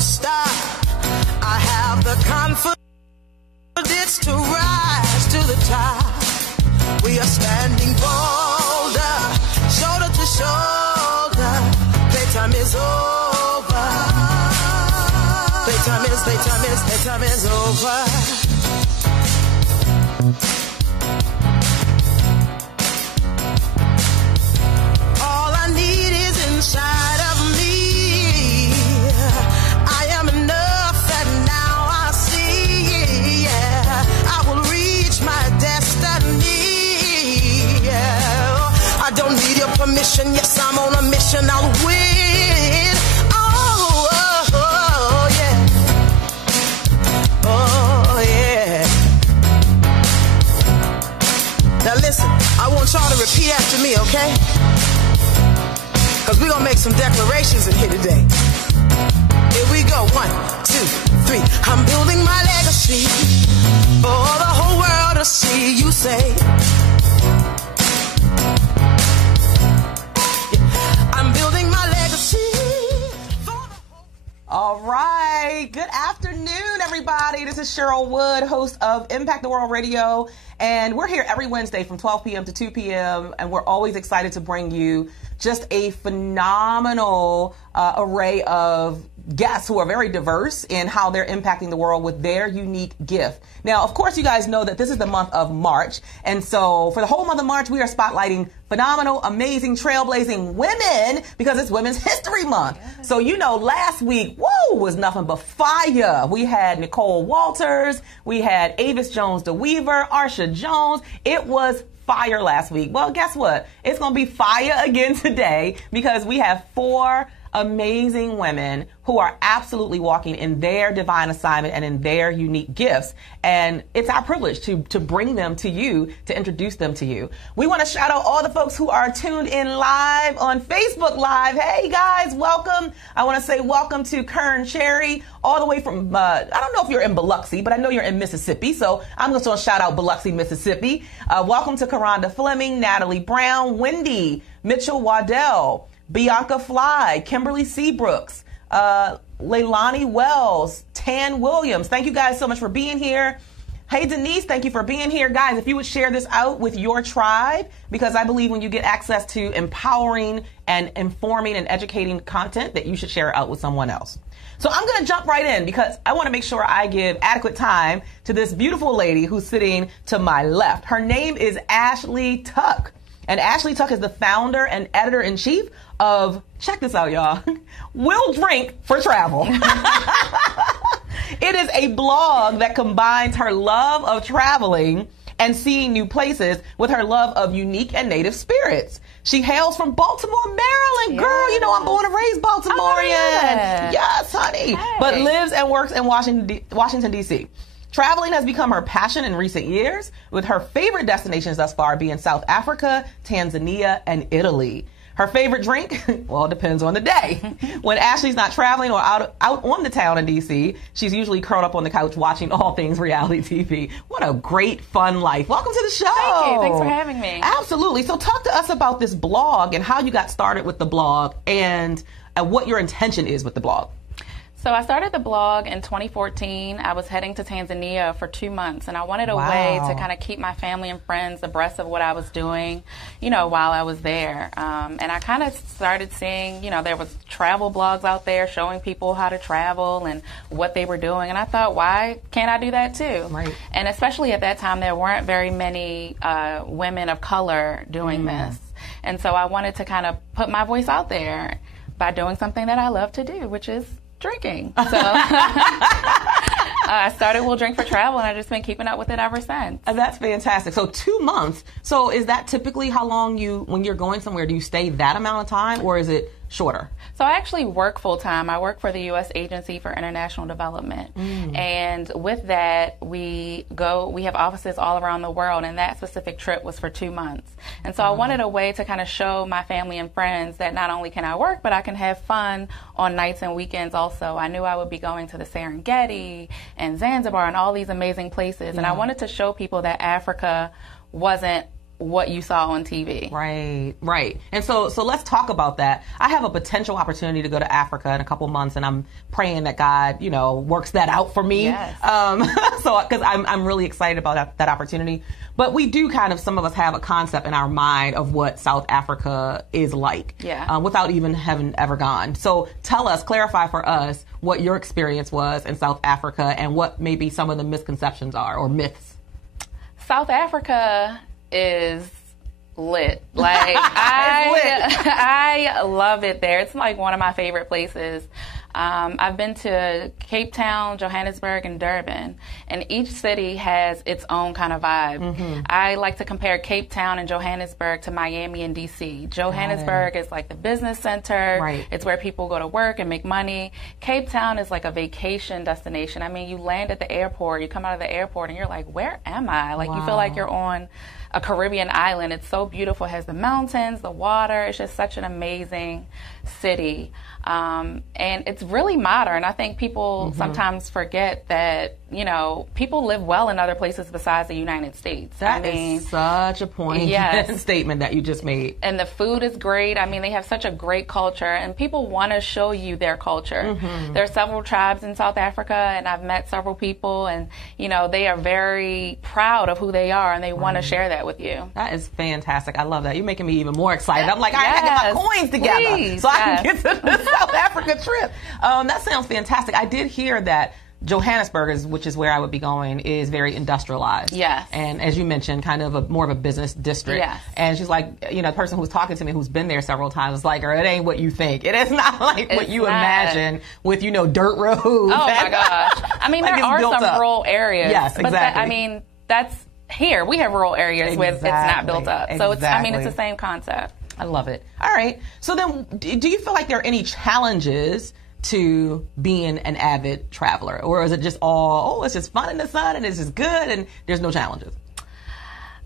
won't stop. I have the confidence to rise to the top. We are standing bolder, shoulder to shoulder. Playtime is over. Playtime is over. All I need is inside of me. I am enough and now I see, yeah. I will reach my destiny, yeah. I don't need your permission, yes, I'm on a mission, I'll win. Oh, oh, oh, yeah. Oh, yeah. Now listen, I want y'all to repeat after me, okay? Because we're going to make some declarations in here today. Here we go. 1, 2, 3. I'm building my legacy for the whole world to see. You say, I'm building my legacy for the whole... All right. Good afternoon, everybody. This is Cheryl Wood, host of Impact the World Radio. And we're here every Wednesday from 12 p.m. to 2 p.m. And we're always excited to bring you just a phenomenal array of guests who are very diverse in how they're impacting the world with their unique gift. Now, of course, you guys know that this is the month of March. And so for the whole month of March, we are spotlighting phenomenal, amazing, trailblazing women because it's Women's History Month. Yes. So, you know, last week, was nothing but fire. We had Nicole Walters. We had Avis Jones DeWeaver, Arsha Jones. It was fire last week. Well, guess what? It's going to be fire again today because we have 4 amazing women who are absolutely walking in their divine assignment and in their unique gifts. And it's our privilege to bring them to you, to introduce them to you. We want to shout out all the folks who are tuned in live on Facebook Live. Hey guys, welcome. I want to say welcome to Kern Cherry, all the way from, I don't know if you're in Biloxi, but I know you're in Mississippi. So I'm just going to shout out Biloxi, Mississippi. Welcome to Karonda Fleming, Natalie Brown, Wendy, Mitchell Waddell, Bianca Fly, Kimberly Seabrooks, Leilani Wells, Tan Williams. Thank you guys so much for being here. Hey, Denise, thank you for being here. Guys, if you would share this out with your tribe, because I believe when you get access to empowering and informing and educating content, that you should share it out with someone else. So I'm going to jump right in because I want to make sure I give adequate time to this beautiful lady who's sitting to my left. Her name is Ashley Tuck. And Ashley Tuck is the founder and editor-in-chief of, check this out, y'all, We'll Drink for Travel. It is a blog that combines her love of traveling and seeing new places with her love of unique and native spirits. She hails from Baltimore, Maryland. Yeah. Girl, you know I'm born and raised Baltimorean. Yes, honey. Hey. But lives and works in Washington, D.C. Traveling has become her passion in recent years, with her favorite destinations thus far being South Africa, Tanzania, and Italy. Her favorite drink? Well, it depends on the day. When Ashley's not traveling or out on the town in D.C., she's usually curled up on the couch watching all things reality TV. What a great, fun life. Welcome to the show. Thank you. Thanks for having me. Absolutely. So talk to us about this blog and how you got started with the blog and what your intention is with the blog. So I started the blog in 2014. I was heading to Tanzania for 2 months, and I wanted a way to kind of keep my family and friends abreast of what I was doing, you know, while I was there. And I kind of started seeing, you know, there was travel blogs out there showing people how to travel and what they were doing. And I thought, why can't I do that too? Right. And especially at that time, there weren't very many women of color doing this. And so I wanted to kind of put my voice out there by doing something that I love to do, which is drinking. So I started We'll Drink for Travel, and I've just been keeping up with it ever since. That's fantastic. So 2 months. So is that typically how long when you're going somewhere, do you stay that amount of time, or is it shorter? So I actually work full time. I work for the U.S. Agency for International Development. And with that, we have offices all around the world, and that specific trip was for 2 months. And so I wanted a way to kind of show my family and friends that not only can I work, but I can have fun on nights and weekends also. I knew I would be going to the Serengeti and Zanzibar and all these amazing places. And I wanted to show people that Africa wasn't what you saw on TV. Right. And so let's talk about that. I have a potential opportunity to go to Africa in a couple months, and I'm praying that God, works that out for me. Yes. So because I'm really excited about that opportunity. But we do some of us have a concept in our mind of what South Africa is like, without even having ever gone. So clarify for us what your experience was in South Africa and what maybe some of the misconceptions are or myths. South Africa is lit. Like I love it there. It's like one of my favorite places. I've been to Cape Town, Johannesburg, and Durban, and each city has its own kind of vibe. Mm-hmm. I like to compare Cape Town and Johannesburg to Miami and DC. Johannesburg is like the business center. Right. It's where people go to work and make money. Cape Town is like a vacation destination. I mean, you land at the airport, you come out of the airport, and you're like, where am I? Like, you feel like you're on a Caribbean island. It's so beautiful. It has the mountains, the water. It's just such an amazing city. And it's really modern. I think people sometimes forget that, people live well in other places besides the United States. That is such a poignant statement that you just made. And the food is great. I mean, they have such a great culture, and people want to show you their culture. Mm-hmm. There are several tribes in South Africa, and I've met several people, and, they are very proud of who they are, and they want to share that with you. That is fantastic. I love that. You're making me even more excited. I'm like, I gotta get my coins together so I can get to the South Africa trip. That sounds fantastic. I did hear that Johannesburg, which is where I would be going, is very industrialized. Yes. And as you mentioned, kind of more of a business district. Yes. And she's like, the person who was talking to me who's been there several times is like, it ain't what you think. It is not like what you imagine with, dirt roads. Oh my gosh. I mean, there are some rural areas. Yes, exactly. But that's here. We have rural areas where it's not built up. So it's the same concept. I love it. All right. So then, do you feel like there are any challenges to being an avid traveler? Or is it just it's just fun in the sun and it's just good and there's no challenges?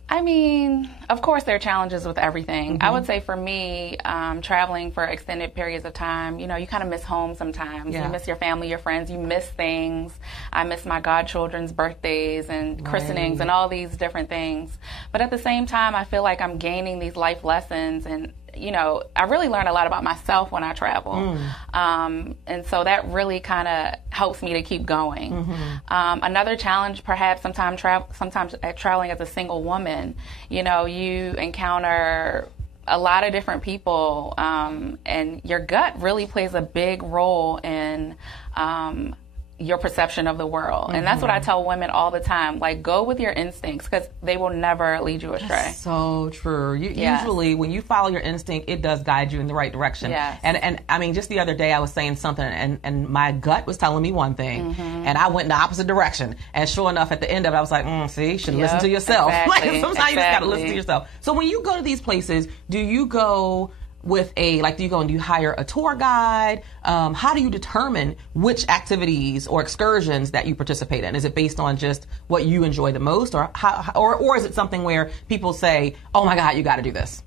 I mean, of course there are challenges with everything. Mm-hmm. I would say for me, traveling for extended periods of time, you kind of miss home sometimes. Yeah. You miss your family, your friends, you miss things. I miss my godchildren's birthdays and christenings and all these different things. But at the same time, I feel like I'm gaining these life lessons, and I really learn a lot about myself when I travel. And so that really kind of helps me to keep going. Mm-hmm. Another challenge, perhaps, sometimes traveling as a single woman, you encounter a lot of different people, and your gut really plays a big role in your perception of the world. And that's what I tell women all the time. Like, go with your instincts, because they will never lead you astray. That's so true. Usually when you follow your instinct, it does guide you in the right direction. Yes. And I mean, just the other day I was saying something and my gut was telling me one thing, and I went in the opposite direction. And sure enough, at the end of it, I was like, see, you should listen to yourself. Exactly. Like, sometimes you just got to listen to yourself. So when you go to these places, do you go with do you hire a tour guide? How do you determine which activities or excursions that you participate in? Is it based on just what you enjoy the most, or is it something where people say, oh my God, you got to do this?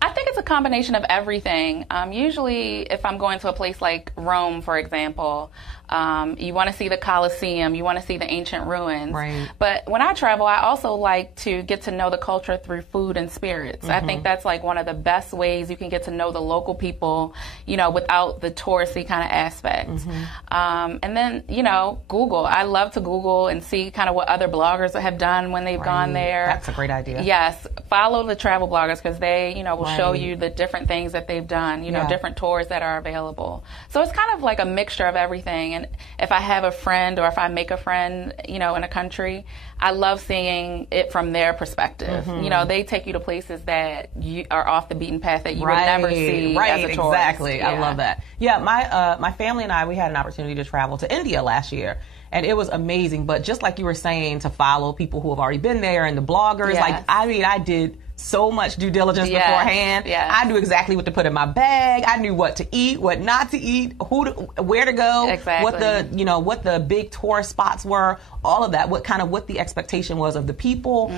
I think it's a combination of everything. Usually, if I'm going to a place like Rome, for example, you want to see the Colosseum, you want to see the ancient ruins. Right. But when I travel, I also like to get to know the culture through food and spirits. Mm-hmm. I think that's like one of the best ways you can get to know the local people, without the touristy kind of aspect. Mm-hmm. And then, Google. I love to Google and see kind of what other bloggers have done when they've gone there. That's a great idea. Yes. Follow the travel bloggers, because they, will show you the different things that they've done, different tours that are available. So it's kind of like a mixture of everything. And if I have a friend, or if I make a friend, in a country, I love seeing it from their perspective. Mm-hmm. They take you to places that you are off the beaten path that you would never see as a tourist. Exactly. Yeah. I love that. Yeah, my family and I, we had an opportunity to travel to India last year. And it was amazing. But just like you were saying, to follow people who have already been there and the bloggers, I did so much due diligence Yes, beforehand. yes. I knew exactly what to put in my bag. I knew what to eat, what not to eat, where to go, Exactly. what the big tourist spots were, all of that, what the expectation was of the people.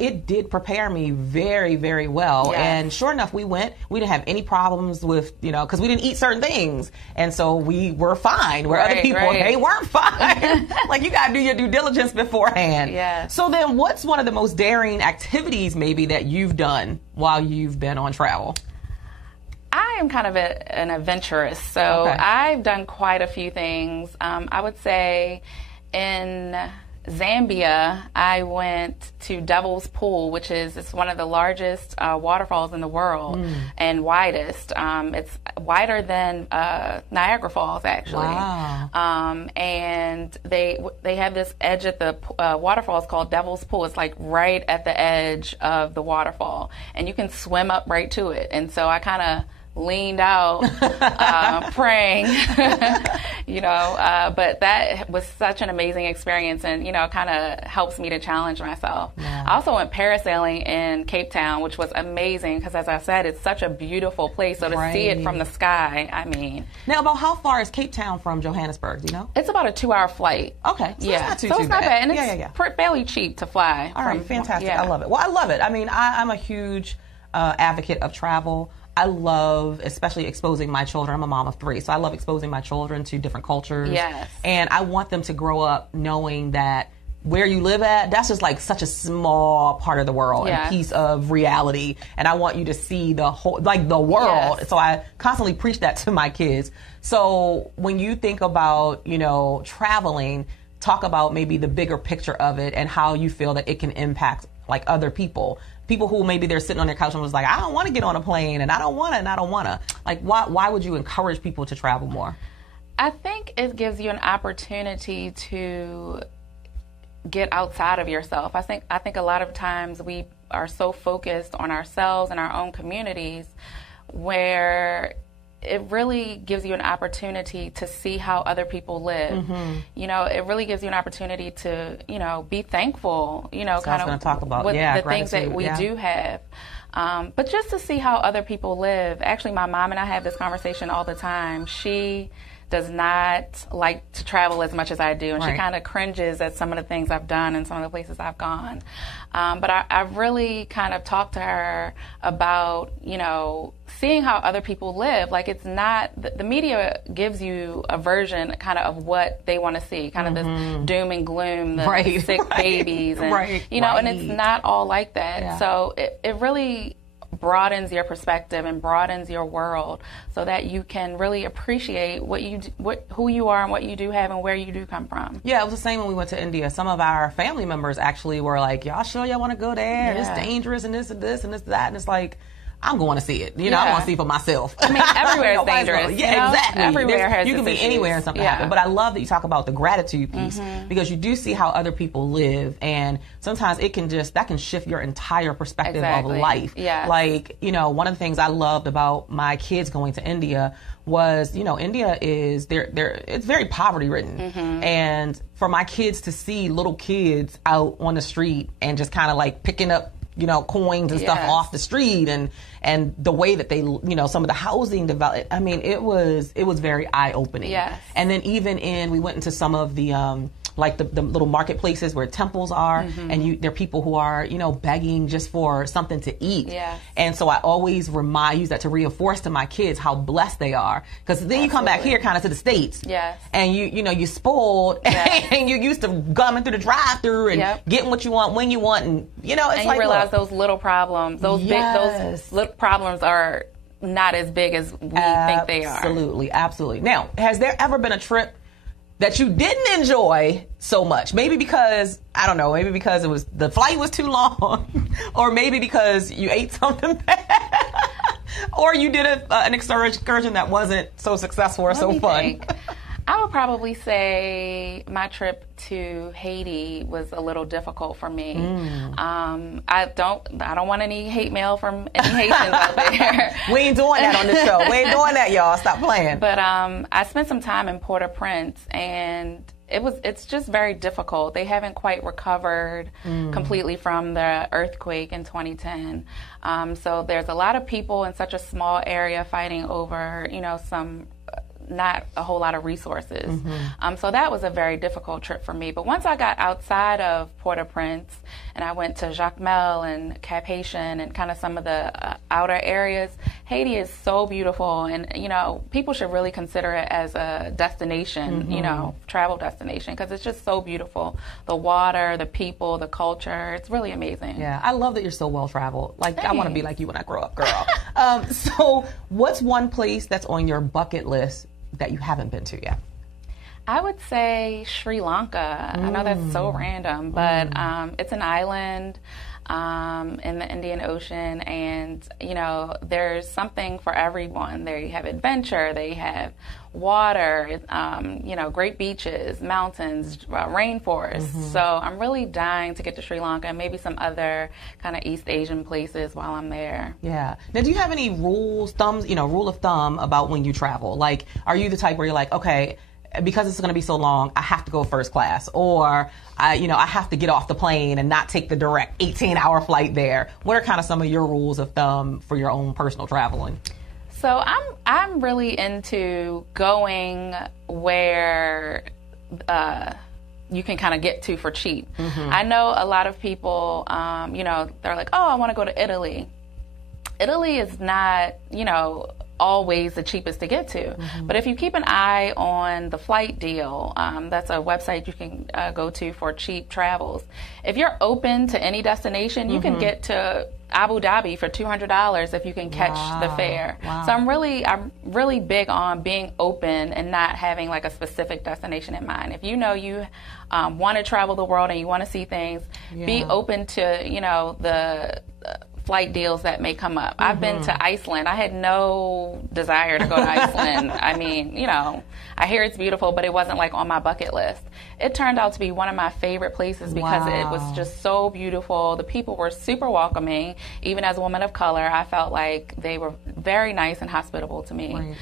It did prepare me very, very well. Yes. And sure enough, we went. We didn't have any problems with, because we didn't eat certain things. And so we were fine, where other Right, people, right. they weren't fine. Like, you got to do your due diligence beforehand. Yes. So then what's one of the most daring activities maybe that you've done while you've been on travel? I am kind of an adventurous, so Okay. I've done quite a few things. I would say in Zambia, I went to Devil's Pool, which it's one of the largest waterfalls in the world and widest. It's wider than Niagara Falls, actually. Wow. And they have this edge at the waterfalls called Devil's Pool. It's like right at the edge of the waterfall, and you can swim up right to it. And so I kind of leaned out, praying, but that was such an amazing experience, and, kind of helps me to challenge myself. Yeah. I also went parasailing in Cape Town, which was amazing because, as I said, it's such a beautiful place. So to see it from the sky, I mean. Now, about how far is Cape Town from Johannesburg, do you know? It's about a 2-hour flight. Okay. So Yeah. it's not So too it's not bad. bad. And it's fairly cheap to fly. All right, fantastic. Yeah. I love it. Well, I love it. I mean, I'm a huge advocate of travel. I love, especially exposing my children. I'm a mom of 3, so I love exposing my children to different cultures. Yes. And I want them to grow up knowing that where you live at, that's just like such a small part of the world Yes. and piece of reality. And I want you to see the whole, like the world. Yes. So I constantly preach that to my kids. So when you think about, traveling, talk about maybe the bigger picture of it and how you feel that it can impact like other people. People who maybe they're sitting on their couch and was like, I don't want to get on a plane and I don't want to. Like, why would you encourage people to travel more? I think it gives you an opportunity to get outside of yourself. I think a lot of times we are so focused on ourselves and our own communities, where it really gives you an opportunity to see how other people live. It really gives you an opportunity to, be thankful, So I was kind going of to talk about, with the things that gratitude, we do have. But just to see how other people live. Actually, my mom and I have this conversation all the time. She does not like to travel as much as I do, and Right. she kind of cringes at some of the things I've done and some of the places I've gone. But I really kind of talked to her about, seeing how other people live. Like, it's not, the media gives you a version kind of what they want to see, kind of this doom and gloom, the Right, sick right, babies, and, right, and it's not all like that. Yeah. So it really broadens your perspective and broadens your world so that you can really appreciate who you are and what you do have and where you do come from. Yeah, it was the same when we went to India. Some of our family members actually were like, y'all sure y'all want to go there? And it's dangerous and this and this and this and that. And it's like, I'm going to see it. I want to see it for myself. I mean, everywhere is dangerous. Yeah, exactly. Everywhere has you can be issues. anywhere and something happen. But I love that you talk about the gratitude piece because you do see how other people live, and sometimes that can shift your entire perspective of life. Yeah. Like, one of the things I loved about my kids going to India was, India is it's very poverty ridden, and for my kids to see little kids out on the street and just kind of like picking up coins and stuff off the street, and the way that they, some of the housing developed. I mean, it was very eye-opening. Yes. And then we went into some of the, like the little marketplaces where temples are, and there are people who are, begging just for something to eat. Yes. And so I always use that to reinforce to my kids how blessed they are. Because then you come back here kind of to the States. Yes. And you spoiled, and you're used to gumming through the drive-through and getting what you want when you want, and it's and like, you realize those little problems, those little problems are not as big as we think they are. Absolutely. Now, has there ever been a trip that you didn't enjoy so much? Maybe because, I don't know, maybe because the flight was too long, or maybe because you ate something bad, or you did an excursion that wasn't so successful or so fun. I would probably say my trip to Haiti was a little difficult for me. I don't want any hate mail from any Haitians out there. We ain't doing that on the show. We ain't doing that, y'all. Stop playing. But I spent some time in Port-au-Prince, and it's just very difficult. They haven't quite recovered completely from the earthquake in 2010. So there's a lot of people in such a small area fighting over, some not a whole lot of resources. So that was a very difficult trip for me. But once I got outside of Port-au-Prince and I went to Jacmel and Cap-Haïtien and kind of some of the outer areas, Haiti is so beautiful, and people should really consider it as a destination, travel destination, because it's just so beautiful. The water, the people, the culture, it's really amazing. Yeah, I love that you're so well traveled. Like, Thanks. I want to be like you when I grow up, girl. So what's one place that's on your bucket list that you haven't been to yet? I would say Sri Lanka. I know that's so random, but it's an island in the Indian Ocean, and there's something for everyone. There you have adventure, they have water, great beaches, mountains, rainforests. So I'm really dying to get to Sri Lanka and maybe some other kind of East Asian places while I'm there. Yeah. Now, do you have any rule of thumb about when you travel? Like, are you the type where you're like, okay, because it's going to be so long, I have to go first class, or I have to get off the plane and not take the direct 18-hour flight there? What are kind of some of your rules of thumb for your own personal traveling? So I'm really into going where you can kind of get to for cheap. I know a lot of people, they're like, oh, I want to go to Italy. Italy is not, always the cheapest to get to. But if you keep an eye on the flight deal, that's a website you can go to for cheap travels. If you're open to any destination, you can get to Abu Dhabi for $200 if you can catch the fare. So I'm really big on being open and not having like a specific destination in mind. If you want to travel the world and you want to see things, be open to the flight deals that may come up. I've been to Iceland. I had no desire to go to Iceland. I mean, I hear it's beautiful, but it wasn't like on my bucket list. It turned out to be one of my favorite places because it was just so beautiful. The people were super welcoming. Even as a woman of color, I felt like they were very nice and hospitable to me.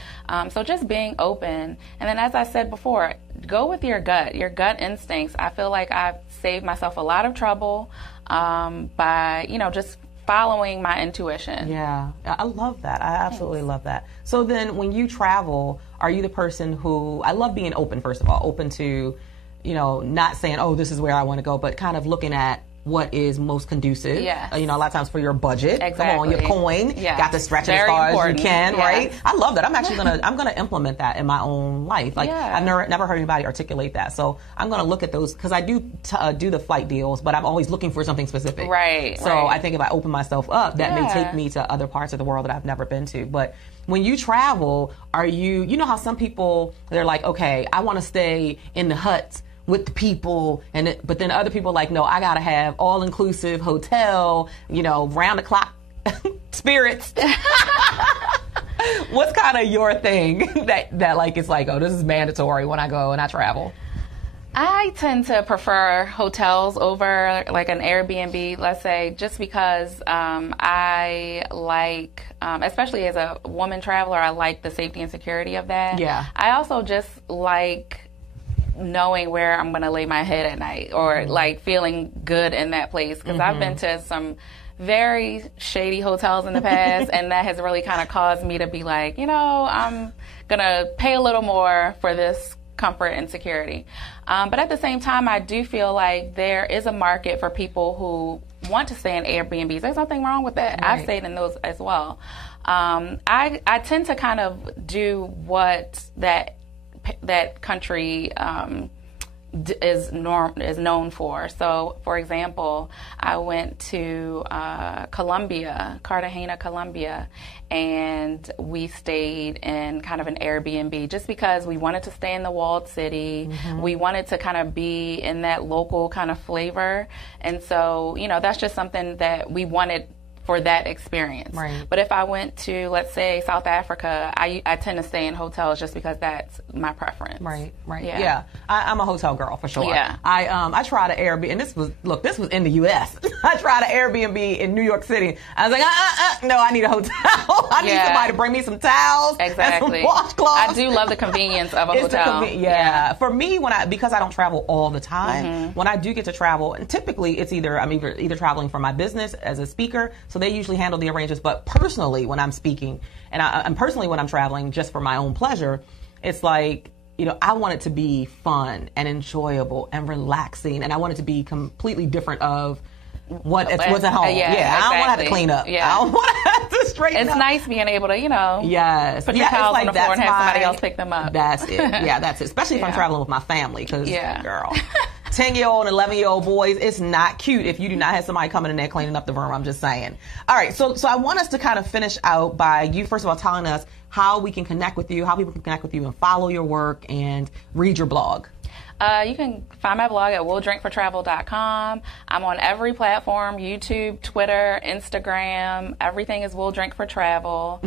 So just being open. And then, as I said before, go with your gut instincts. I feel like I've saved myself a lot of trouble by, just following my intuition. Yeah, I love that. I absolutely love that. So then when you travel, are you the person who, I love being open, first of all, open to, not saying, oh, this is where I want to go, but kind of looking at what is most conducive. Yes. A lot of times for your budget. Exactly. Come on, your coin. Yes. Got to stretch it as Very far important. as you can, Yes. right? I love that. I'm actually I'm gonna implement that in my own life. Like, I've never heard anybody articulate that. So I'm gonna look at those, because I do do the flight deals, but I'm always looking for something specific. Right. So I think if I open myself up, that may take me to other parts of the world that I've never been to. But when you travel, are you know how some people, they're like, okay, I want to stay in the huts with the people, but then other people are like, no, I gotta have all-inclusive hotel, round-the-clock spirits. What's kind of your thing that like it's like, oh, this is mandatory when I go and I travel? I tend to prefer hotels over like an Airbnb, let's say, just because I like, especially as a woman traveler, I like the safety and security of that. Yeah. I also just like knowing where I'm going to lay my head at night, or like feeling good in that place, because I've been to some very shady hotels in the past, and that has really kind of caused me to be like, I'm going to pay a little more for this comfort and security. But at the same time, I do feel like there is a market for people who want to stay in Airbnbs. There's nothing wrong with that. I've stayed in those as well. I tend to kind of do what that country is known for. So, for example, I went to Cartagena, Colombia, and we stayed in kind of an Airbnb just because we wanted to stay in the walled city. We wanted to kind of be in that local kind of flavor. And so, that's just something that we wanted for that experience. Right. But if I went to, let's say, South Africa, I tend to stay in hotels just because that's my preference. Right. Yeah. I'm a hotel girl for sure. Yeah. I tried an Airbnb, and this was in the U.S. I tried an Airbnb in New York City. I was like, no, I need a hotel. I need somebody to bring me some towels and some washcloths. I do love the convenience of a hotel. For me, because I don't travel all the time, when I do get to travel, and typically it's I'm either traveling for my business as a speaker, so they usually handle the arrangements. But personally, when I'm speaking, and personally when I'm traveling just for my own pleasure, it's like, I want it to be fun and enjoyable and relaxing, and I want it to be completely different of what's at home. Exactly. I don't want to have to clean up. I don't want to have to straighten up. It's nice being able to, yes, put your towels on the floor and have somebody else pick them up. That's it. Yeah, that's it. Especially if I'm traveling with my family, because, girl, 10-year-old and 11-year-old boys, it's not cute if you do not have somebody coming in there cleaning up the room. I'm just saying. All right, so I want us to kind of finish out by you, first of all, telling us how we can connect with you, how people can connect with you and follow your work and read your blog. You can find my blog at willdrinkfortravel.com. I'm on every platform, YouTube, Twitter, Instagram. Everything is Will Drink for Travel.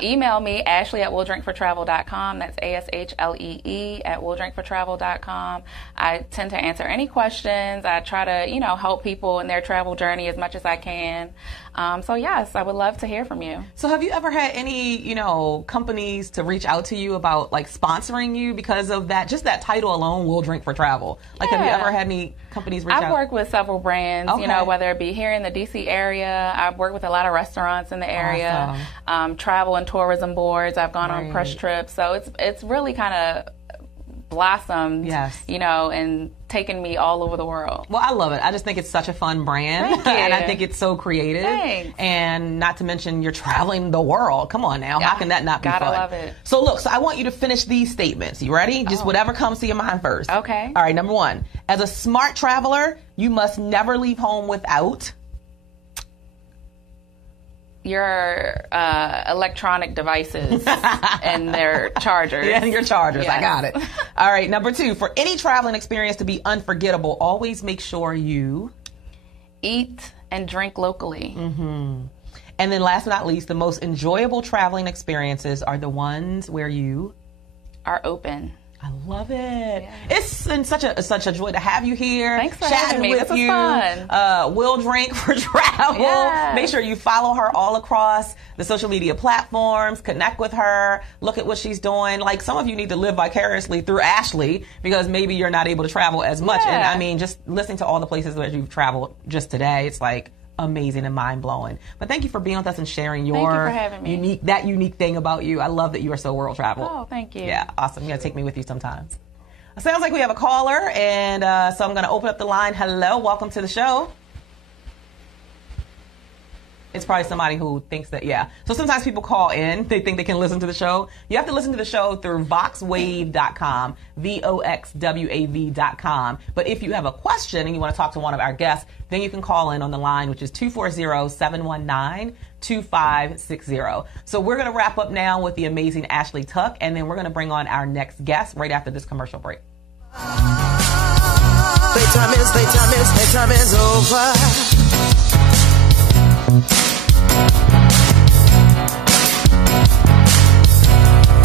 Email me, Ashley at willdrinkfortravel.com. That's ASHLEE at willdrinkfortravel.com. I tend to answer any questions. I try to, help people in their travel journey as much as I can. So yes, I would love to hear from you. So have you ever had any, companies to reach out to you about like sponsoring you because of that, just that title alone, Will Drink for Travel? Like, have you ever had any companies reach out? I've worked with several brands, whether it be here in the DC area. I've worked with a lot of restaurants in the area, travel and tourism boards. I've gone on press trips. So it's really kind of blossomed, and taken me all over the world. Well, I love it. I just think it's such a fun brand. Thank you. And I think it's so creative. Thanks. And not to mention you're traveling the world. Come on now. How can that not be fun? Gotta love it. So look, I want you to finish these statements. You ready? Just whatever comes to your mind first. Okay. All right, number 1. As a smart traveler, you must never leave home without your electronic devices and their chargers. Yeah, your chargers. Yes. I got it. All right, number 2. For any traveling experience to be unforgettable, always make sure you eat and drink locally. And then last but not least, the most enjoyable traveling experiences are the ones where you are open. I love it. Yeah. It's been such a joy to have you here. Thanks for chatting having me. with this you. Was fun. Will Drink for Travel. Yes. Make sure you follow her all across the social media platforms. Connect with her. Look at what she's doing. Like, some of you need to live vicariously through Ashley because maybe you're not able to travel as much. Yeah. And I mean, just listening to all the places that you've traveled just today, it's like amazing and mind-blowing. But thank you for being with us and sharing your Thank you for having me. unique thing about you. I love that you are so world traveled. Oh, thank you. Yeah, awesome. You gotta take me with you sometimes. It sounds like we have a caller, and so I'm going to open up the line. Hello, welcome to the show. It's probably somebody who thinks that, So sometimes people call in. They think they can listen to the show. You have to listen to the show through voxwave.com, VOXWAV.com. But if you have a question and you want to talk to one of our guests, then you can call in on the line, which is 240-719-2560. So we're going to wrap up now with the amazing Ashley Tuck, and then we're going to bring on our next guest right after this commercial break. Playtime is over.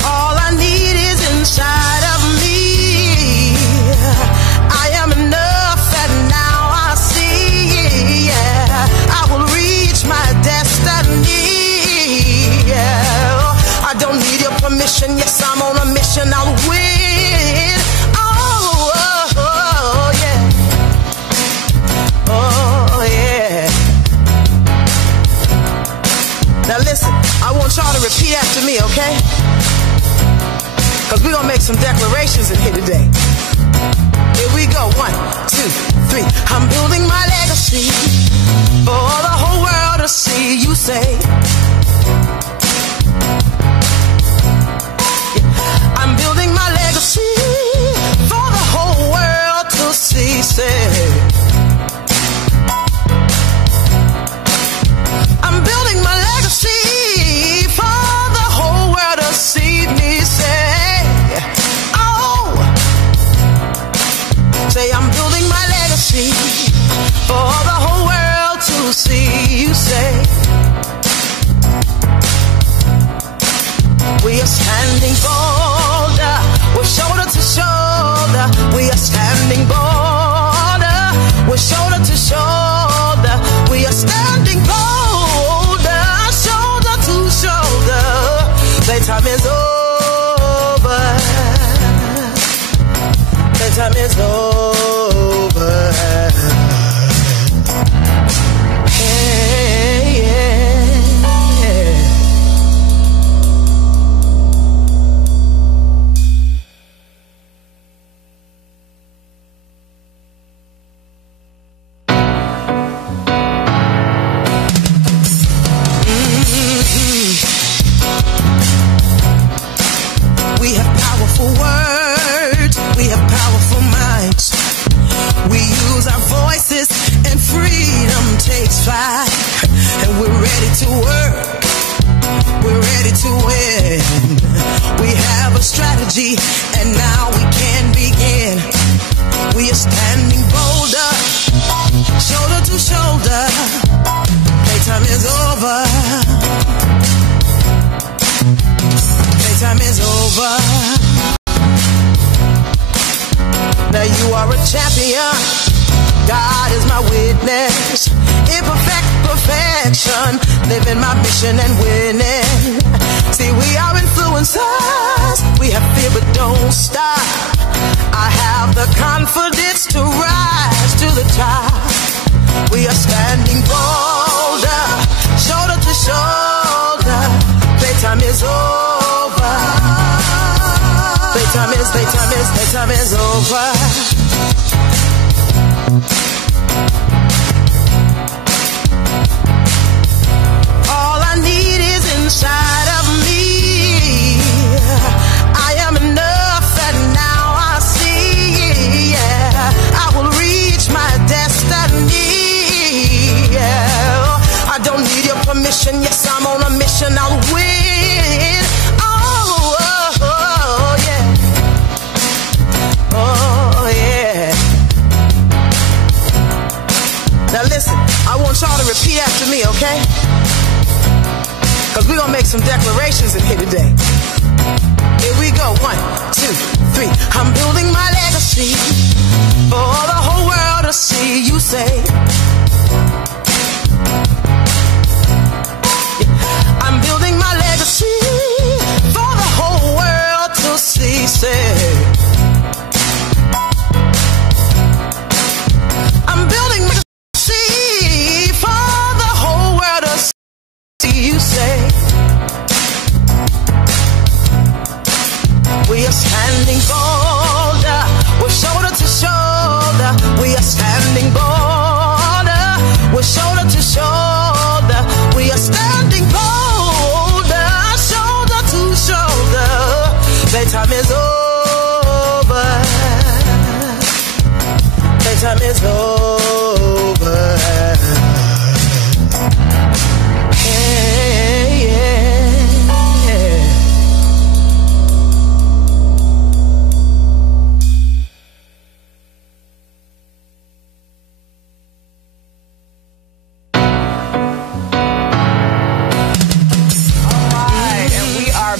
All I need is inside of me. I am enough, and now I see. I will reach my destiny. I don't need your permission. Yes, I'm on a mission. I'll win. Oh yeah. Oh yeah. Now listen, I want y'all to repeat after me, okay? Because we're going to make some declarations in here today. Here we go. 1, 2, 3. I'm building my legacy for the whole world to see. You say, I'm building my legacy for the whole world to see. Say, I'm building my legacy for the whole world to see me. Say, oh, say I'm building my legacy for the whole world to see. You say, is over. Hey, yeah. We have powerful words, we have powerful minds. We use our voices and freedom takes flight. And we're ready to work, we're ready to win. We have a strategy and now we can begin. We are standing bolder, shoulder to shoulder. Playtime is over. Time is over. Now you are a champion. God is my witness. Imperfect perfection. Living my mission and winning. See, we are influencers. We have fear but don't stop. I have the confidence to rise to the top. We are standing bolder, shoulder to shoulder. Playtime is over. Playtime is over. All I need is inside of me. I am enough and now I see. Yeah, I will reach my destiny. Yeah, I don't need your permission. Yes, I'm on a mission. I'll win. Now listen, I want y'all to repeat after me, okay? Because we're going to make some declarations in here today. Here we go. 1, 2, 3. I'm building my legacy for the whole world to see. You say, I'm building my legacy for the whole world to see. Say, I'm building my we are standing bolder, we're shoulder to shoulder. We are standing bolder, we're shoulder to shoulder. We are standing bolder, shoulder to shoulder. Playtime is over. Playtime is over. Hey, yeah.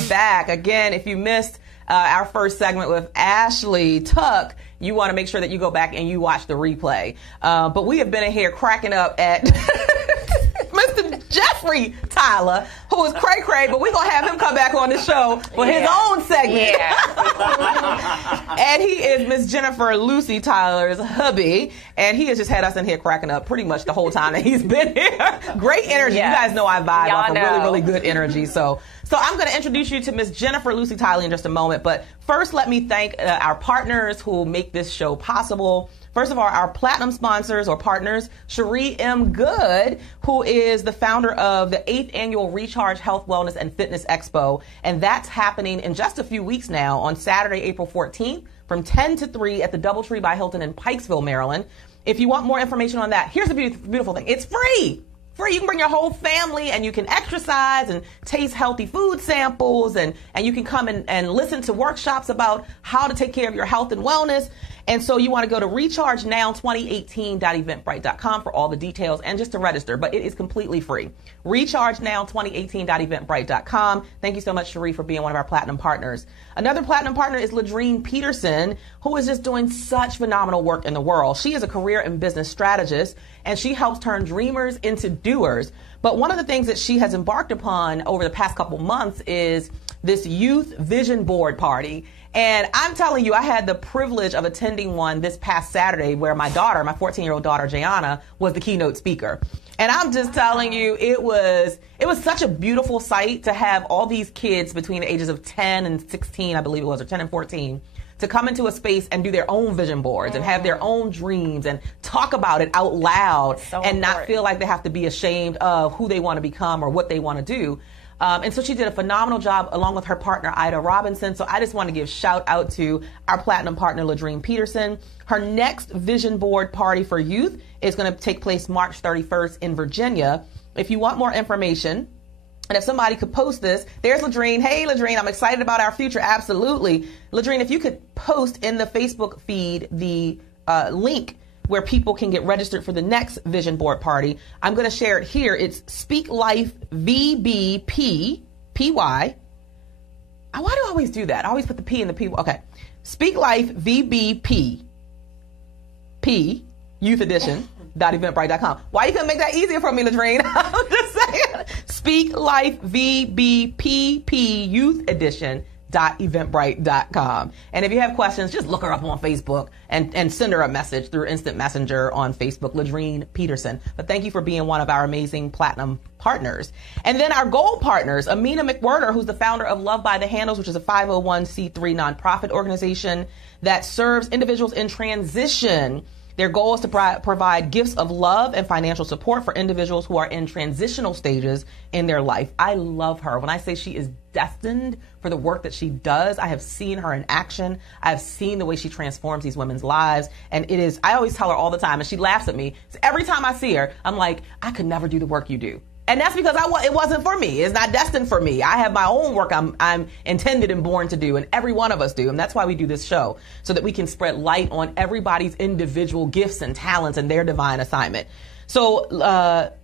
Back again. If you missed our first segment with Ashley Tuck, you want to make sure that you go back and you watch the replay. But we have been in here cracking up at Mr. Jeffrey Tyler, who is cray-cray, but we're going to have him come back on the show for his own segment. Yeah. And he is Miss Jennifer Lucy Tyler's hubby, and he has just had us in here cracking up pretty much the whole time that he's been here. Great energy. Yes. You guys know I vibe off of really, really good energy. So I'm going to introduce you to Miss Jennifer Lucy Tyler in just a moment. But first, let me thank our partners who make this show possible. First of all, our platinum sponsors or partners, Cherie M. Good, who is the founder of the 8th Annual Recharge Health, Wellness, and Fitness Expo. And that's happening in just a few weeks now on Saturday, April 14th from 10 to 3 at the DoubleTree by Hilton in Pikesville, Maryland. If you want more information on that, here's the beautiful thing. It's free. Free. You can bring your whole family and you can exercise and taste healthy food samples and you can come and listen to workshops about how to take care of your health and wellness. And so you want to go to rechargenow2018.eventbrite.com for all the details and just to register, but it is completely free. Rechargenow2018.eventbrite.com. Thank you so much, Cherie, for being one of our platinum partners. Another platinum partner is Ladrine Peterson, who is just doing such phenomenal work in the world. She is a career and business strategist, and she helps turn dreamers into doers. But one of the things that she has embarked upon over the past couple months is this youth vision board party. And I'm telling you, I had the privilege of attending one this past Saturday where my daughter, my 14-year-old daughter, Jayana, was the keynote speaker. And I'm just telling you, it was such a beautiful sight to have all these kids between the ages of 10 and 16, I believe it was, or 10 and 14, to come into a space and do their own vision boards and have their own dreams and talk about it out loud and not feel like they have to be ashamed of who they want to become or what they want to do. And so she did a phenomenal job along with her partner, Ida Robinson. So I just want to give shout out to our platinum partner, Ladrine Peterson. Her next vision board party for youth is going to take place March 31st in Virginia. If you want more information, and if somebody could post this, there's Ladrine. Hey, Ladrine, I'm excited about our future. Absolutely. Ladrine, if you could post in the Facebook feed the link where people can get registered for the next vision board party. I'm going to share it here. It's Speak Life VBP PY. Why do I always do that? I always put the P in the P. Okay. Speak Life VBP P Youth Edition. .eventbrite.com. Why you couldn't make that easier for me, Ladrine? I'm just saying. Speak Life VBPP Youth Edition. .eventbrite.com. And if you have questions, just look her up on Facebook and send her a message through Instant Messenger on Facebook, Ladrine Peterson. But thank you for being one of our amazing platinum partners. And then our gold partners, Amina McWhirter, who's the founder of Love by the Handles, which is a 501c3 nonprofit organization that serves individuals in transition. Their goal is to provide gifts of love and financial support for individuals who are in transitional stages in their life. I love her. When I say she is destined for the work that she does, I have seen her in action. I've seen the way she transforms these women's lives. And I always tell her all the time, and she laughs at me. So every time I see her, I'm like, I could never do the work you do. And that's because it wasn't for me. It's not destined for me. I have my own work I'm intended and born to do, and every one of us do. And that's why we do this show, so that we can spread light on everybody's individual gifts and talents and their divine assignment. So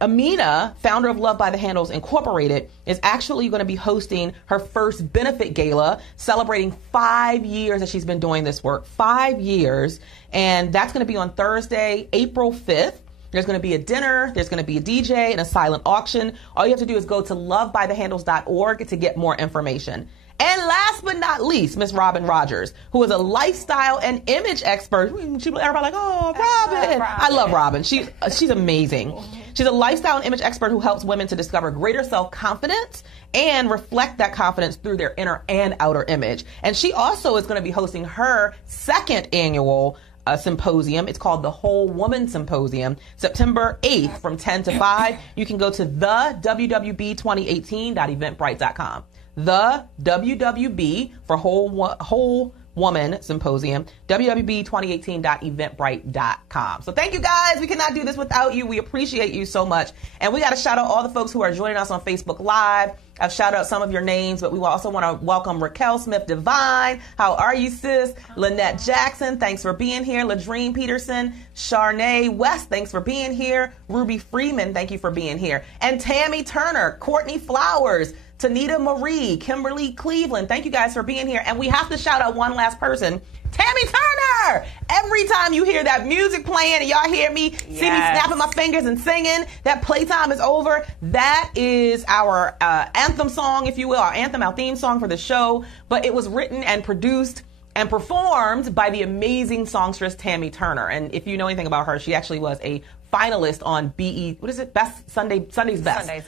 Amina, founder of Love by the Handles Incorporated, is actually going to be hosting her first benefit gala, celebrating 5 years that she's been doing this work. 5 years. And that's going to be on Thursday, April 5th. There's going to be a dinner, there's going to be a DJ, and a silent auction. All you have to do is go to lovebythehandles.org to get more information. And last but not least, Miss Robin Rogers, who is a lifestyle and image expert. Everybody like, oh, Robin. I love Robin. She's amazing. She's a lifestyle and image expert who helps women to discover greater self-confidence and reflect that confidence through their inner and outer image. And she also is going to be hosting her second annual symposium. It's called the Whole Woman Symposium, September 8th from 10 to 5. You can go to the wwb2018.eventbrite.com. The WWB for Whole Woman Symposium, wwb2018.eventbrite.com. So thank you guys. We cannot do this without you. We appreciate you so much. And we got to shout out all the folks who are joining us on Facebook Live. I've shouted out some of your names, but we also want to welcome Raquel Smith Divine. How are you, sis? Lynette Jackson, thanks for being here. Ladrine Peterson, Charnay West, thanks for being here. Ruby Freeman, thank you for being here. And Tammy Turner, Courtney Flowers, Tanita Marie, Kimberly Cleveland, thank you guys for being here. And we have to shout out one last person, Tammy Turner. Every time you hear that music playing and y'all hear me, see me snapping my fingers and singing, that playtime is over. That is our anthem song, if you will, our theme song for the show. But it was written and produced and performed by the amazing songstress Tammy Turner. And if you know anything about her, she actually was a finalist on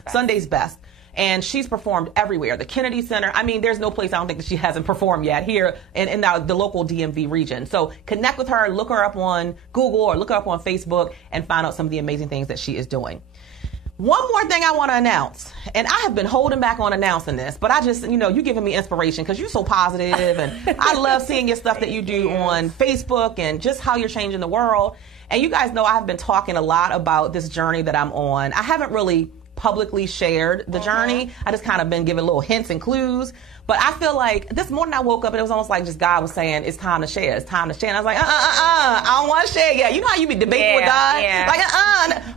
Sunday's Best. And she's performed everywhere. The Kennedy Center. I mean, there's no place I don't think that she hasn't performed yet here in the local DMV region. So connect with her, look her up on Google or look her up on Facebook and find out some of the amazing things that she is doing. One more thing I want to announce, and I have been holding back on announcing this, but I just, you're giving me inspiration because you're so positive, and I love seeing your stuff that you do on Facebook and just how you're changing the world. And you guys know I've been talking a lot about this journey that I'm on. I haven't really publicly shared the journey. I just kind of been giving little hints and clues. But I feel like this morning I woke up and it was almost like just God was saying, it's time to share. It's time to share. And I was like, I don't want to share yet. You know how you be debating with God? Yeah. Like,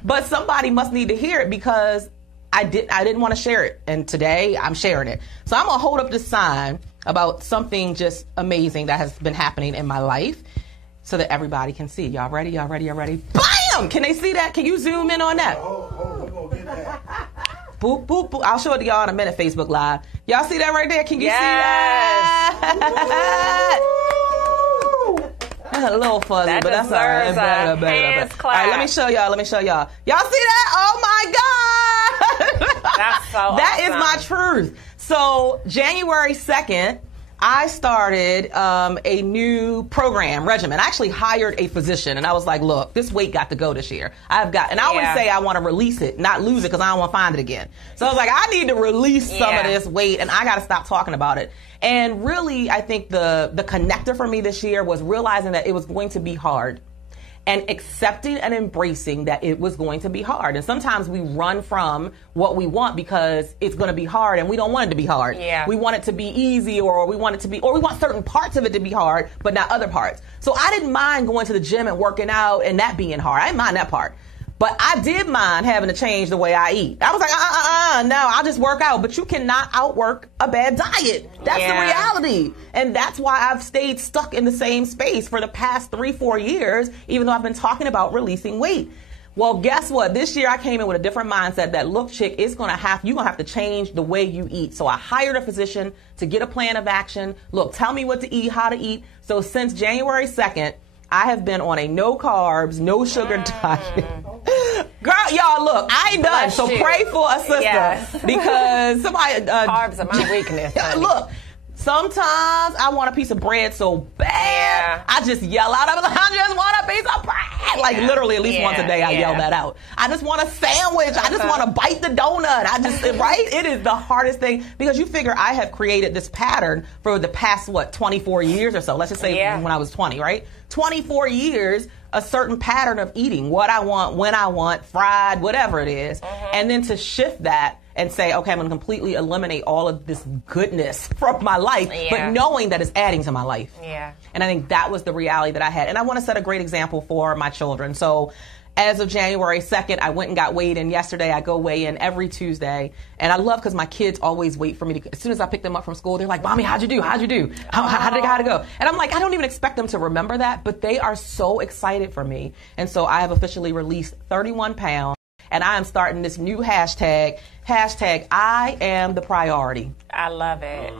But somebody must need to hear it because I didn't want to share it. And today I'm sharing it. So I'm going to hold up this sign about something just amazing that has been happening in my life so that everybody can see. Y'all ready? Y'all ready? Y'all ready? Bam! Can they see that? Can you zoom in on that? We're going to get that. Boop, boop, boop. I'll show it to y'all in a minute, Facebook Live. Y'all see that right there? Can you see that? That's a little fuzzy, that but that's all right. Hands clap. All right, let me show y'all. Y'all see that? Oh my God! That's so That is awesome. my truth. So January 2nd, I started a new regimen. I actually hired a physician, and I was like, look, this weight got to go this year. And I always say I want to release it, not lose it, because I don't want to find it again. So I was like, I need to release some of this weight, and I got to stop talking about it. And really, I think the connector for me this year was realizing that it was going to be hard, and accepting and embracing that it was going to be hard. And sometimes we run from what we want because it's going to be hard, and we don't want it to be hard. Yeah. We want it to be easy, or we want certain parts of it to be hard, but not other parts. So I didn't mind going to the gym and working out and that being hard. I didn't mind that part. But I did mind having to change the way I eat. I was like, no, I'll just work out. But you cannot outwork a bad diet. That's the reality. And that's why I've stayed stuck in the same space for the past 3-4 years, even though I've been talking about releasing weight. Well, guess what? This year I came in with a different mindset that, look, chick, you're going to have to change the way you eat. So I hired a physician to get a plan of action. Look, tell me what to eat, how to eat. So since January 2nd, I have been on a no carbs, no sugar diet. Girl, y'all, look, I ain't done. So pray for a sister because somebody. Carbs are my weakness. Look, sometimes I want a piece of bread so bad, I just yell out, I just want a piece of bread. Like literally at least once a day I yell that out. I just want a sandwich. I just want to bite the donut. Right? It is the hardest thing because you figure I have created this pattern for the past, 24 years or so. Let's just say when I was 20, right? 24 years, a certain pattern of eating, what I want, when I want, fried, whatever it is. And then to shift that and say, okay, I'm going to completely eliminate all of this goodness from my life, but knowing that it's adding to my life. Yeah. And I think that was the reality that I had. And I want to set a great example for my children. So as of January 2nd, I went and got weighed in yesterday. I go weigh in every Tuesday. And I love because my kids always wait for me to, as soon as I pick them up from school, they're like, Mommy, how'd you do? How'd you do? How'd it go? And I'm like, I don't even expect them to remember that, but they are so excited for me. And so I have officially released 31 pounds. And I am starting this new hashtag I am the priority. I love it.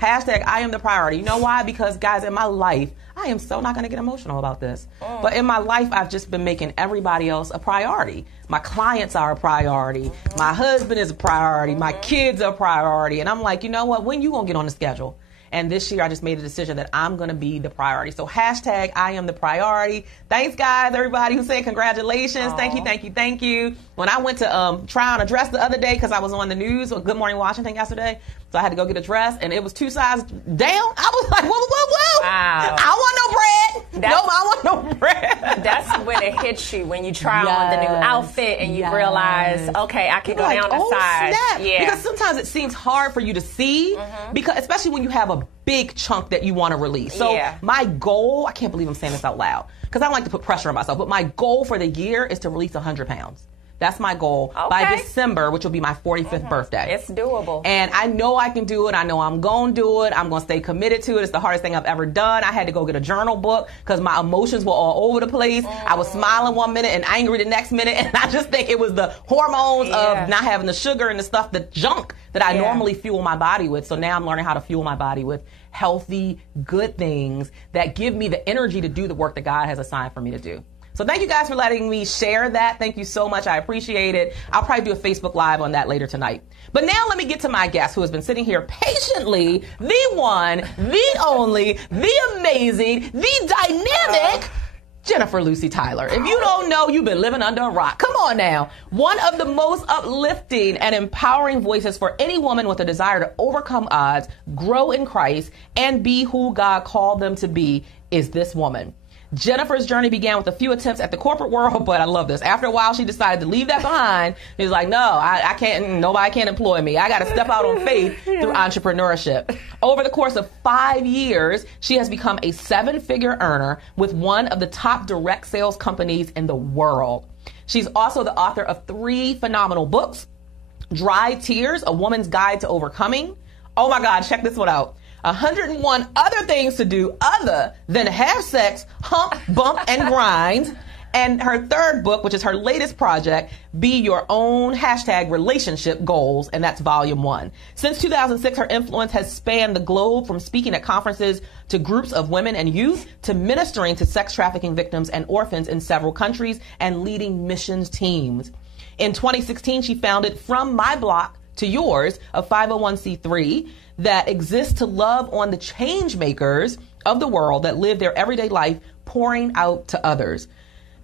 Hashtag I am the priority. You know why? Because guys, in my life, I am so not going to get emotional about this. But in my life, I've just been making everybody else a priority. My clients are a priority. My husband is a priority. My kids are a priority. And I'm like, you know what? When you going to get on the schedule? And this year, I just made a decision that I'm going to be the priority. So hashtag I am the priority. Thanks, guys, everybody who said congratulations. Aww. Thank you. When I went to try on a dress the other day because I was on the news with Good Morning Washington yesterday, so I had to go get a dress, and it was 2 sizes down. I was like, whoa. Wow. I want no bread. I want no bread. That's when it hits you, when you try on the new outfit and you realize, okay, I can go down the size. Snap. Yeah. Because sometimes it seems hard for you to see, because especially when you have a big chunk that you want to release. So my goal, I can't believe I'm saying this out loud, because I don't like to put pressure on myself, but my goal for the year is to release 100 pounds. That's my goal by December, which will be my 45th birthday. It's doable. And I know I can do it. I know I'm going to do it. I'm going to stay committed to it. It's the hardest thing I've ever done. I had to go get a journal book because my emotions were all over the place. I was smiling one minute and angry the next minute. And I just think it was the hormones of not having the sugar and the stuff, the junk that I normally fuel my body with. So now I'm learning how to fuel my body with healthy, good things that give me the energy to do the work that God has assigned for me to do. So thank you guys for letting me share that. Thank you so much. I appreciate it. I'll probably do a Facebook Live on that later tonight. But now let me get to my guest who has been sitting here patiently, the one, the only, the amazing, the dynamic Jennifer Lucy Tyler. If you don't know, you've been living under a rock. Come on now. One of the most uplifting and empowering voices for any woman with a desire to overcome odds, grow in Christ, and be who God called them to be is this woman. Jennifer's journey began with a few attempts at the corporate world, but I love this. After a while, she decided to leave that behind. She was like, no, I can't, nobody can employ me. I got to step out on faith through entrepreneurship. Over the course of 5 years, she has become a 7-figure earner with one of the top direct sales companies in the world. She's also the author of 3 phenomenal books: Dry Tears, A Woman's Guide to Overcoming. Oh my God, check this one out. 101 other things to do other than have sex, hump, bump, and grind. And her third book, which is her latest project, Be Your Own #Relationship Goals, and that's volume 1. Since 2006, her influence has spanned the globe, from speaking at conferences to groups of women and youth to ministering to sex trafficking victims and orphans in several countries and leading missions teams. In 2016, she founded From My Block to Yours, a 501c3 that exists to love on the change makers of the world that live their everyday life pouring out to others.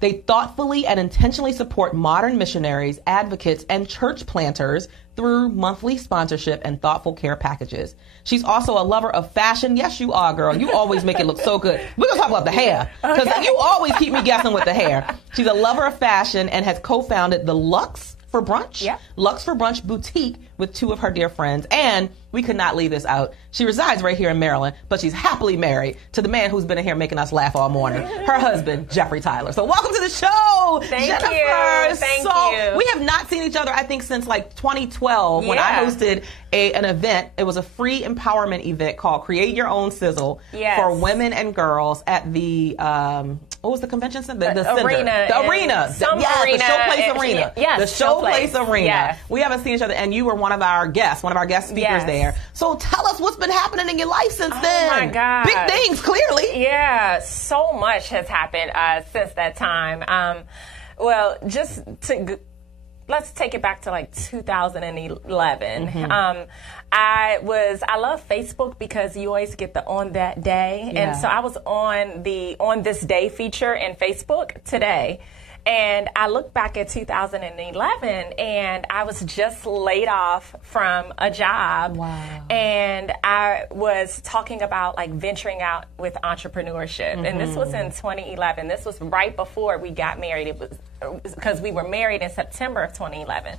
They thoughtfully and intentionally support modern missionaries, advocates, and church planters through monthly sponsorship and thoughtful care packages. She's also a lover of fashion. Yes, you are, girl. You always make it look so good. We're going to talk about the hair, because you always keep me guessing with the hair. She's a lover of fashion and has co-founded the Lux for Brunch, Lux for Brunch boutique with 2 of her dear friends. And we could not leave this out. She resides right here in Maryland, but she's happily married to the man who's been in here making us laugh all morning, her husband, Jeffrey Tyler. So welcome to the show, Thank Jennifer. you. Thank you. We have not seen each other, I think, since like 2012 when I hosted an event. It was a free empowerment event called Create Your Own Sizzle for women and girls at the, what was the convention center? The center. Arena. The arena. The Showplace Arena. Yes, the Showplace Arena. Yes. We haven't seen each other, and you were one of our guest speakers there. So tell us what's been happening in your life since then. Oh my God. Big things, clearly. Yeah, so much has happened since that time. Well, let's take it back to like 2011. I love Facebook because you always get the on that day. And so I was on the On This Day feature in Facebook today. And I look back at 2011, and I was just laid off from a job. Wow. And I was talking about like venturing out with entrepreneurship. And this was in 2011. This was right before we got married. It was because we were married in September of 2011.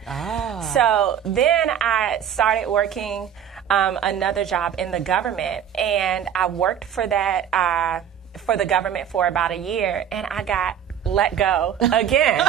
So then I started working another job in the government, and I worked for that for the government for about a year, and I got let go again.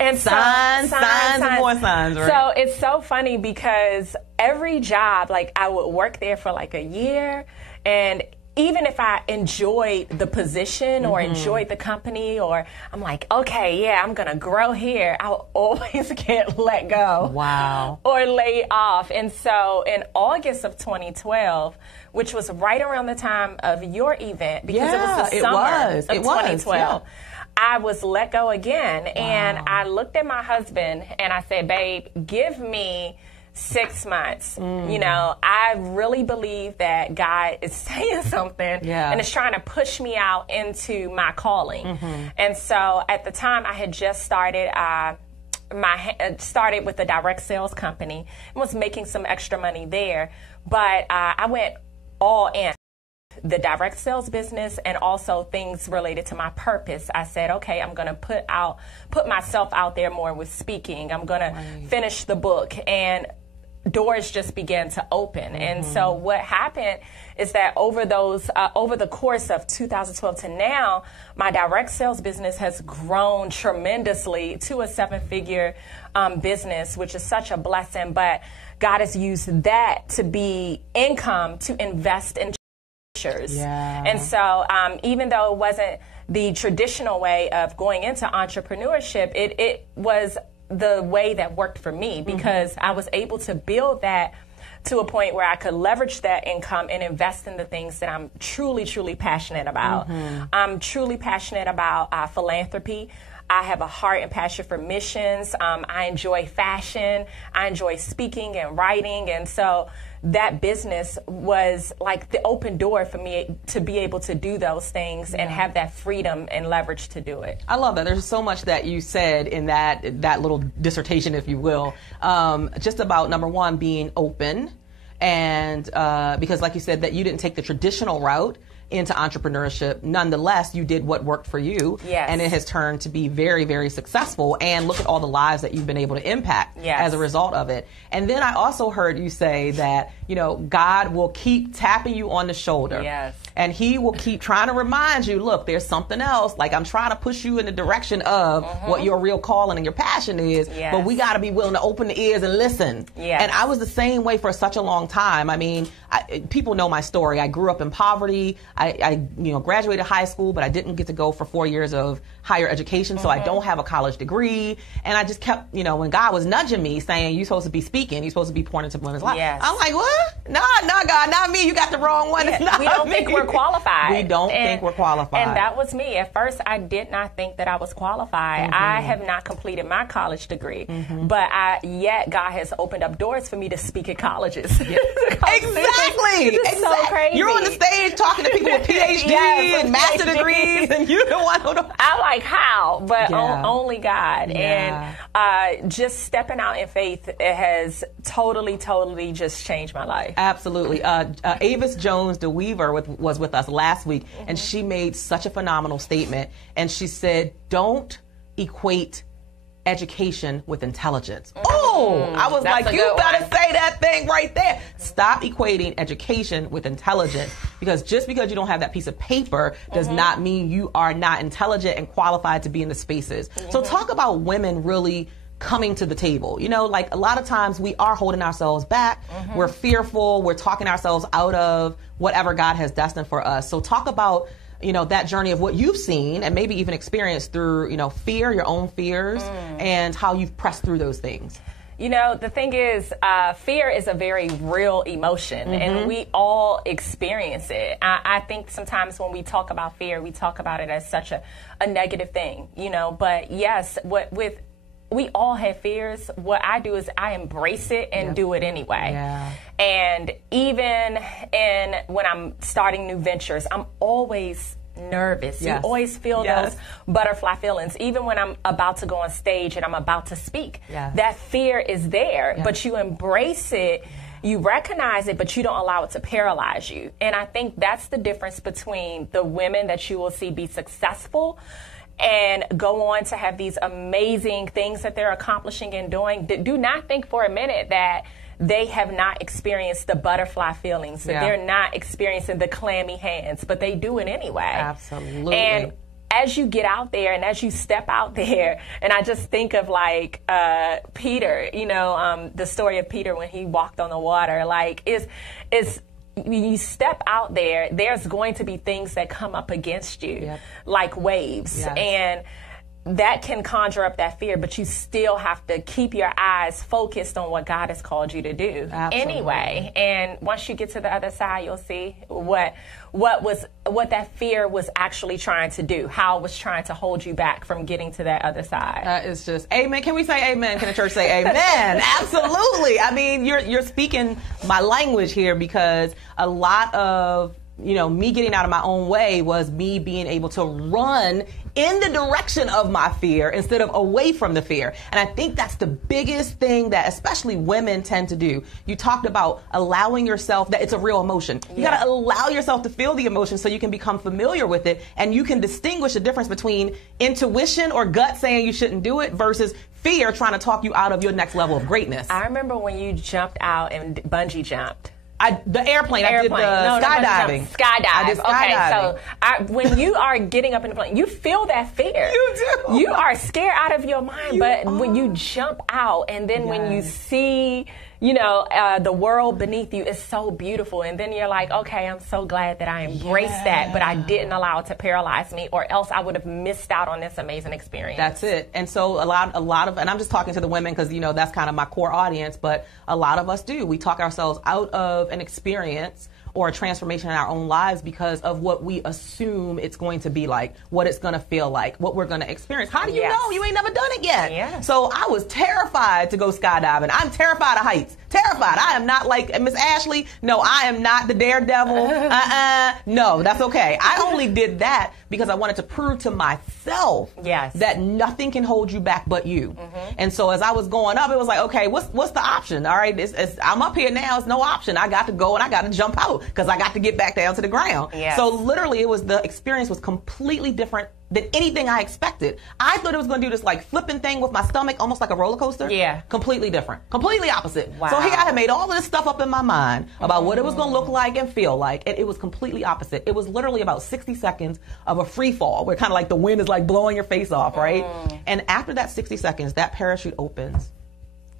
And signs, more signs, right? So it's so funny because every job, like I would work there for like a year, and even if I enjoyed the position or enjoyed the company, or I'm like, okay, yeah, I'm gonna grow here, I'll always get let go. Wow. Or laid off. And so in August of 2012, which was right around the time of your event, because it was the summer of 2012. I was let go again. Wow. And I looked at my husband and I said, babe, give me 6 months. You know, I really believe that God is saying something and is trying to push me out into my calling. And so at the time I had just started started with a direct sales company and was making some extra money there. But I went all in. The direct sales business and also things related to my purpose. I said, okay, I'm going to put myself out there more with speaking. I'm going to finish the book, and doors just began to open. And so what happened is that over the course of 2012 to now, my direct sales business has grown tremendously to a 7-figure business, which is such a blessing. But God has used that to be income to invest in. And so even though it wasn't the traditional way of going into entrepreneurship, it was the way that worked for me, because I was able to build that to a point where I could leverage that income and invest in the things that I'm truly, truly passionate about. I'm truly passionate about philanthropy. I have a heart and passion for missions. I enjoy fashion. I enjoy speaking and writing. And so that business was like the open door for me to be able to do those things and have that freedom and leverage to do it. I love that. There's so much that you said in that little dissertation, if you will, just about, number one, being open. And because like you said, that you didn't take the traditional route into entrepreneurship. Nonetheless, you did what worked for you. And it has turned to be very, very successful. And look at all the lives that you've been able to impact as a result of it. And then I also heard you say that, you know, God will keep tapping you on the shoulder. And he will keep trying to remind you, look, there's something else. Like, I'm trying to push you in the direction of what your real calling and your passion is. But we got to be willing to open the ears and listen. And I was the same way for such a long time. I mean, people know my story. I grew up in poverty. I graduated high school, but I didn't get to go for 4 years of higher education, so I don't have a college degree. And I just kept, when God was nudging me, saying, you're supposed to be speaking, you're supposed to be pouring into women's lives. Yes. I'm like, what? No, God, not me. You got the wrong one. It's not we don't me. think we're qualified. We don't think we're qualified. And that was me. At first, I did not think that I was qualified. I have not completed my college degree, but yet God has opened up doors for me to speak at colleges. Exactly. It's so crazy. You're on the stage talking to people with PhDs and master degrees, and you're the one who don't. I'm like, how? But only God. Yeah. And just stepping out in faith, it has totally just changed my life. Absolutely. Avis Jones DeWeaver was with us last week, and she made such a phenomenal statement. And she said, don't equate education with intelligence. Oh, I was like, you better say that thing right there. Stop equating education with intelligence, because just because you don't have that piece of paper does not mean you are not intelligent and qualified to be in the spaces. So talk about women really coming to the table. Like a lot of times we are holding ourselves back. We're fearful. We're talking ourselves out of whatever God has destined for us. So talk about that journey of what you've seen and maybe even experienced through, fear, your own fears, and how you've pressed through those things. The thing is, fear is a very real emotion, and we all experience it. I think sometimes when we talk about fear, we talk about it as such a negative thing, but yes, we all have fears. What I do is I embrace it and do it anyway. Yeah. And even when I'm starting new ventures, I'm always nervous. You always feel those butterfly feelings. Even when I'm about to go on stage and I'm about to speak, that fear is there, but you embrace it. You recognize it, but you don't allow it to paralyze you. And I think that's the difference between the women that you will see be successful and go on to have these amazing things that they're accomplishing and doing. Do not think for a minute that they have not experienced the butterfly feelings, that they're not experiencing the clammy hands, but they do it anyway. Absolutely. And as you get out there and as you step out there, and I just think of like Peter, the story of Peter when he walked on the water, like when you step out there, there's going to be things that come up against you, like waves. And that can conjure up that fear, but you still have to keep your eyes focused on what God has called you to do anyway. And once you get to the other side, you'll see what that fear was actually trying to do, how it was trying to hold you back from getting to that other side. That is just amen. Can we say amen? Can the church say amen? Absolutely. I mean, you're speaking my language here, because a lot of me getting out of my own way was me being able to run in the direction of my fear instead of away from the fear. And I think that's the biggest thing that especially women tend to do. You talked about allowing yourself, that it's a real emotion. You got to allow yourself to feel the emotion so you can become familiar with it, and you can distinguish the difference between intuition or gut saying you shouldn't do it versus fear trying to talk you out of your next level of greatness. I remember when you jumped out and bungee jumped. The airplane. I did the skydiving. Skydive. I did skydiving. Okay, so when you are getting up in the plane, you feel that fear. You do. You are scared out of your mind, when you jump out and then when you see, the world beneath you is so beautiful. And then you're like, okay, I'm so glad that I embraced that, but I didn't allow it to paralyze me, or else I would have missed out on this amazing experience. That's it. And so a lot of, and I'm just talking to the women because, that's kind of my core audience, but a lot of us do. We talk ourselves out of an experience or a transformation in our own lives because of what we assume it's going to be like, what it's going to feel like, what we're going to experience. How do you know? You ain't never done it yet. Yes. So I was terrified to go skydiving. I'm terrified of heights. Terrified. I am not like Miss Ashley. No, I am not the daredevil. No, that's okay. I only did that because I wanted to prove to myself that nothing can hold you back but you. And so as I was going up, it was like, okay, what's the option? All right, I'm up here now. It's no option. I got to go and I got to jump out because I got to get back down to the ground. Yes. So literally, the experience was completely different than anything I expected. I thought it was going to do this like flipping thing with my stomach, almost like a roller coaster. Yeah. Completely different. Completely opposite. Wow. So here I had made all of this stuff up in my mind about what it was going to look like and feel like, and it was completely opposite. It was literally about 60 seconds of a free fall where kind of like the wind is like blowing your face off, right? And after that 60 seconds, that parachute opens.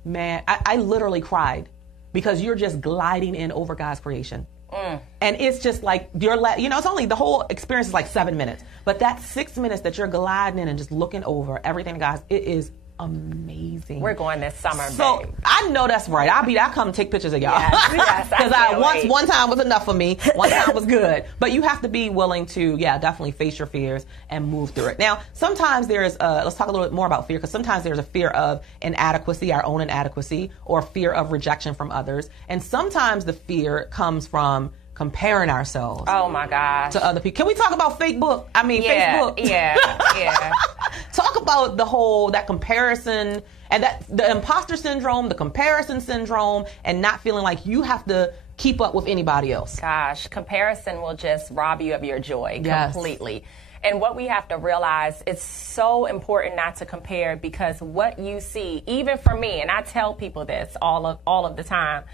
Man, I literally cried because you're just gliding in over God's creation. And it's just like, it's only, the whole experience is like 7 minutes. But that 6 minutes that you're gliding in and just looking over everything, guys, it is amazing. We're going this summer, so babe. I know that's right. I'll come take pictures of y'all. Yes, Because one time was enough for me. One time was good. But you have to be willing to, definitely face your fears and move through it. Now, sometimes there's, let's talk a little bit more about fear, because sometimes there's a fear of inadequacy, our own inadequacy, or fear of rejection from others. And sometimes the fear comes from comparing ourselves. Oh my gosh. To other people. Can we talk about Facebook? Facebook. Yeah. Talk about that comparison and the imposter syndrome, the comparison syndrome, and not feeling like you have to keep up with anybody else. Gosh, comparison will just rob you of your joy completely. And what we have to realize, it's so important not to compare, because what you see, even for me, and I tell people this all of the time,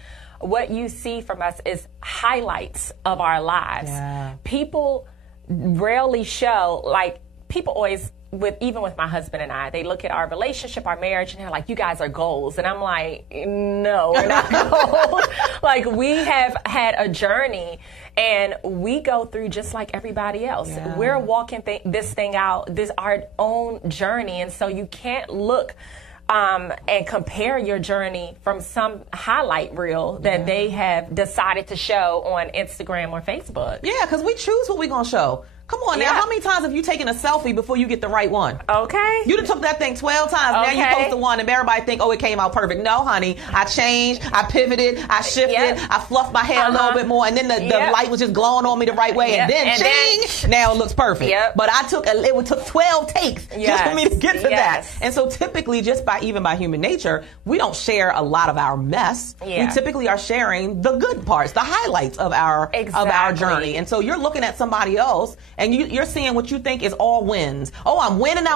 what you see from us is highlights of our lives. Yeah. People rarely show, like, people always, even with my husband and I, they look at our relationship, our marriage, and they're like, you guys are goals. And I'm like, no, we're not goals. Like, we have had a journey, and we go through just like everybody else. Yeah. We're walking this thing out, our own journey. And so you can't look and compare your journey from some highlight reel that they have decided to show on Instagram or Facebook. Yeah, because we choose what we're going to show. Come on now, how many times have you taken a selfie before you get the right one? Okay. You done took that thing 12 times. Okay. Now you post the one and everybody think, it came out perfect. No, honey. I changed, I pivoted, I shifted, I fluffed my hair a little bit more, and then the light was just glowing on me the right way, and then ching, now it looks perfect. Yep. But it took 12 takes just for me to get to that. And so typically, even by human nature, we don't share a lot of our mess. Yeah. We typically are sharing the good parts, the highlights of our journey. And so you're looking at somebody else, and you're seeing what you think is all wins. Oh, I'm winning.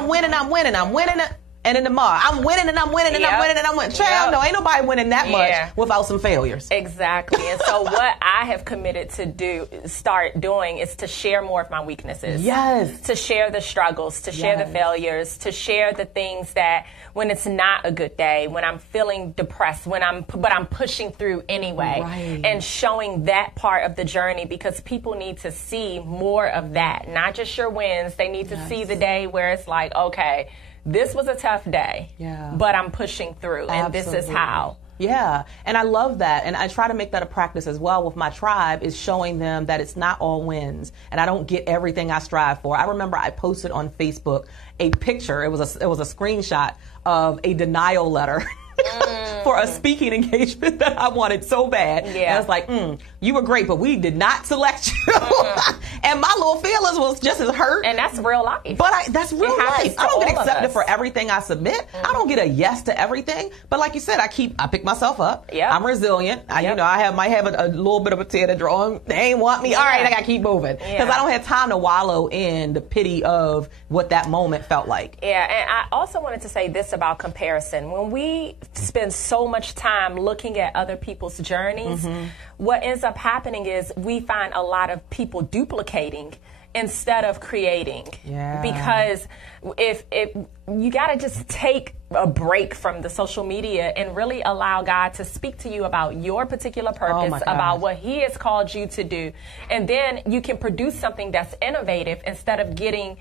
And in tomorrow, I'm winning and I'm winning and I'm winning and I'm winning. Child, no, ain't nobody winning that much without some failures. Exactly. And so what I have committed to start doing is to share more of my weaknesses. Yes. To share the struggles, to share the failures, to share the things that when it's not a good day, when I'm feeling depressed, but I'm pushing through anyway. Right. And showing that part of the journey, because people need to see more of that, not just your wins. They need to see the day where it's like, okay, this was a tough day, but I'm pushing through, and this is how. Yeah, and I love that, and I try to make that a practice as well with my tribe, is showing them that it's not all wins, and I don't get everything I strive for. I remember I posted on Facebook a picture, it was a screenshot of a denial letter for a speaking engagement that I wanted so bad. Yeah. And I was like, you were great, but we did not select you. And my little feelings was just as hurt. And that's real life. But that's real life. I don't get accepted for everything I submit. I don't get a yes to everything. But like you said, I pick myself up. Yep. I'm resilient. I might have a little bit of a tear to draw. They ain't want me. All right, I got to keep moving. Because I don't have time to wallow in the pity of what that moment felt like. Yeah, and I also wanted to say this about comparison. When we spend so much time looking at other people's journeys, what ends up happening is we find a lot of people duplicating instead of creating. Yeah. Because if you got to just take a break from the social media and really allow God to speak to you about your particular purpose, about what He has called you to do. And then you can produce something that's innovative instead of getting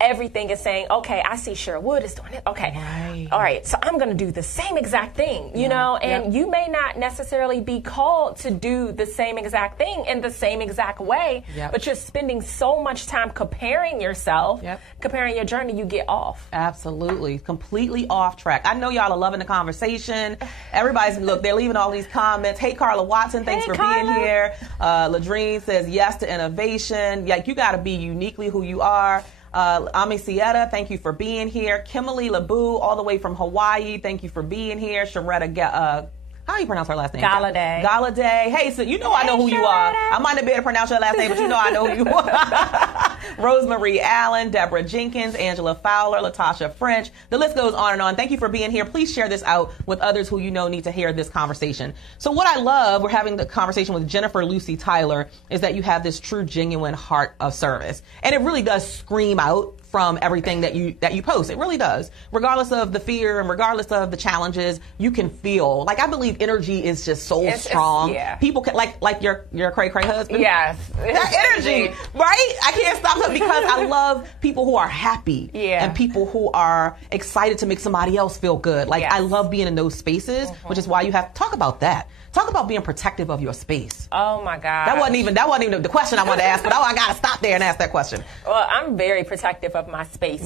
everything is saying, okay, I see Cheryl Wood is doing it. Okay. All right. So I'm going to do the same exact thing, you know, and you may not necessarily be called to do the same exact thing in the same exact way, but you're spending so much time comparing yourself, comparing your journey, you get off. Absolutely. Completely off track. I know y'all are loving the conversation. Everybody's, they're leaving all these comments. Hey, Carla Watson, thanks for being here. Ladrine says yes to innovation. Like, you got to be uniquely who you are. Ami Sieta, thank you for being here. Kimberly Laboo, all the way from Hawaii, thank you for being here. Sharetta, how do you pronounce her last name? Galladay. Hey, so you know I know who you are. I might not be able to pronounce your last name, but you know I know who you are. Rosemary Allen, Deborah Jenkins, Angela Fowler, Latasha French. The list goes on and on. Thank you for being here. Please share this out with others who you know need to hear this conversation. So what I love, we're having the conversation with Jennifer Lucy Tyler, is that you have this true, genuine heart of service. And it really does scream out from everything that you post. It really does. Regardless of the fear and regardless of the challenges, you can feel, like, I believe energy is just so strong. People can, like your cray-cray husband. Yes. That energy, right? I can't stop that because I love people who are happy and people who are excited to make somebody else feel good. Like, I love being in those spaces, which is why you have to talk about that. Talk about being protective of your space. Oh my God. That wasn't even the question I wanted to ask, but I got to stop there and ask that question. Well, I'm very protective of my space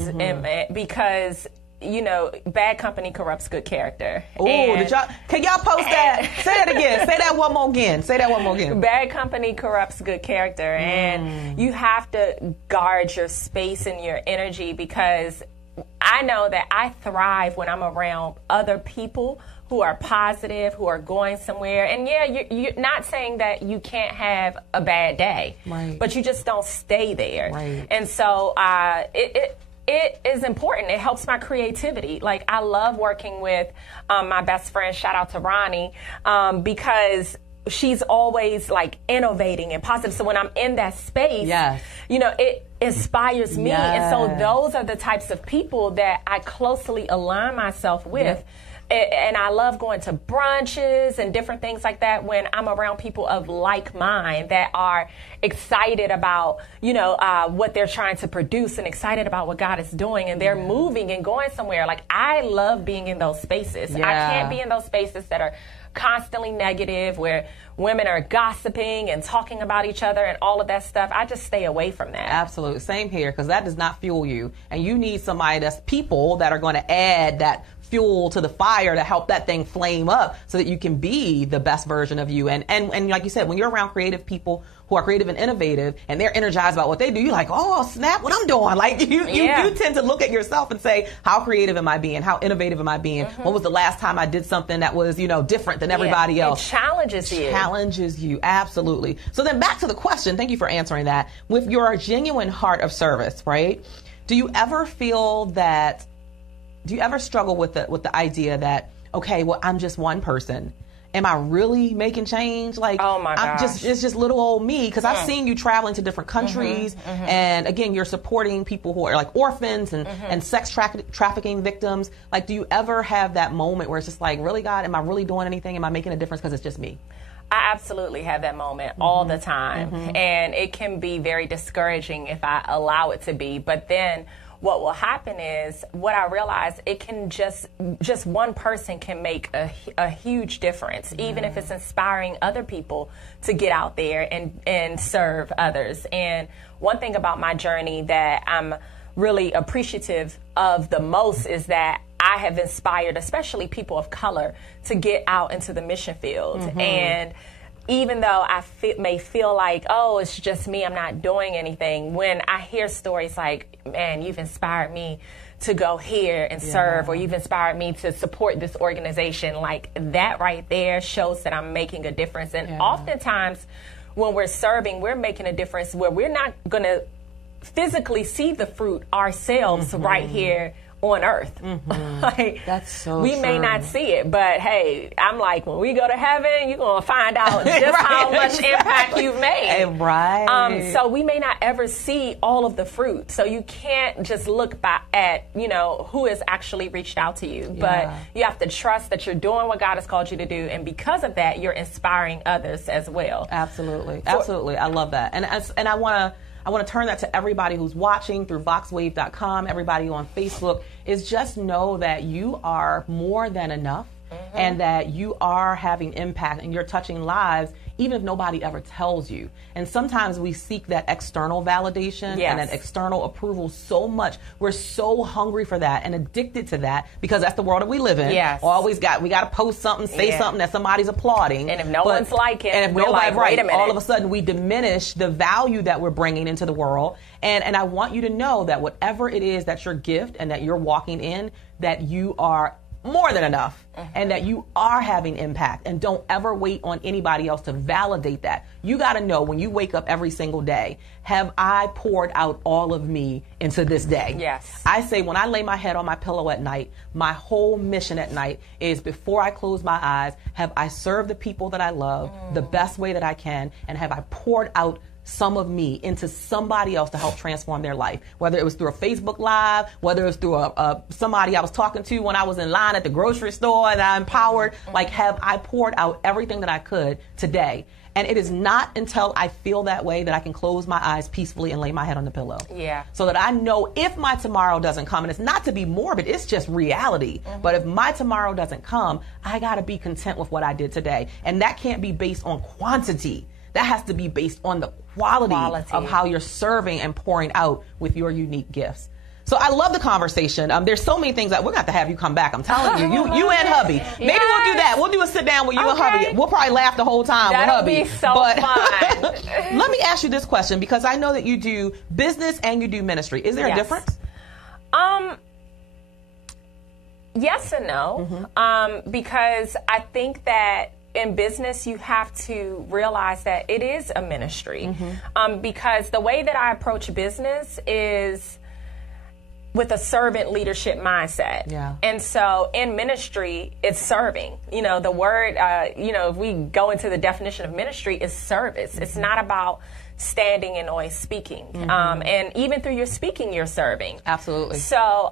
because, you know, bad company corrupts good character. Oh, can y'all post that? Say that again. Say that one more again. Bad company corrupts good character, and you have to guard your space and your energy, because I know that I thrive when I'm around other people who are positive, who are going somewhere. And you're not saying that you can't have a bad day, but you just don't stay there. And so it is important. It helps my creativity. Like, I love working with my best friend, shout out to Ronnie, because she's always like innovating and positive. So when I'm in that space, you know, it inspires me. And so those are the types of people that I closely align myself with. And I love going to brunches and different things like that when I'm around people of like mind that are excited about, you know, what they're trying to produce and excited about what God is doing, and they're moving and going somewhere. Like, I love being in those spaces. I can't be in those spaces that are constantly negative, where women are gossiping and talking about each other and all of that stuff. I just stay away from that. Absolutely. Same here, because that does not fuel you. And you need somebody people that are going to add that fuel to the fire to help that thing flame up so that you can be the best version of you. And like you said, when you're around creative people who are creative and innovative and they're energized about what they do, you're like, oh, snap, what I'm doing. Like, you tend to look at yourself and say, how creative am I being? How innovative am I being? When was the last time I did something that was, you know, different than everybody else? It challenges you. Challenges you, absolutely. So then back to the question, thank you for answering that. With your genuine heart of service, right? Do you ever struggle with the idea that, okay, well, I'm just one person. Am I really making change? Like, oh my gosh. It's just little old me, because I've seen you traveling to different countries, and again, you're supporting people who are like orphans and sex trafficking victims. Like, do you ever have that moment where it's just like, really, God, am I really doing anything? Am I making a difference because it's just me? I absolutely have that moment all the time, and it can be very discouraging if I allow it to be. But then what will happen is, what I realize, it can just one person can make a huge difference, even if it's inspiring other people to get out there and serve others. And one thing about my journey that I'm really appreciative of the most is that I have inspired, especially people of color, to get out into the mission field. And even though I may feel like, oh, it's just me, I'm not doing anything, when I hear stories like, man, you've inspired me to go here and serve, or you've inspired me to support this organization, like, that right there shows that I'm making a difference. And oftentimes when we're serving, we're making a difference where we're not going to physically see the fruit ourselves right here on earth. Like, that's so we true. may not see it, but hey, I'm like, when we go to heaven, you're gonna find out just how much impact you've made. So we may not ever see all of the fruit, so you can't just look back at, you know, who has actually reached out to you, but you have to trust that you're doing what God has called you to do, and because of that, you're inspiring others as well. Absolutely. I love that. And I want to turn that to everybody who's watching through voxwave.com, everybody on Facebook, is just know that you are more than enough, and that you are having impact and you're touching lives, even if nobody ever tells you. And sometimes we seek that external validation and that external approval so much. We're so hungry for that and addicted to that, because that's the world that we live in. We got to post something, say something that somebody's applauding. And if no one's liking, and if nobody, wait a minute, all of a sudden we diminish the value that we're bringing into the world. And I want you to know that whatever it is that's your gift and that you're walking in, that you are more than enough, and that you are having impact, and don't ever wait on anybody else to validate that. You got to know, when you wake up every single day, have I poured out all of me into this day? Yes. I say, when I lay my head on my pillow at night, my whole mission at night is, before I close my eyes, have I served the people that I love the best way that I can, and have I poured out some of me into somebody else to help transform their life. Whether it was through a Facebook Live, whether it was through somebody I was talking to when I was in line at the grocery store that I empowered, like have I poured out everything that I could today. And it is not until I feel that way that I can close my eyes peacefully and lay my head on the pillow. Yeah. So that I know if my tomorrow doesn't come, and it's not to be morbid, it's just reality. But if my tomorrow doesn't come, I got to be content with what I did today. And that can't be based on quantity. That has to be based on the quality of how you're serving and pouring out with your unique gifts. So I love the conversation. There's so many things that we're going to have you come back. I'm telling you, you and hubby. Maybe we'll do that. We'll do a sit down with you and hubby. We'll probably laugh the whole time with hubby. That'll be so fun. Let me ask you this question, because I know that you do business and you do ministry. Is there a difference? Yes and no. Because I think that in business, you have to realize that it is a ministry. Because the way that I approach business is with a servant leadership mindset. Yeah. And so in ministry, it's serving. You know, the word, if we go into the definition of ministry, is service. It's not about standing and always speaking. And even through your speaking, you're serving. Absolutely. So,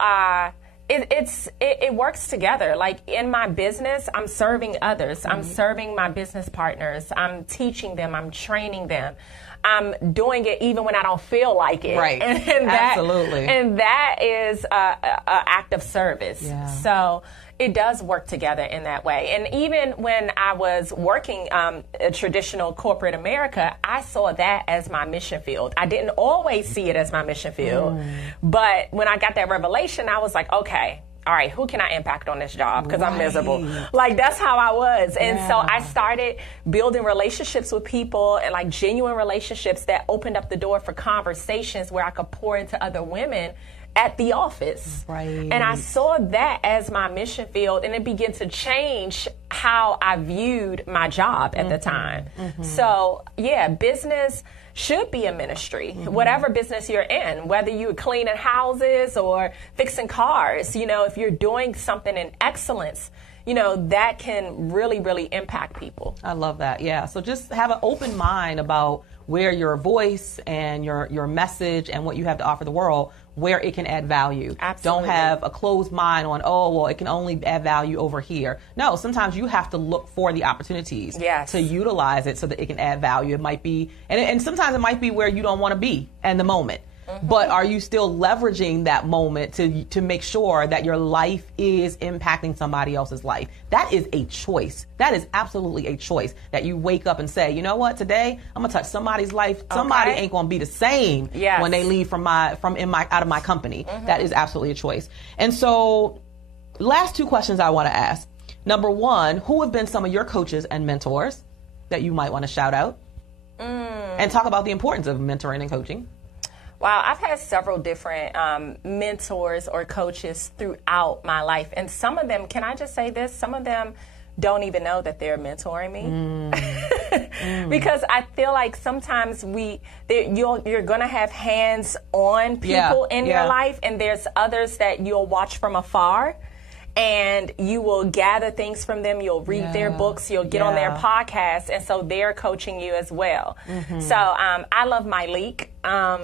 it works together. Like in my business, I'm serving others. I'm serving my business partners. I'm teaching them. I'm training them. I'm doing it even when I don't feel like it. Right. Absolutely. And that is a act of service. Yeah. So it does work together in that way. And even when I was working a traditional corporate America, I saw that as my mission field. I didn't always see it as my mission field. But when I got that revelation, I was like, okay, all right, who can I impact on this job? Because I'm miserable. Like, that's how I was. And so I started building relationships with people, and like genuine relationships that opened up the door for conversations where I could pour into other women at the office. Right. And I saw that as my mission field, and it began to change how I viewed my job at the time. So, yeah, business should be a ministry, whatever business you're in, whether you're cleaning houses or fixing cars. You know, if you're doing something in excellence, you know, that can really, really impact people. I love that. Yeah. So just have an open mind about where your voice and your message and what you have to offer the world, where it can add value. Absolutely. Don't have a closed mind on, oh, well, it can only add value over here. No, sometimes you have to look for the opportunities to utilize it so that it can add value. It might be, and sometimes it might be where you don't want to be in the moment. But are you still leveraging that moment to make sure that your life is impacting somebody else's life? That is a choice. That is absolutely a choice, that you wake up and say, you know what, today I'm gonna touch somebody's life. Somebody ain't gonna be the same when they leave out of my company. That is absolutely a choice. And so, last two questions I want to ask. Number one, who have been some of your coaches and mentors that you might want to shout out? And talk about the importance of mentoring and coaching. Wow, I've had several different mentors or coaches throughout my life. And some of them, can I just say this? Some of them don't even know that they're mentoring me. Because I feel like sometimes you're going to have hands-on people in your life, and there's others that you'll watch from afar. And you will gather things from them. You'll read their books. You'll get on their podcasts. And so they're coaching you as well. So I love Myleik.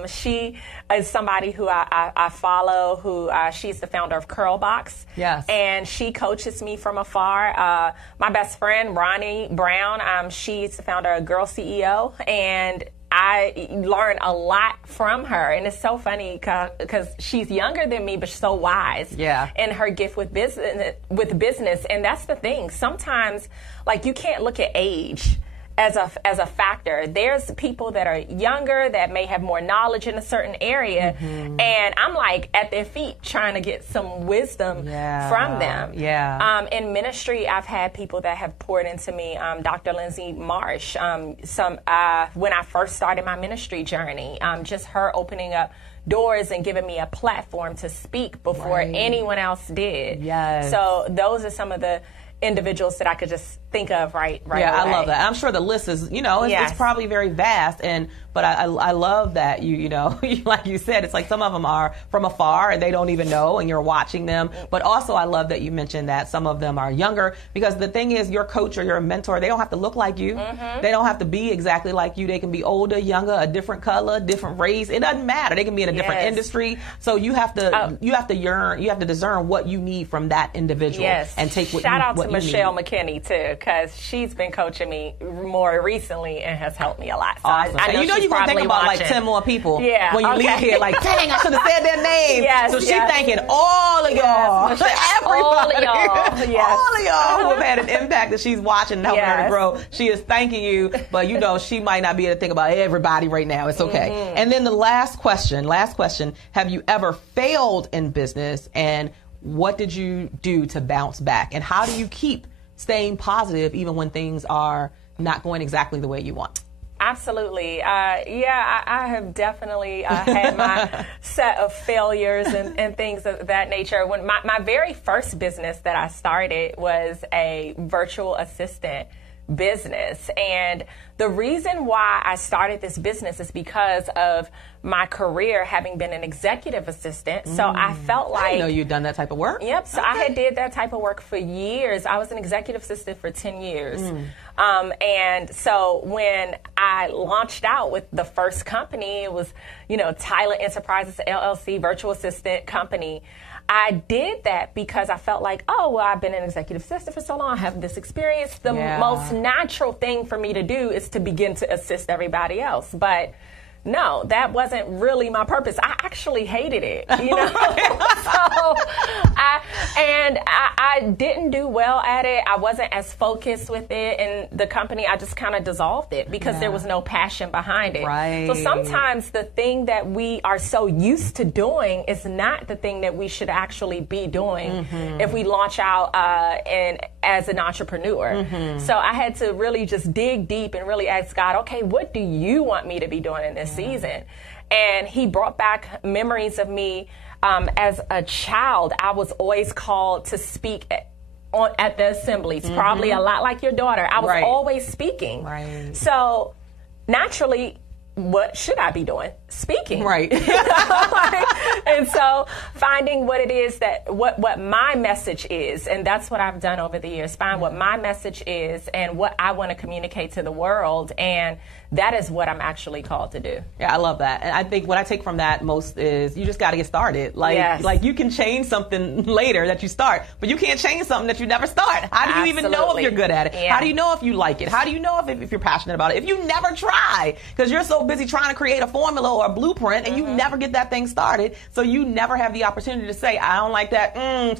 She is somebody who I follow, she's the founder of Curlbox. Yes. And she coaches me from afar. My best friend, Ronnie Brown, she's the founder of Girl CEO. And I learned a lot from her, and it's so funny because she's younger than me, but she's so wise. Yeah. In her gift with business, and that's the thing. Sometimes, like, you can't look at age as a factor. There's people that are younger that may have more knowledge in a certain area, and I'm like at their feet trying to get some wisdom from them. Yeah. In ministry, I've had people that have poured into me. Dr. Lindsay Marsh. When I first started my ministry journey, just her opening up doors and giving me a platform to speak before anyone else did. Yes. So those are some of the individuals that I could just think of right away. I love that. I'm sure the list is, it's probably very vast. And But I love that you know, like you said, it's like some of them are from afar and they don't even know, and you're watching them. But also I love that you mentioned that some of them are younger, because the thing is, your coach or your mentor, they don't have to look like you. They don't have to be exactly like you. They can be older, younger, a different color, different race. It doesn't matter. They can be in a different industry. So you have to discern what you need from that individual and take what Shout you out what to you Michelle need. McKinney too, because she's been coaching me more recently and has helped me a lot. So Awesome. I know And you know she's you're gonna think probably about like watching. 10 more people Yeah, when you leave here. Like, dang, I should have said their name. Yes, so she's yes. thanking all of y'all, Michelle, everybody, all of y'all, yes. all of y'all who have had an impact that she's watching and helping her to Yes. grow. She is thanking you, but you know she might not be able to think about everybody right now. It's okay. And then the last question: have you ever failed in business, and what did you do to bounce back? And how do you keep staying positive even when things are not going exactly the way you want? Absolutely. I have definitely had my set of failures and things of that nature. When my very first business that I started was a virtual assistant business. And the reason why I started this business is because of my career having been an executive assistant. So I felt like... I didn't know you'd done that type of work. Yep. So I had did that type of work for years. I was an executive assistant for 10 years. And so when I launched out with the first company, it was, Tyler Enterprises, LLC, virtual assistant company. I did that because I felt like, I've been an executive assistant for so long. I have this experience. The most natural thing for me to do is to begin to assist everybody else. But no, that wasn't really my purpose. I actually hated it, So I didn't do well at it. I wasn't as focused with it, and the company, I just kind of dissolved it because there was no passion behind it. Right. So sometimes the thing that we are so used to doing is not the thing that we should actually be doing if we launch out as an entrepreneur. So I had to really just dig deep and really ask God, okay, what do you want me to be doing in this season? And he brought back memories of me as a child. I was always called to speak at the assemblies, probably a lot like your daughter. I was always speaking. Right. So naturally, what should I be doing? Speaking. Right. And so finding what it is what my message is, and that's what I've done over the years, find what my message is and what I want to communicate to the world, and that is what I'm actually called to do. Yeah, I love that. And I think what I take from that most is you just got to get started. Like you can change something later that you start, but you can't change something that you never start. How do you even know if you're good at it? Yeah. How do you know if you like it? How do you know if you're passionate about it? If you never try, because you're so busy trying to create a formula or a blueprint and you never get that thing started, so you never have the opportunity to say, I don't like that,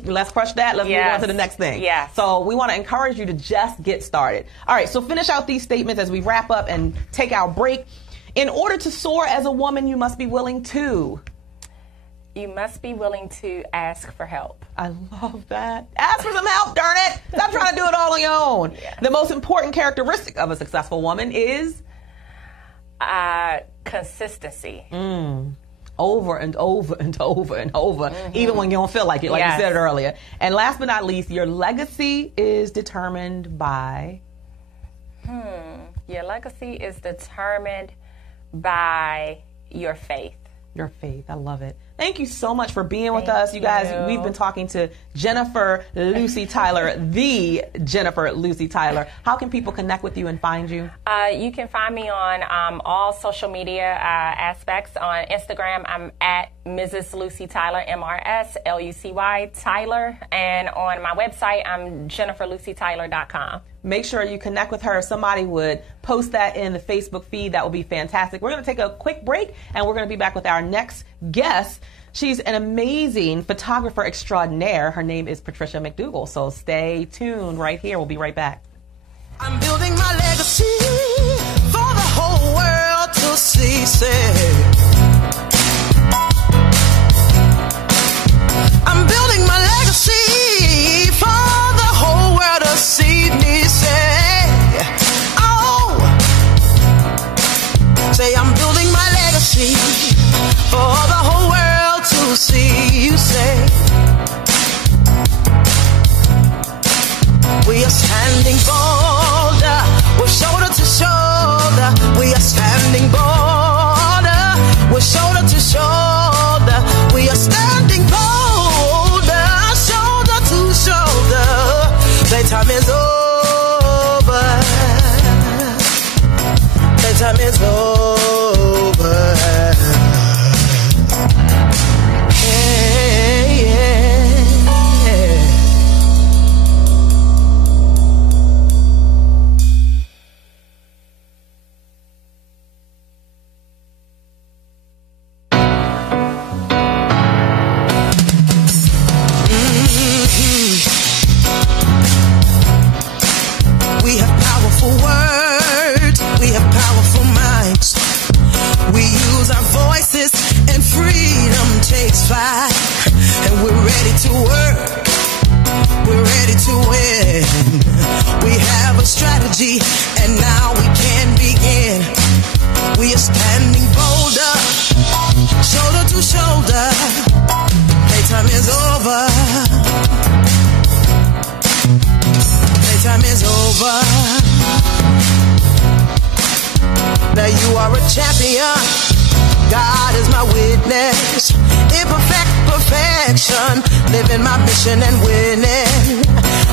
let's crush that, let's move on to the next thing. Yeah. So we want to encourage you to just get started. All right, so finish out these statements as we wrap up and take our break. In order to soar as a woman, you must be willing to... You must be willing to ask for help. I love that. Ask for some help, darn it. Stop trying to do it all on your own. Yeah. The most important characteristic of a successful woman is... consistency. Over and over and over and over, even when you don't feel like it, like you said earlier. And last but not least, your legacy is determined by... Your legacy is determined by your faith. Your faith. I love it. Thank you so much for being with us. You guys, we've been talking to Jennifer Lucy Tyler, the Jennifer Lucy Tyler. How can people connect with you and find you? You can find me on all social media aspects. On Instagram, I'm at Mrs. Lucy Tyler, MRSLUCY Tyler. And on my website, I'm JenniferLucyTyler.com. Make sure you connect with her. If somebody would post that in the Facebook feed, that would be fantastic. We're going to take a quick break, and we're going to be back with our next guest. She's an amazing photographer extraordinaire. Her name is Patricia McDougall. So stay tuned right here. We'll be right back. I'm building my legacy for the whole world to see. I'm building my legacy for the whole world to see me say. Oh, say I'm building my legacy for the whole world to see. You say we are standing bold, we're shoulder to shoulder. We are standing bold. standing bolder, shoulder to shoulder. Playtime is over. Playtime is over. Now you are a champion. God is my witness. Imperfect perfection. Living my mission and winning.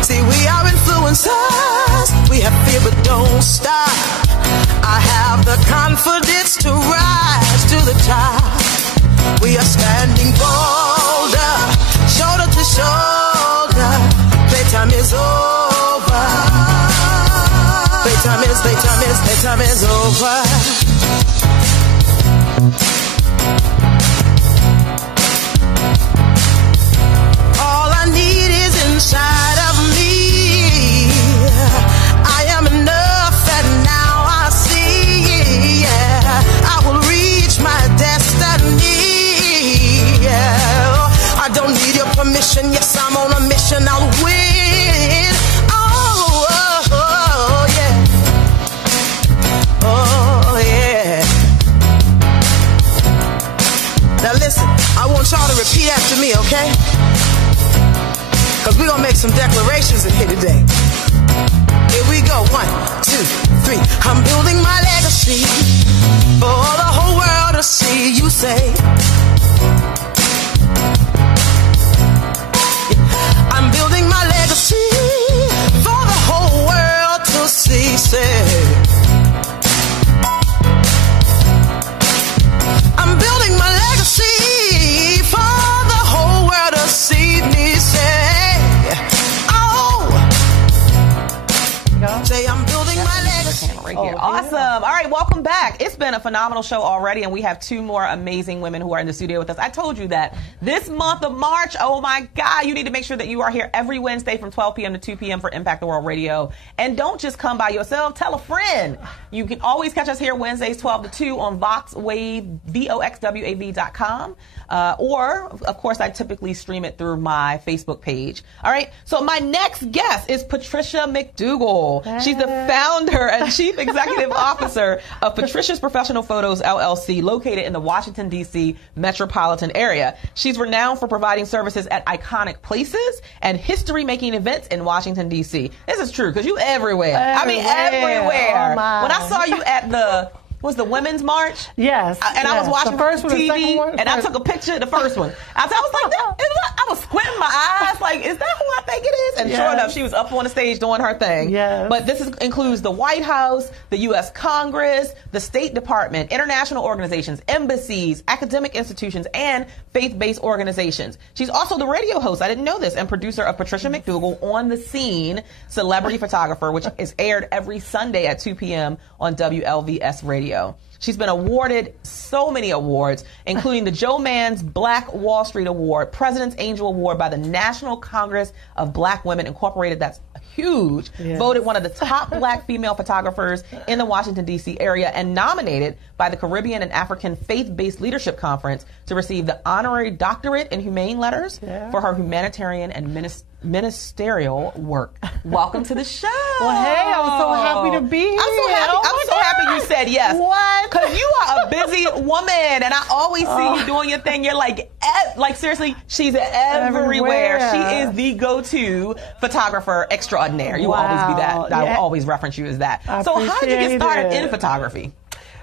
See, we are influencers. We have fear but don't stop. I have the confidence to rise to the top. We are standing bolder, shoulder to shoulder. Playtime is over. Playtime is over. All I need is inside of me. I am enough and now I see. Yeah, I will reach my destiny. Yeah, I don't need your permission. Yes, I'm on a mission. I'll win. Oh, oh, oh yeah. Oh yeah. Now listen, I want y'all to repeat after me, okay? Cause we're gonna make some declarations in here today. Here we go. 1, 2, 3. I'm building my legacy for all the whole world to see. You say, I'm building my legacy for the whole world to see. Say, I'm building my legacy for the whole world to see me. Say, oh, say I'm building my legacy. Right here. Awesome. All right, welcome back. It's been a phenomenal show already, and we have 2 more amazing women who are in the studio with us. I told you that this month of March, oh my God, you need to make sure that you are here every Wednesday from 12 p.m. to 2 p.m. for Impact the World Radio. And don't just come by yourself, tell a friend. You can always catch us here Wednesdays 12 to 2 on VoxWave, VoxWAV.com. Or, of course, I typically stream it through my Facebook page. All right, so my next guest is Patricia McDougal. She's the founder and chief executive officer of Patricia's Professional Photos, LLC, located in the Washington, D.C. metropolitan area. She's renowned for providing services at iconic places and history-making events in Washington, D.C. This is true, because you everywhere. I mean, everywhere. Oh, when I saw you at the... was the Women's March? Yes. I was watching the first one, TV, the second one, and I took a picture of the first one. I was like, I was squinting my eyes, like, is that who I think it is? And sure enough, she was up on the stage doing her thing. Yes. But this includes the White House, the U.S. Congress, the State Department, international organizations, embassies, academic institutions, and faith-based organizations. She's also the radio host, I didn't know this, and producer of Patricia McDougal On the Scene, Celebrity Photographer, which is aired every Sunday at 2 p.m. on WLVS Radio. She's been awarded so many awards, including the Joe Mann's Black Wall Street Award, President's Angel Award by the National Congress of Black Women Incorporated. That's huge. Yes. Voted one of the top Black female photographers in the Washington, D.C. area, and nominated by the Caribbean and African Faith-Based Leadership Conference to receive the honorary doctorate in humane letters for her humanitarian and ministerial work. Welcome to the show. Well, hey, I'm so happy to be here. I'm so happy you said yes. What? Because you are a busy woman, and I always see you doing your thing. You're like seriously, she's everywhere. She is the go-to photographer extraordinaire. You will always be that. I will always reference you as that. So how did you get started in photography?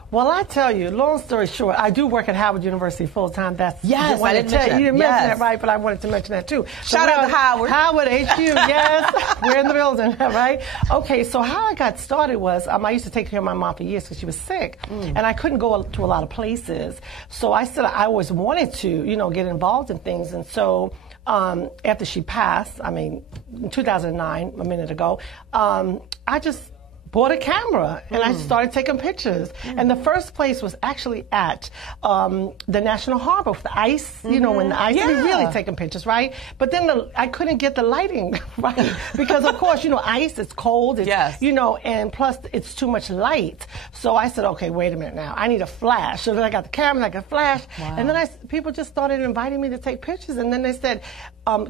Well, I tell you, long story short, I do work at Howard University full time. That's yes, I didn't mention that. You didn't mention that, right? But I wanted to mention that too. Shout out to Howard. Howard HQ, yes, we're in the building, right? Okay, so how I got started was I used to take care of my mom for years because she was sick, and I couldn't go to a lot of places. So I said I always wanted to, get involved in things, and so. After she passed, in 2009, a minute ago, I just bought a camera and I started taking pictures. And the first place was actually at the National Harbor with the ice, when the ice, we really taking pictures, right? But then I couldn't get the lighting right because, of course, ice, it's cold, it's, and plus it's too much light. So I said, okay, wait a minute now. I need a flash. So then I got the camera, I got a flash. Wow. And then people just started inviting me to take pictures. And then they said,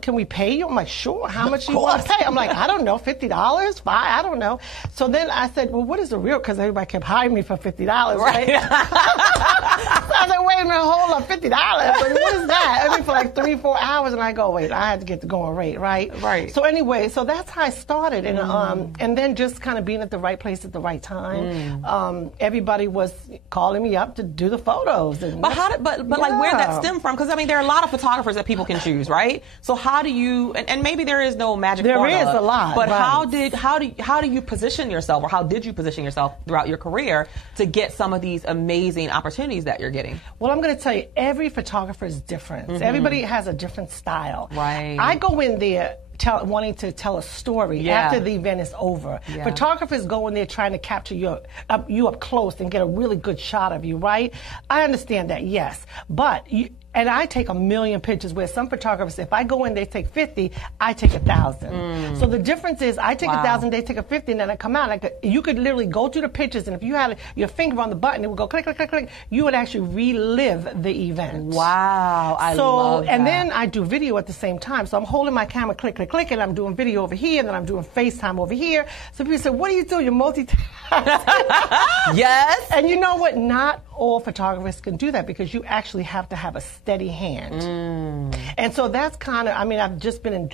can we pay you? I'm like, sure. How much you want to pay? I'm like, I don't know, $50, $5, I don't know. So then then I said, well, what is the real? Because everybody kept hiring me for $50, right? So I said, wait a minute, hold up, $50. But what is that? I mean, for like 3-4 hours, and I go, wait, I had to get the going rate, right? Right. So anyway, so that's how I started, and then just kind of being at the right place at the right time. Everybody was calling me up to do the photos. And but like, where did that stem from? Because I mean, there are a lot of photographers that people can choose, right? So how do you? And maybe there is no magic formula. There is a lot, but right. how do you position yourself, or how did you position yourself throughout your career to get some of these amazing opportunities that you're getting? Well, I'm going to tell you, every photographer is different. Everybody has a different style. Right. I go in there wanting to tell a story after the event is over. Yeah. Photographers go in there trying to capture you up close and get a really good shot of you, right? I understand that, yes. But and I take 1,000,000 pictures, where some photographers, if I go in, they take 50, I take 1,000. So the difference is, I take 1,000, they take 50, and then I come out. You could literally go through the pictures, and if you had your finger on the button, it would go click, click, click, click. You would actually relive the event. Wow, I love that. And then I do video at the same time. So I'm holding my camera, click, click, click, and I'm doing video over here, and then I'm doing FaceTime over here. So people say, what are you doing? You're multitasking. Yes. And you know what? Not all photographers can do that, because you actually have to have a steady hand. And so that's kind of, I mean, I've just been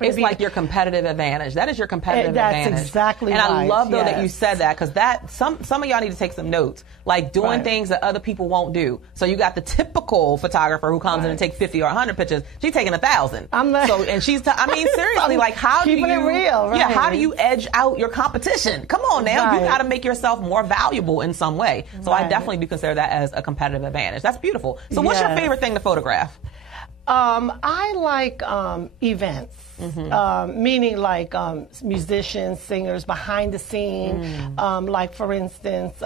It's like your competitive advantage. That is your competitive advantage. That's exactly right. And I love, though, yes. that you said that, because some of y'all need to take some notes, like doing things that other people won't do. So you got the typical photographer who comes in and takes 50 or 100 pictures. She's taking 1,000. And she's, I mean, seriously, like, how do you keeping it real? Right. Yeah, how do you edge out your competition? Come on now, you got to make yourself more valuable in some way. So I definitely do consider that as a competitive advantage. That's beautiful. So what's your favorite thing to photograph? I like events, meaning like musicians, singers, behind the scene. Like, for instance,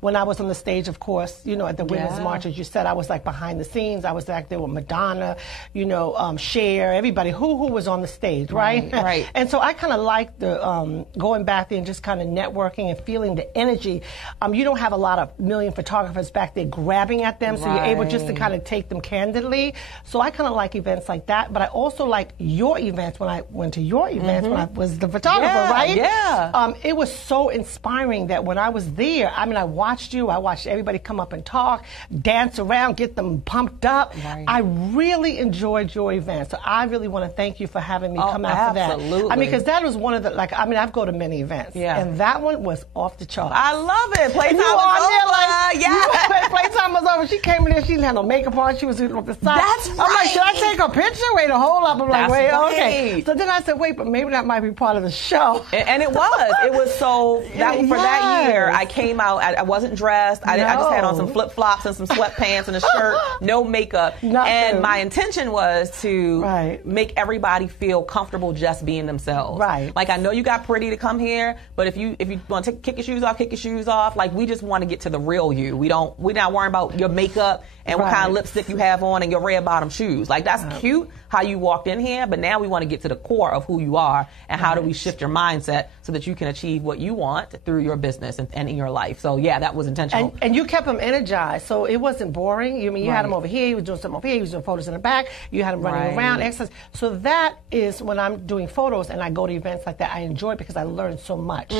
when I was on the stage, of course, you know, at the Women's March, as you said, I was like behind the scenes. I was back there with Madonna, you know, Cher, everybody who was on the stage, right? Right. And so I kind of like the going back there and just kind of networking and feeling the energy. You don't have a lot of million photographers back there grabbing at them, so you're able just to kind of take them candidly. So I kind of like events like that, but I also like your events. When I went to your events, when I was the photographer, right? Yeah. It was so inspiring that when I was there, I mean, I watched everybody come up and talk, dance around, get them pumped up. Right. I really enjoyed your event, so I really want to thank you for having me come out for that. Absolutely. I mean, because that was one of the, like, I mean, I've go to many events, and that one was off the charts. I love it. Playtime was over. Playtime was over. She came in there, she didn't have no makeup on, she was on the side. That's I'm like, should I take a picture? Wait, hold up. I'm like, wait, okay. So then I said, wait, but maybe that might be part of the show. And it was. It was so, for that year, I came out, I wasn't dressed. I just had on some flip-flops and some sweatpants and a shirt, no makeup. Nothing. And my intention was to make everybody feel comfortable just being themselves. Right. Like, I know you got pretty to come here, but if you want to kick your shoes off, kick your shoes off. Like, we just want to get to the real you. We're not worrying about your makeup and what kind of lipstick you have on and your red bottom shoes. Like, that's cute how you walked in here, but now we want to get to the core of who you are and how do we shift your mindset so that you can achieve what you want through your business and in your life. So yeah, that was intentional. And you kept him energized, so it wasn't boring. You had him over here, he was doing something over here, he was doing photos in the back, you had him running around, exercise. So that is when I'm doing photos and I go to events like that, I enjoy it because I learn so much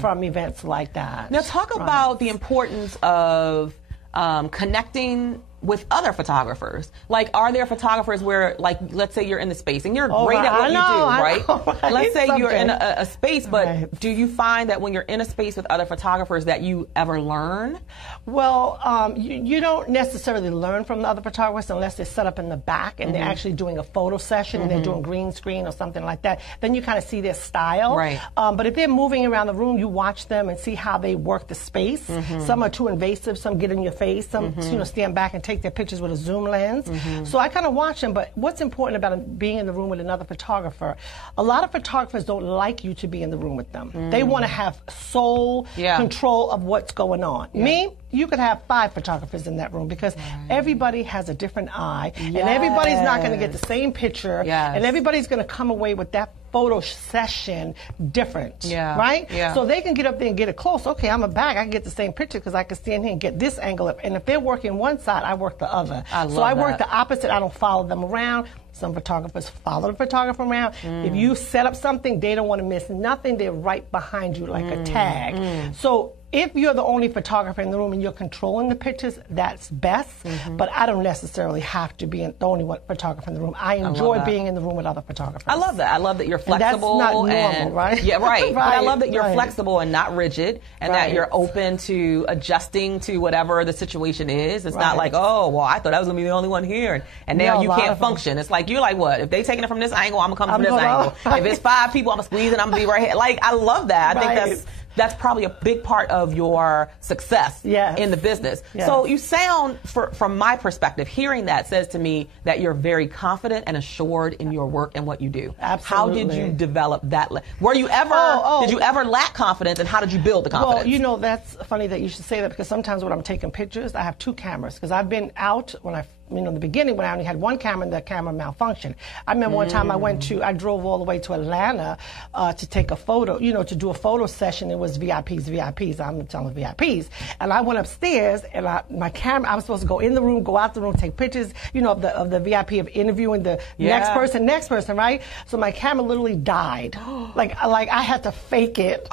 from events like that. Now talk about the importance of connecting with other photographers. Like, are there photographers where, like, let's say you're in the space and you're great at what you do, right? Let's say you're in a space, but do you find that when you're in a space with other photographers that you ever learn? Well, you don't necessarily learn from the other photographers unless they're set up in the back and they're actually doing a photo session and they're doing green screen or something like that. Then you kind of see their style. Right. But if they're moving around the room, you watch them and see how they work the space. Some are too invasive, some get in your face, some stand back and take their pictures with a zoom lens. So I kind of watch them, but what's important about being in the room with another photographer, a lot of photographers don't like you to be in the room with them. They want to have sole control of what's going on. Me, you could have 5 photographers in that room because everybody has a different eye, and everybody's not going to get the same picture, and everybody's going to come away with that photo session different, right? Yeah. So they can get up there and get it close. Okay, I'm a back. I can get the same picture because I can stand here and get this angle up. And if they're working one side, I work the other. So I work the opposite. I don't follow them around. Some photographers follow the photographer around. If you set up something, they don't want to miss nothing. They're right behind you like a tag. So if you're the only photographer in the room and you're controlling the pictures, that's best. But I don't necessarily have to be the only one photographer in the room. I enjoy being in the room with other photographers. I love that. I love that you're flexible. And that's not normal, right? Yeah, right. But I love that you're flexible and not rigid, and that you're open to adjusting to whatever the situation is. It's not like, oh, well, I thought I was going to be the only one here, and now you can't function. It's like, you're like, what? If they taking it from this angle, I'm going to come from this angle. If it's 5 people, I'm going to squeeze it, I'm going to be right here. Like, I love that. I think that's probably a big part of your success in the business. So you sound, from my perspective, hearing that says to me that you're very confident and assured in your work and what you do. Absolutely. How did you develop that? Were you ever, did you ever lack confidence, and how did you build the confidence? Well, you know, that's funny that you should say that, because sometimes when I'm taking pictures, I have 2 cameras, because I've been out in the beginning when I only had 1 camera and the camera malfunctioned. I remember one time I drove all the way to Atlanta to take a photo, to do a photo session. It was VIPs. I'm telling VIPs. And I went upstairs, and my camera, I was supposed to go in the room, go out the room, take pictures, of the VIP, of interviewing the next person, right? So my camera literally died. like I had to fake it.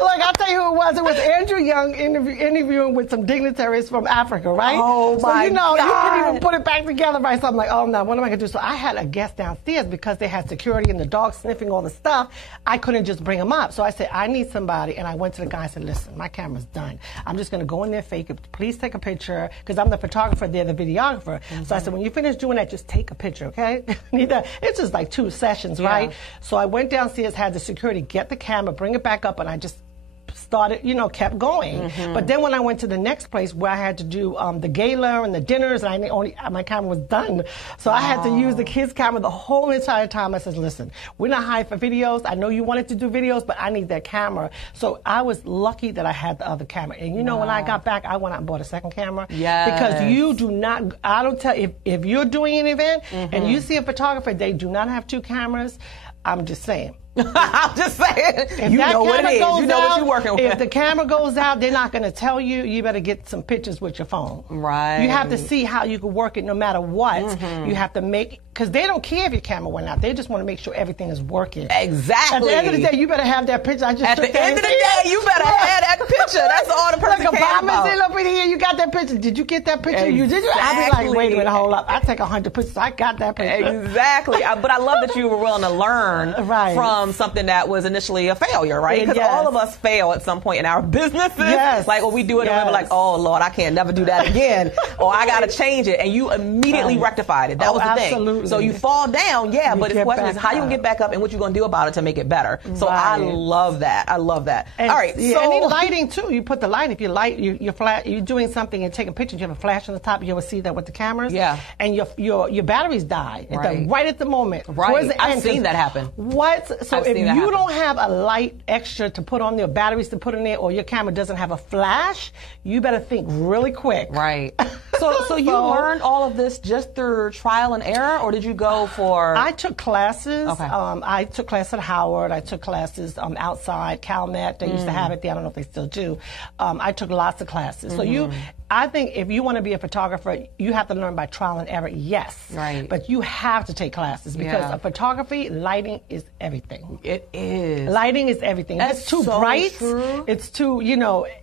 Like, I'll tell you who it was. It was Andrew Young interviewing with some dignitaries from Africa, right? Oh, my God. You couldn't even put it back together, right? So I'm like, oh, no, what am I going to do? So I had a guest downstairs because they had security and the dog sniffing all the stuff. I couldn't just bring them up. So I said, I need somebody. And I went to the guy and said, listen, my camera's done. I'm just going to go in there, fake it. Please take a picture, because I'm the photographer, they're the videographer. So I said, when you finish doing that, just take a picture, okay? It's just like 2 sessions, right? So I went downstairs, had the security get the camera, bring it back up, and I just started, kept going. But then when I went to the next place where I had to do the gala and the dinners, and my camera was done. So I had to use the kids' camera the whole entire time. I said, listen, we're not hired for videos. I know you wanted to do videos, but I need that camera. So I was lucky that I had the other camera. And when I got back, I went out and bought a second camera. Because you do not, I don't tell, if you're doing an event and you see a photographer, they do not have 2 cameras, I'm just saying. I'm just saying. You know what it is. You know what you're working with. If the camera goes out, they're not going to tell you. You better get some pictures with your phone. Right. You have to see how you can work it no matter what. You have to make, because they don't care if your camera went out. They just want to make sure everything is working. Exactly. At the end of the day, you better have that picture. At the end of the day, you better have that picture. That's all the person cares about. Like, up in here, you got that picture. Did you get that picture? Exactly. Did you? I'd be like, wait a minute, hold up. I take 100 pictures. I got that picture. Exactly. But I love that you were willing to learn from something that was initially a failure, right? Because all of us fail at some point in our businesses. Like, when we do it, and we're like, oh, Lord, I can't never do that again. Or I got to change it. And you immediately rectified it. That was the thing. So you fall down, but the question is how you can get back up and what you're going to do about it to make it better. So I love that. I love that. And, all right. So, and lighting, too. You put the light. If you light, you're doing something and taking pictures, you have a flash on the top. You ever see that with the cameras? And your batteries die right at the moment. Right. I've seen that happen. What? So if you don't have a light extra to put on there, batteries to put in there, or your camera doesn't have a flash, you better think really quick. Right. So you learned all of this just through trial and error, or did you go for... I took classes. Okay. I took classes at Howard. I took classes outside, CalMet. They used to have it there. I don't know if they still do. I took lots of classes. So I think if you want to be a photographer, you have to learn by trial and error, yes. Right. But you have to take classes because of photography, lighting is everything. It is. Lighting is everything. That's it's too so bright. True. It's too,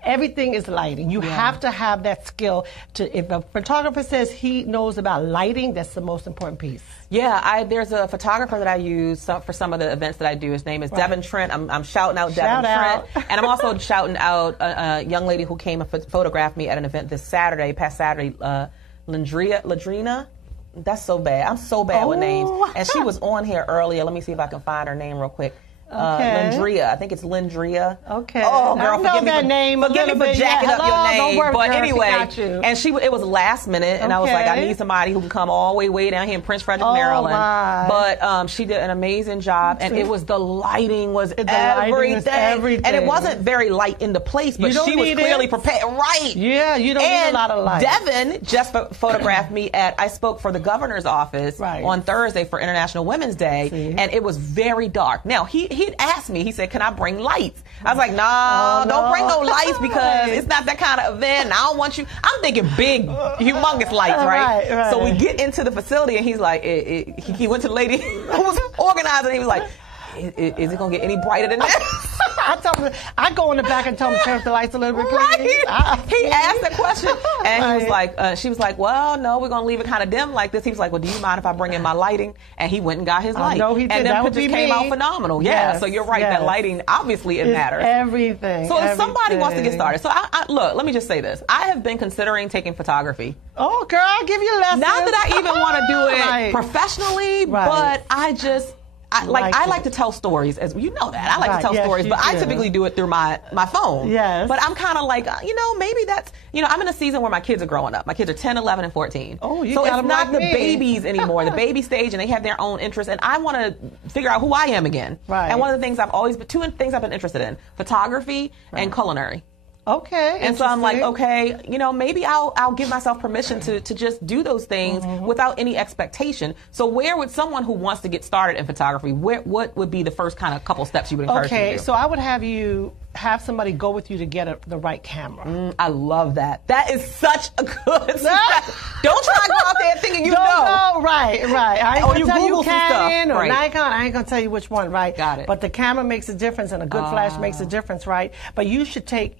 everything is lighting. You have to have that skill to, if a photographer says he knows about lighting, that's the most important piece. Yeah, there's a photographer that I use for some of the events that I do. His name is Devin Trent. I'm shouting out Devin Trent. And I'm also shouting out a young lady who came and photographed me at an event this past Saturday, Ladrina. That's so bad. I'm so bad with names. And she was on here earlier. Let me see if I can find her name real quick. Lindria. I think it's Lindria. Okay. Oh, girl, I know that name. Forgive me for jacking up your name. Don't worry, but girl, anyway, got you. and it was last minute, and I was like, I need somebody who can come all the way down here in Prince Frederick, Maryland. My. But she did an amazing job, and it was the lighting was everything. And it wasn't very light in the place, but she was clearly prepared. Right. Yeah, you don't need a lot of light. Devin just photographed me I spoke for the governor's office on Thursday for International Women's Day, and it was very dark. Now, he'd asked me, he said, can I bring lights? I was like, no, don't bring no lights because it's not that kind of event. And I don't want you. I'm thinking big, humongous lights, right? So we get into the facility, and he's like, he went to the lady who was organizing, he was like, is it going to get any brighter than that? I tell him, I go in the back and tell him to turn up the lights a little bit, please. He asked that question, and he was like, she was like, well, no, we're going to leave it kind of dim like this. He was like, well, do you mind if I bring in my lighting? And he went and got his light. No, he did. And then pictures came out phenomenal. Yeah, so you're right, that lighting, obviously it matters. Everything. So if somebody wants to get started, so look, let me just say this. I have been considering taking photography. Oh, girl, I'll give you lessons. Not that I even want to do it professionally, but I just... I like to tell stories, as you know that. I like to tell stories, but I typically do it through my phone. Yes. But I'm kind of like, maybe that's, I'm in a season where my kids are growing up. My kids are 10, 11, and 14. Oh, you so got it's them not like the me. babies anymore, the baby stage, and they have their own interests, and I want to figure out who I am again. Right. And one of the things two things I've been interested in, photography and culinary. Okay. And so I'm like, okay, maybe I'll give myself permission to just do those things without any expectation. So where would someone who wants to get started in photography, what would be the first kind of couple steps you would encourage them to do? Okay, so I would have somebody go with you to get the right camera. I love that. That is such a good step. Don't try to go out there thinking you know. No, right. I ain't gonna tell you Canon or Nikon. I ain't gonna tell you which one, right? Got it. But the camera makes a difference, and a good flash makes a difference, right? But you should take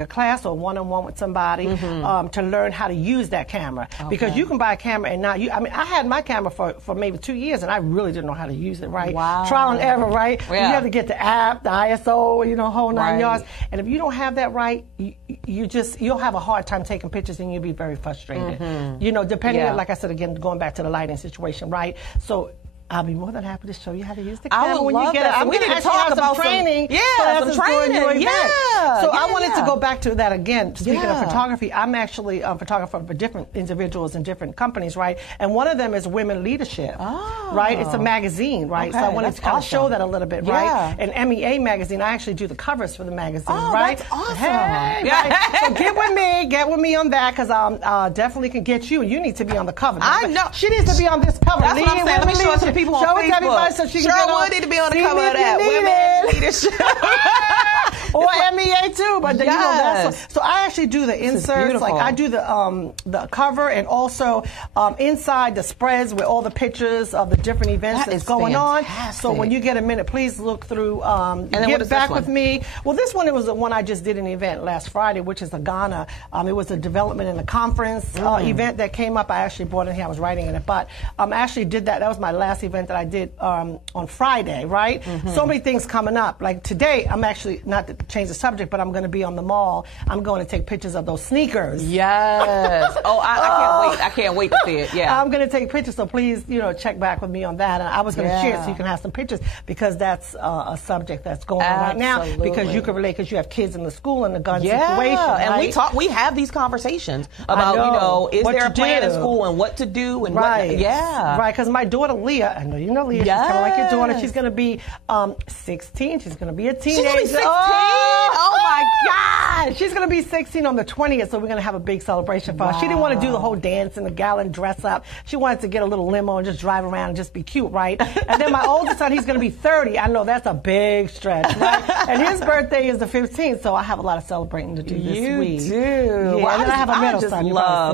a class or one-on-one with somebody to learn how to use that camera. Because you can buy a camera and not use. I mean, I had my camera for maybe 2 years, and I really didn't know how to use it, right? Wow. Trial and error, right? Yeah. You have to get the app, the ISO, whole 9 yards. And if you don't have that right, you'll have a hard time taking pictures, and you'll be very frustrated. Depending on, like I said, again, going back to the lighting situation, right? So I'll be more than happy to show you how to use the camera. I would when love you get that. it. I'm We going need to to talk about some training. some training. So I wanted to go back to that again. Speaking of photography, I'm actually a photographer for different individuals and different companies, right? And one of them is Women Leadership, right? It's a magazine, right? Okay, so I'll show that a little bit, right? And MEA magazine, I actually do the covers for the magazine, right? That's awesome. Hey, right? So get with me on that, because I definitely can get you. You need to be on the cover. I know. She needs to be on this cover. That's what I'm saying. Let me show it to the people on Facebook. So she can Cheryl Wood need to be on the cover of that. Women Leadership. Or MEA too, but so I actually do the inserts, like I do the cover, and also inside the spreads with all the pictures of the different events that's going on. So when you get a minute, please look through. And get back with me. Well, this one, it was the one I just did an event last Friday, which is the Ghana. It was a development in the conference event that came up. I actually brought it here. I was writing in it, but I actually did that. That was my last event that I did on Friday, right? So many things coming up. Like today, I'm actually, not to change the subject, but I'm going to be on the mall. I'm going to take pictures of those sneakers. Yes. Oh, I can't wait. I can't wait to see it. Yeah. I'm going to take pictures, so please, check back with me on that. And I was going to share it so you can have some pictures, because that's a subject that's going on right now. Because you can relate, because you have kids in the school and the gun situation. And right? we have these conversations about, is there a plan in school and what to do and right. what. Yeah. Right, because my daughter Leah, I know you know Leah, she's kind of like your daughter. She's going to be 16. She's going to be a teenager. She's going to be 16? Oh my God. She's going to be 16 on the 20th, so we're going to have a big celebration for her. She didn't want to do the whole dance and the gala and dress up. She wanted to get a little limo and just drive around and just be cute, right? And then my oldest son, he's going to be 30. I know that's a big stretch, right? And his birthday is the 15th, so I have a lot of celebrating to do this week. You do. Yeah, well, and then I have a middle son.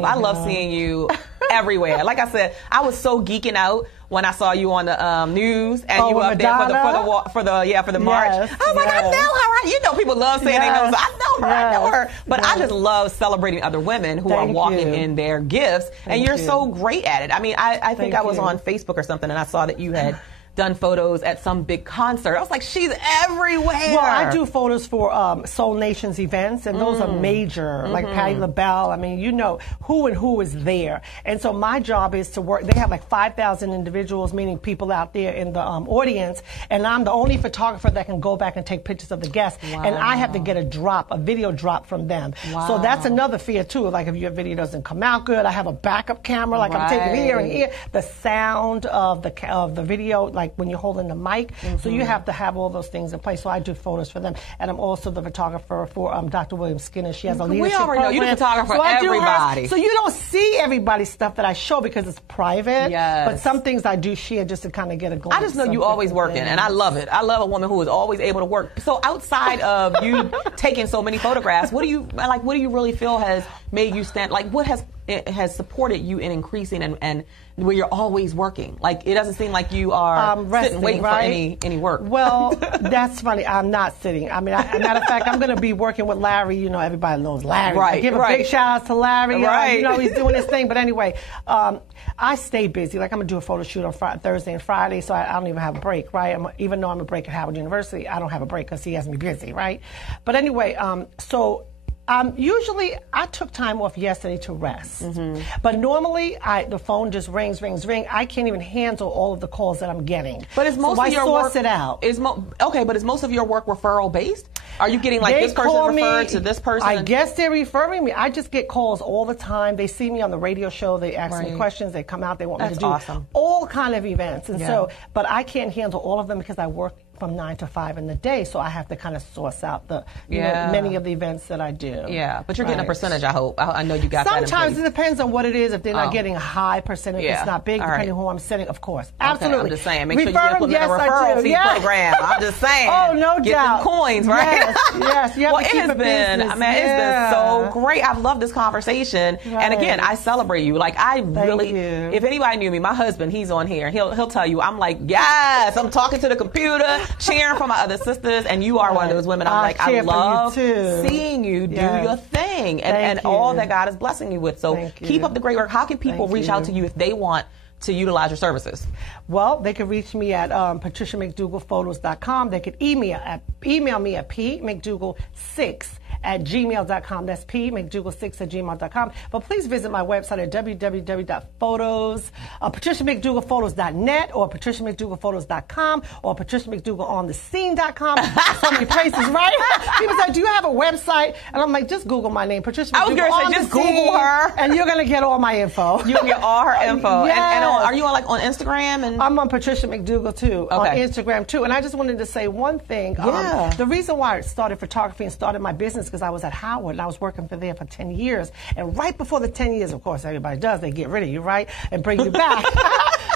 I love seeing you everywhere. Like I said, I was so geeking out when I saw you on the news and you were up there for the march. I was like, I know her. Right? You know, people love saying they know. So I know her. I know her. But I just love celebrating other women who are walking in their gifts, and you're so great at it. I mean, I think I was on Facebook or something, and I saw that you had done photos at some big concert. I was like, she's everywhere. Well, I do photos for Soul Nations events, and those are major, like Patti LaBelle. I mean, you know who and who is there. And so my job is to work. They have like 5,000 individuals, meaning people out there in the audience, and I'm the only photographer that can go back and take pictures of the guests. Wow. And I have to get a video drop from them. Wow. So that's another fear too. Like if your video doesn't come out good, I have a backup camera. Like I'm taking here and here. The sound of the video, like when you're holding the mic. So you have to have all those things in place. So I do photos for them, and I'm also the photographer for Dr. William Skinner. She has a leadership We already know program. you're the photographer So for I do everybody. hers. So you don't see everybody's stuff that I show because it's private. Yes. But some things I do share just to kind of get a glimpse. I just know you always working, and I love it. I love a woman who is always able to work. So outside of you taking so many photographs, what do you really feel has made you stand? Like, what has supported you in increasing and where you're always working? Like, it doesn't seem like you are resting, sitting waiting right? for any work. Well, that's funny. I'm not sitting. I mean, matter of fact, I'm going to be working with Larry. You know, everybody knows Larry. Right, I give a right. big shout out to Larry. Right. You know, he's doing his thing. But anyway, I stay busy. Like, I'm going to do a photo shoot on Thursday and Friday, so I don't even have a break, right? Even though I'm a break at Howard University, I don't have a break because he has me busy, right? But anyway, usually I took time off yesterday to rest. But normally the phone just rings. I can't even handle all of the calls that I'm getting. But is most so of your source work it out. But is most of your work referral based? Are you getting like They this person call referred me, to this person? I guess they're referring me. I just get calls all the time. They see me on the radio show. They ask me Right. questions. They come out. They want me to do awesome. all kind of events. And Yeah. but I can't handle all of them because I work from 9 to 5 in the day, so I have to kind of source out the many of the events that I do. Yeah, but you're getting a Right. percentage, I hope. I know you got that in Sometimes place. it depends on what it is. If they're not getting a high percentage, Yeah. it's not big, All depending right. on who I'm sending, of course. Okay, Absolutely. I'm just saying, make sure you Refer 'em, implement yes, a I referral do. fee Yeah. program. I'm just saying. Oh, no Get doubt. them coins, right? Yes, you have to keep It's it been, business. man, it's been so great. I've loved this conversation. Right. And again, I celebrate you. Like, Thank you. if anybody knew me, my husband, he's on here. He'll tell you, I'm like, yes, I'm talking to the computer, cheering for my other sisters, and you are one of those women. I'm like, I cheer for you, love too. seeing you do Yes. your thing and Thank all you. that God is blessing you with. So Thank you. keep up the great work. How can people Thank reach out to you. you if they want to utilize your services? Well, they can reach me at PatriciaMcDougallPhotos.com. They can email me at pmcdougall6@gmail.com. That's pmcdougall6@gmail.com. But please visit my website at PatriciaMcDougallPhotos.net or PatriciaMcDougallPhotos.com or PatriciaMcDougallOnTheScene.com. So many places, right? People say, do you have a website? And I'm like, just Google my name, Patricia I was McDougall. gonna say, just Google her. And you're going to get all my info. You can get all her info. Yes. And are you on Instagram? And I'm on Patricia McDougall too, on Instagram too. And I just wanted to say one thing. Yeah. The reason why I started photography and started my business because I was at Howard and I was working there for 10 years. And right before the 10 years, of course, everybody does, they get rid of you, right? And bring you back.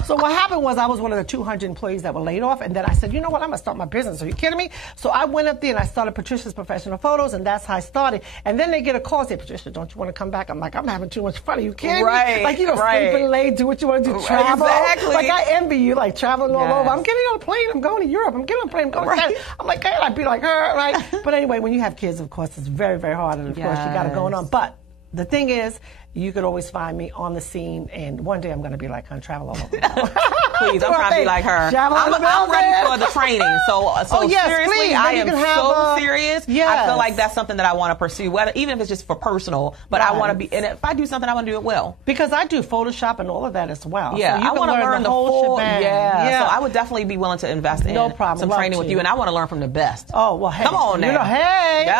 So what happened was I was one of the 200 employees that were laid off. And then I said, you know what, I'm going to start my business. Are you kidding me? So I went up there and I started Patricia's Professional Photos, and that's how I started. And then they get a call and say, Patricia, don't you want to come back? I'm like, I'm having too much fun. Are you kidding Right, me? Like, you know, right. sleeping late, do what you want to do, travel. Exactly. Like, I envy you, like, traveling all Yes. over. I'm getting on a plane. I'm going to Europe. I'm getting on a plane. I'm going to Canada. I'm like, I'd be like her, right? But anyway, when you have kids, of course, it's very, very hard. And, of course, you got to go on. But the thing is, you could always find me on the scene, and one day I'm going to be like her and travel all over. Please, I'm trying to be like her. I'm ready for the training. So yes, seriously, please. I Then am you can so have serious. Yes. I feel like that's something that I want to pursue, even if it's just for personal. But I want to be, and if I do something, I want to do it well. Because I do Photoshop and all of that as well. Yeah, so you I want to learn the whole full. shebang. Yeah, so I would definitely be willing to invest in some training with you, and I want to learn from the best. Oh well, hey, come on now. You know, hey,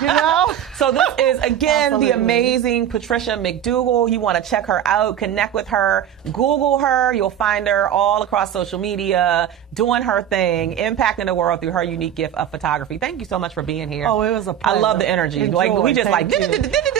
you know. So this is again Absolutely. the amazing Patricia McDougall. You want to check her out, connect with her, Google her. You'll find her all across social media, doing her thing, impacting the world through her unique gift of photography. Thank you so much for being here. Oh, it was a pleasure. I love the energy. Enjoy. Like we just Thank like. you.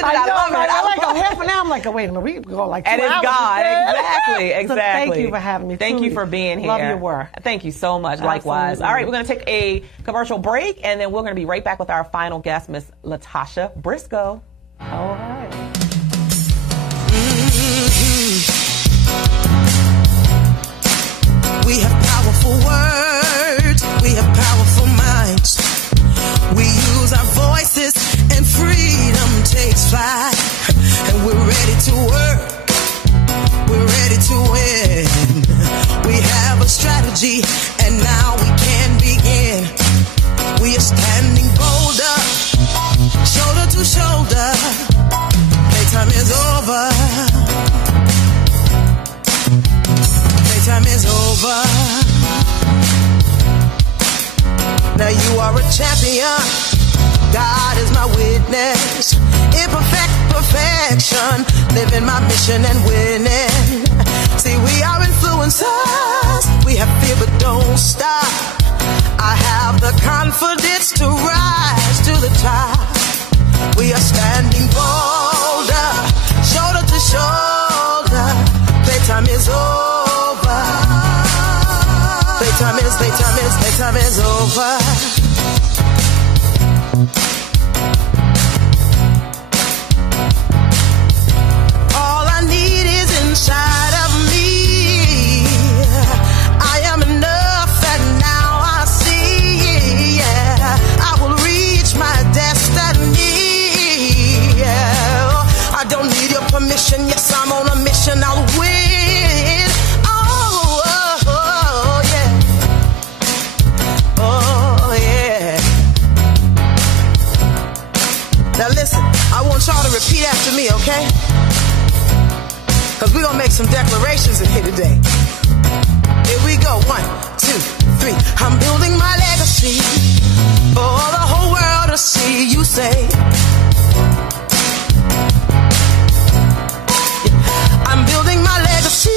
I know, love it. I like a half an hour. I'm like, oh, wait a minute, we can go like 2 and it's hours. gone. Exactly. So thank you for having me. Thank you for being here. Love your work. Thank you so much. Likewise. Absolutely. All right, we're going to take a commercial break, and then we're going to be right back with our final guest, Miss Latasha Briscoe. All right. We have powerful words. We have powerful minds. We use our voices and freedom takes flight. And we're ready to work. We're ready to win. We have a strategy. strategy, and now we can begin. We are standing bolder, shoulder to shoulder. Playtime is over. Playtime is over. Now you are a champion. God is my witness. Imperfect perfection. Living my mission and winning. See, we are influencers. We have fear, but don't stop. I have the confidence to rise to the top. We are standing bolder, shoulder to shoulder. Playtime is over. Playtime is over. All I need is inside of me. I am enough, and now I see. Yeah, I will reach my destiny. Yeah, I don't need your permission. Yes, I'm on a mission. I'll win. Oh, oh, oh yeah. Oh yeah. Now listen, I want y'all to repeat after me, okay? Cause we're gonna make some declarations in here today. Here we go. 1, 2, 3. I'm building my legacy for the whole world to see. You say, I'm building my legacy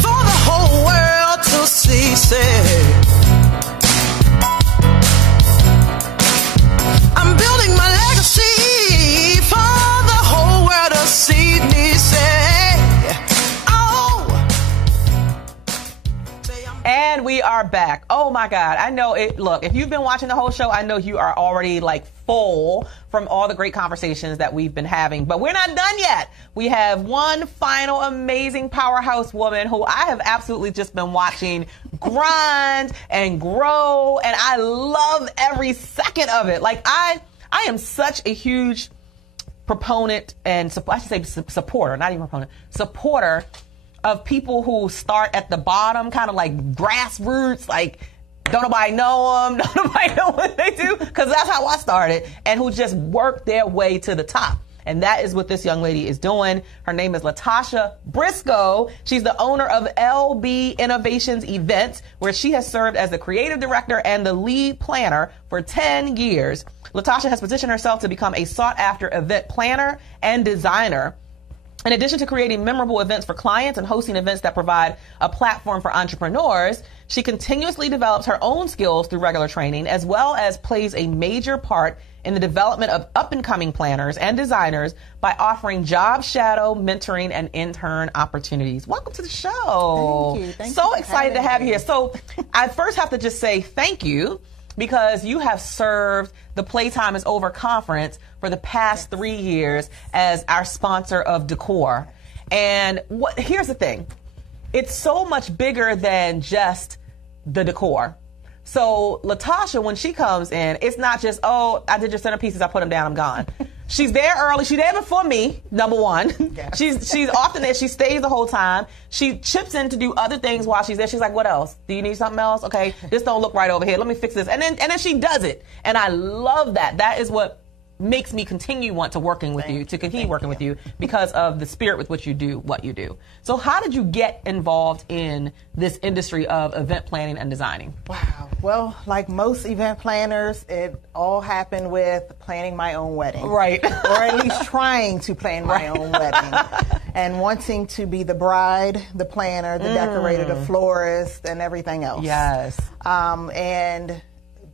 for the whole world to see. Say, I'm building my legacy for the whole world to see me. Say, oh. And we are back. Oh my God. I know it. Look, if you've been watching the whole show, I know you are already like full from all the great conversations that we've been having. But we're not done yet. We have one final amazing powerhouse woman who I have absolutely just been watching grind and grow. And I love every second of it. Like I am such a huge proponent and I should say supporter, not even proponent, supporter of people who start at the bottom, kind of like grassroots, like don't nobody know them, don't nobody know what they do, because that's how I started, and who just work their way to the top. And that is what this young lady is doing. Her name is Latasha Briscoe. She's the owner of LB Innovations Events, where she has served as the creative director and the lead planner for 10 years. Latasha has positioned herself to become a sought-after event planner and designer. In addition to creating memorable events for clients and hosting events that provide a platform for entrepreneurs, she continuously develops her own skills through regular training, as well as plays a major part in the development of up-and-coming planners and designers by offering job shadow, mentoring, and intern opportunities. Welcome to the show. Thank you. Thank so you excited to have you here. So I first have to just say thank you, because you have served the Playtime is Over conference for the past 3 years as our sponsor of decor. And here's the thing. It's so much bigger than just the decor. So Latasha, when she comes in, it's not just, oh, I did your centerpieces, I put them down, I'm gone. She's there early. She's there before me, number one. Yeah. She's often there. She stays the whole time. She chips in to do other things while she's there. She's like, what else? Do you need something else? Okay, this don't look right over here. Let me fix this. And then she does it. And I love that. That is what makes me continue to working with you, to continue working with you, because of the spirit with which you do what you do. So how did you get involved in this industry of event planning and designing? Wow. Well, like most event planners, it all happened with planning my own wedding. Right. Or at least trying to plan my own wedding. And wanting to be the bride, the planner, the decorator, the florist, and everything else. Yes. And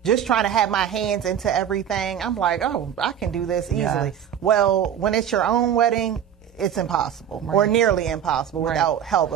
just trying to have my hands into everything, I'm like, oh, I can do this easily. Yes. Well, when it's your own wedding, it's impossible, or nearly impossible without help.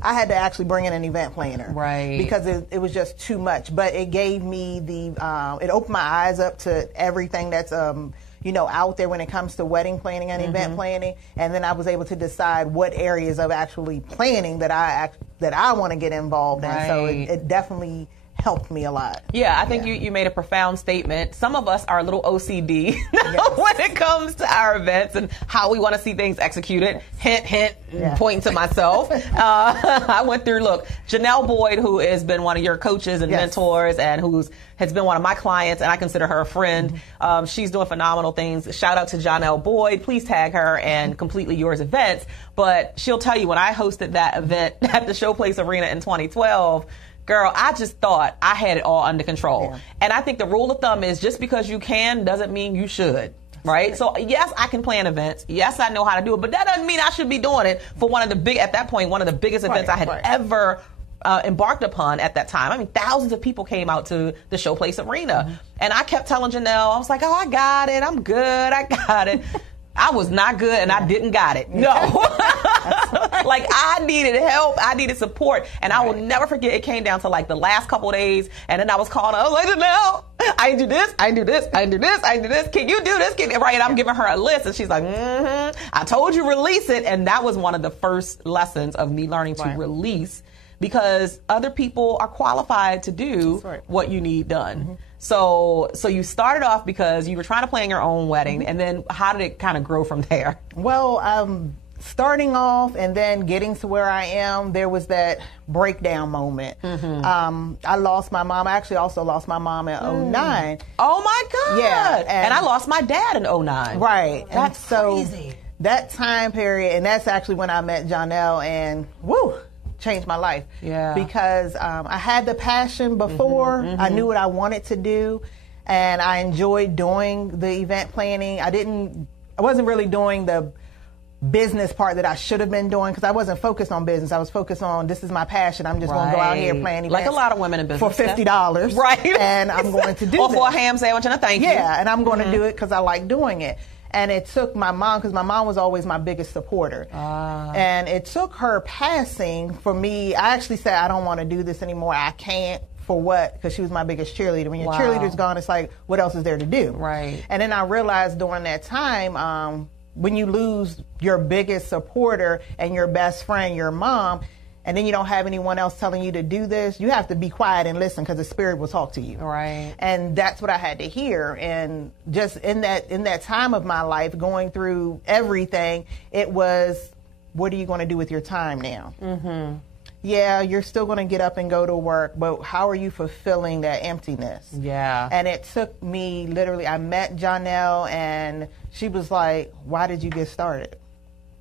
I had to actually bring in an event planner, because it was just too much. But it gave me it opened my eyes up to everything that's out there when it comes to wedding planning and event planning. And then I was able to decide what areas of actually planning that I want to get involved in. So it definitely helped me a lot. Yeah, I think you made a profound statement. Some of us are a little OCD when it comes to our events and how we want to see things executed. Hint, hint, pointing to myself. I went through, Janelle Boyd, who has been one of your coaches and mentors and has been one of my clients, and I consider her a friend. She's doing phenomenal things. Shout out to Janelle Boyd. Please tag her and Completely Yours events. But she'll tell you, when I hosted that event at the Showplace Arena in 2012, girl, I just thought I had it all under control. Yeah. And I think the rule of thumb is just because you can doesn't mean you should. Right? So yes, I can plan events. Yes, I know how to do it, but that doesn't mean I should be doing it for one of the biggest events I had ever embarked upon at that time. I mean, thousands of people came out to the Showplace Arena. And I kept telling Janelle, I was like, oh, I got it. I'm good. I got it. I was not good and I didn't got it. No. Like, I needed help. I needed support. And I will never forget, it came down to the last couple of days. And then I was calling her. I was like, Janelle, I do this. I do this. I do this. I do this. Can you do this? Right. And I'm giving her a list. And she's like, I told you release it. And that was one of the first lessons of me learning to release, because other people are qualified to do what you need done. So you started off because you were trying to plan your own wedding, and then how did it kind of grow from there? Well, starting off and then getting to where I am, there was that breakdown moment. I lost my mom. I actually also lost my mom in 2009. Oh my God. Yeah. And I lost my dad in 2009. Right. That's crazy. That time period, and that's actually when I met Janelle, and changed my life. Yeah. Because I had the passion before. I knew what I wanted to do, and I enjoyed doing the event planning. I wasn't really doing the business part that I should have been doing, because I wasn't focused on business. I was focused on, this is my passion. I'm just going to go out here plan events. Like a lot of women in business. For $50. Right. And I'm going to do or this. for a ham sandwich and a thank you. Yeah, and I'm going to do it because I like doing it. And it took my mom, because my mom was always my biggest supporter. And it took her passing for me. I actually said, I don't want to do this anymore. I can't. For what? Because she was my biggest cheerleader. When your cheerleader's gone, it's like, what else is there to do? Right. And then I realized during that time, when you lose your biggest supporter and your best friend, your mom, and then you don't have anyone else telling you to do this, you have to be quiet and listen, because the Spirit will talk to you. Right. And that's what I had to hear. And just in that time of my life, going through everything, it was, what are you going to do with your time now? Yeah, you're still going to get up and go to work, but how are you fulfilling that emptiness? Yeah. And it took me literally, I met Janelle, and she was like, why did you get started?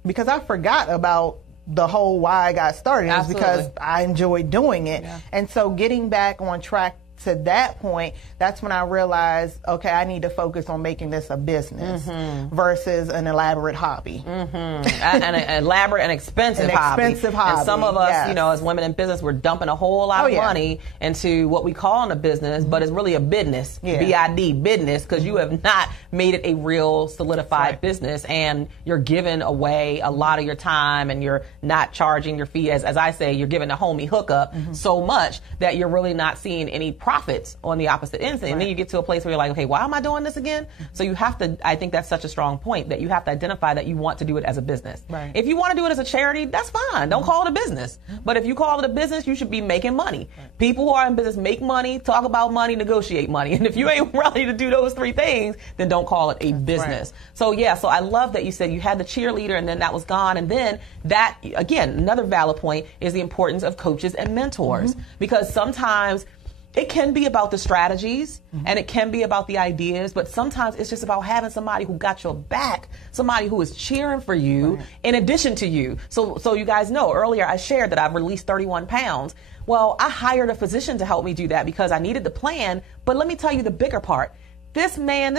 Because I forgot about the whole why I got started. Is because I enjoyed doing it. Yeah. And so getting back on track to that point, that's when I realized, okay, I need to focus on making this a business versus an elaborate hobby. An elaborate and expensive hobby. And some of us, as women in business, we're dumping a whole lot of money into what we call a business, but it's really a business, B-I-D, business, because you have not made it a real solidified business, and you're giving away a lot of your time, and you're not charging your fee. As I say, you're giving a homie hookup so much that you're really not seeing any profits on the opposite end. And then you get to a place where you're like, okay, why am I doing this again? So you have to, I think that's such a strong point, that you have to identify that you want to do it as a business. Right. If you want to do it as a charity, that's fine. Don't call it a business. But if you call it a business, you should be making money. People who are in business make money, talk about money, negotiate money. And if you ain't ready to do those three things, then don't call it a business. So so I love that you said you had the cheerleader and then that was gone. And then that, again, another valid point is the importance of coaches and mentors. Because sometimes it can be about the strategies and it can be about the ideas, but sometimes it's just about having somebody who got your back, somebody who is cheering for you in addition to you. So you guys know, earlier I shared that I've released 31 pounds. Well, I hired a physician to help me do that because I needed the plan. But let me tell you the bigger part. This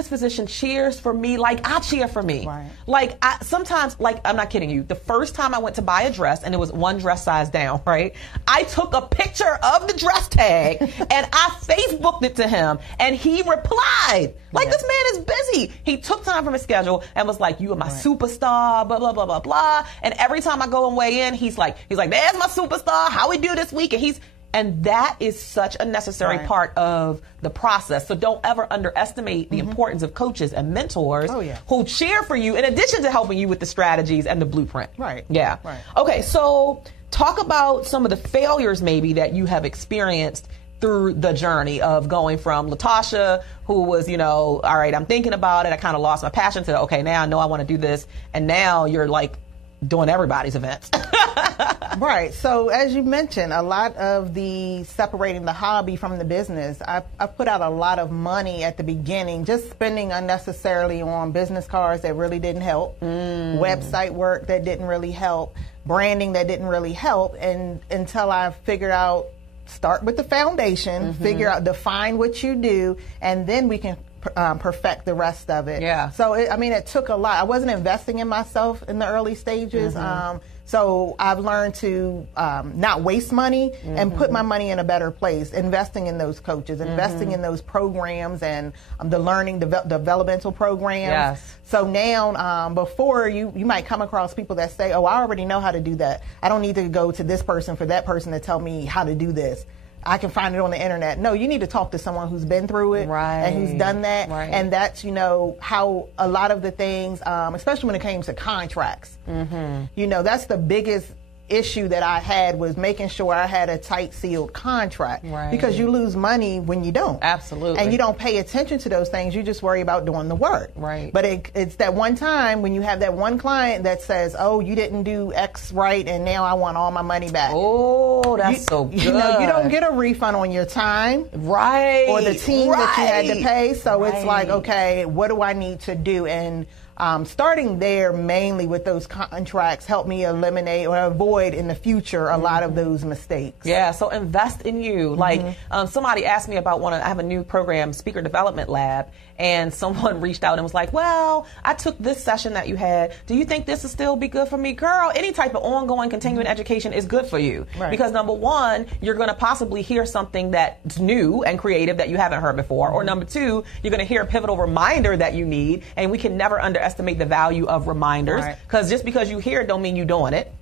physician cheers for me like I cheer for me. Right. Sometimes, I'm not kidding you. The first time I went to buy a dress, and it was one dress size down, right? I took a picture of the dress tag and I Facebooked it to him, and he replied. This man is busy. He took time from his schedule and was like, you are my superstar, blah, blah, blah, blah, blah. And every time I go and weigh in, he's like, there's my superstar. How we do this week? And that is such a necessary part of the process. So don't ever underestimate the importance of coaches and mentors who cheer for you in addition to helping you with the strategies and the blueprint. Right. Yeah. Right. Okay, so talk about some of the failures maybe that you have experienced through the journey of going from Latasha, who was, all right, I'm thinking about it. I kind of lost my passion to, okay, now I know I want to do this. And now you're like doing everybody's events. Right. So as you mentioned, a lot of the separating the hobby from the business, I put out a lot of money at the beginning, just spending unnecessarily on business cards that really didn't help, website work that didn't really help, branding that didn't really help, and until I figured out, start with the foundation, figure out, define what you do, and then we can perfect the rest of it. Yeah. So, it took a lot. I wasn't investing in myself in the early stages. So I've learned to not waste money and put my money in a better place, investing in those coaches, investing in those programs and the learning developmental programs. Yes. So now, before you might come across people that say, oh, I already know how to do that. I don't need to go to this person for that person to tell me how to do this. I can find it on the internet. No, you need to talk to someone who's been through it and who's done that. Right. And that's, how a lot of the things, especially when it came to contracts, that's the biggest issue that I had was making sure I had a tight sealed contract because you lose money when you don't. Absolutely. And you don't pay attention to those things. You just worry about doing the work. Right. But it's that one time when you have that one client that says, oh, you didn't do X right and now I want all my money back. Oh, that's so good. You don't get a refund on your time. Right. Or the team that you had to pay. So it's like, okay, what do I need to do? And starting there mainly with those contracts helped me eliminate or avoid in the future a lot of those mistakes. Yeah, so invest in you. Like somebody asked me about I have a new program, Speaker Development Lab, and someone reached out and was like, well, I took this session that you had. Do you think this will still be good for me? Girl, any type of ongoing continuing education is good for you. Right. Because number one, you're going to possibly hear something that's new and creative that you haven't heard before. Or number two, you're going to hear a pivotal reminder that you need, and we can never underestimate the value of reminders, because just because you hear it don't mean you're doing it.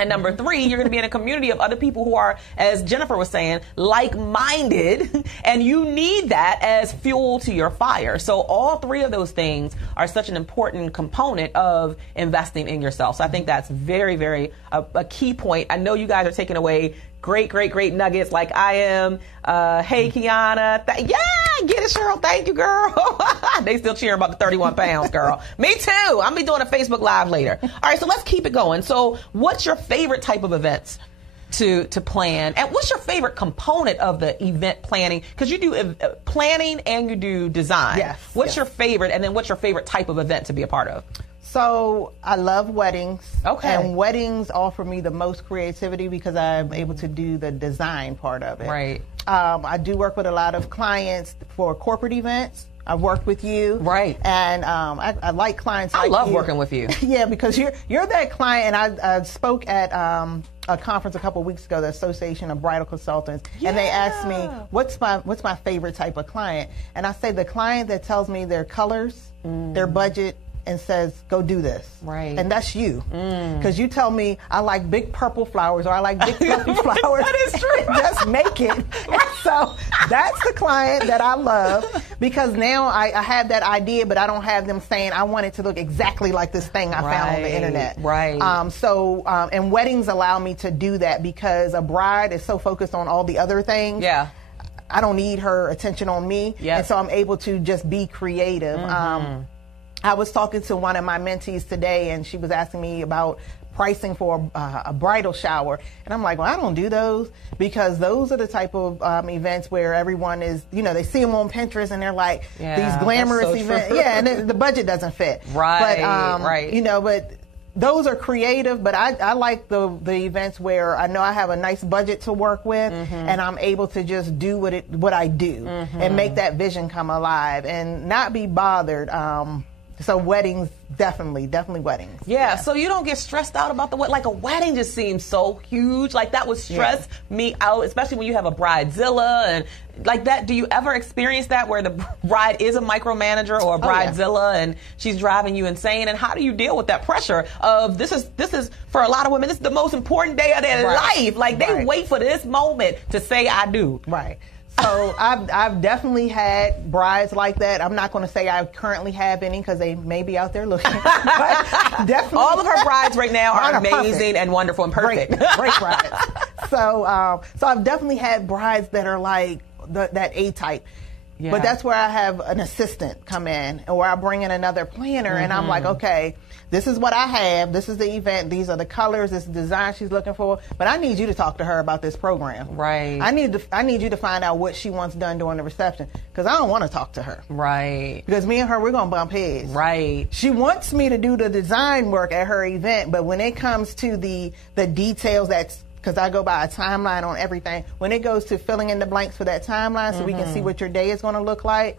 And number three, you're going to be in a community of other people who are, as Jennifer was saying, like-minded, and you need that as fuel to your fire. So all three of those things are such an important component of investing in yourself. So I think that's very, very a key point. I know you guys are taking away great nuggets like I am. Hey, Kiana. Yeah, get it, Cheryl. Thank you, girl. They still cheering about the 31 pounds, girl. Me too. I'll be doing a Facebook Live later. All right, so let's keep it going. So what's your favorite type of events to plan? And what's your favorite component of the event planning? Because you do planning and you do design. Yes. What's your favorite, and then what's your favorite type of event to be a part of? So I love weddings. Okay. And weddings offer me the most creativity because I'm able to do the design part of it. Right. I do work with a lot of clients for corporate events. I've worked with you. Right. And I like clients like you. I love working with you. Yeah, because you're that client. And I spoke at a conference a couple of weeks ago, the Association of Bridal Consultants, and they asked me, what's my favorite type of client? And I say the client that tells me their colors, their budget, and says, go do this. Right. And that's you. Because you tell me, I like big purple flowers or I like big fluffy flowers. That is true. Just make it. So that's the client that I love, because now I have that idea, but I don't have them saying, I want it to look exactly like this thing I found on the internet. Right. And weddings allow me to do that because a bride is so focused on all the other things. Yeah. I don't need her attention on me. Yep. And so I'm able to just be creative. I was talking to one of my mentees today, and she was asking me about pricing for a bridal shower. And I'm like, well, I don't do those, because those are the type of events where everyone is, they see them on Pinterest and they're like, these glamorous events. Yeah, and the budget doesn't fit. Right, but, but those are creative, but I like the events where I know I have a nice budget to work with, and I'm able to just do what I do and make that vision come alive and not be bothered. So weddings, definitely weddings. Yeah, so you don't get stressed out about like a wedding just seems so huge. Like that would stress me out, especially when you have a bridezilla and like that. Do you ever experience that where the bride is a micromanager or a bridezilla and she's driving you insane? And how do you deal with that pressure of this is for a lot of women, this is the most important day of their life. Like they wait for this moment to say I do. Right. So I've definitely had brides like that. I'm not going to say I currently have any because they may be out there looking. But definitely, all of her brides right now are amazing and wonderful and perfect. Great brides. So I've definitely had brides that are like that A type. Yeah. But that's where I have an assistant come in, and where I bring in another planner, and I'm like, okay, this is what I have. This is the event. These are the colors. This is the design she's looking for. But I need you to talk to her about this program. Right. I need you to find out what she wants done during the reception, because I don't want to talk to her. Right. Because me and her, we're gonna bump heads. Right. She wants me to do the design work at her event, but when it comes to the details, because I go by a timeline on everything. When it goes to filling in the blanks for that timeline, so we can see what your day is going to look like.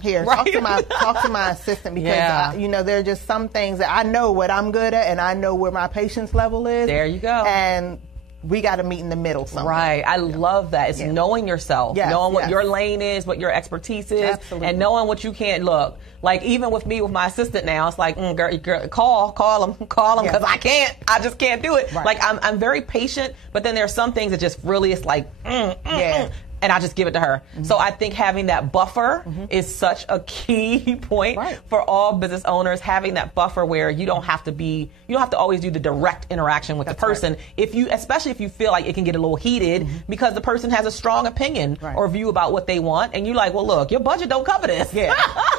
Here, right. talk to my assistant, because there are just some things that I know what I'm good at, and I know where my patience level is. There you go. And we got to meet in the middle somewhere. Right. I love that. It's knowing yourself, knowing what your lane is, what your expertise is, and knowing what you can't look. Like, even with me, with my assistant now, it's like, girl, call him, because I just can't do it. Right. Like, I'm very patient, but then there are some things that just really, it's like, and I just give it to her. Mm-hmm. So I think having that buffer is such a key point for all business owners, having that buffer where you don't have to always do the direct interaction with the person. Right. Especially if you feel like it can get a little heated because the person has a strong opinion or view about what they want, and you're like, well, look, your budget don't cover this. Yeah.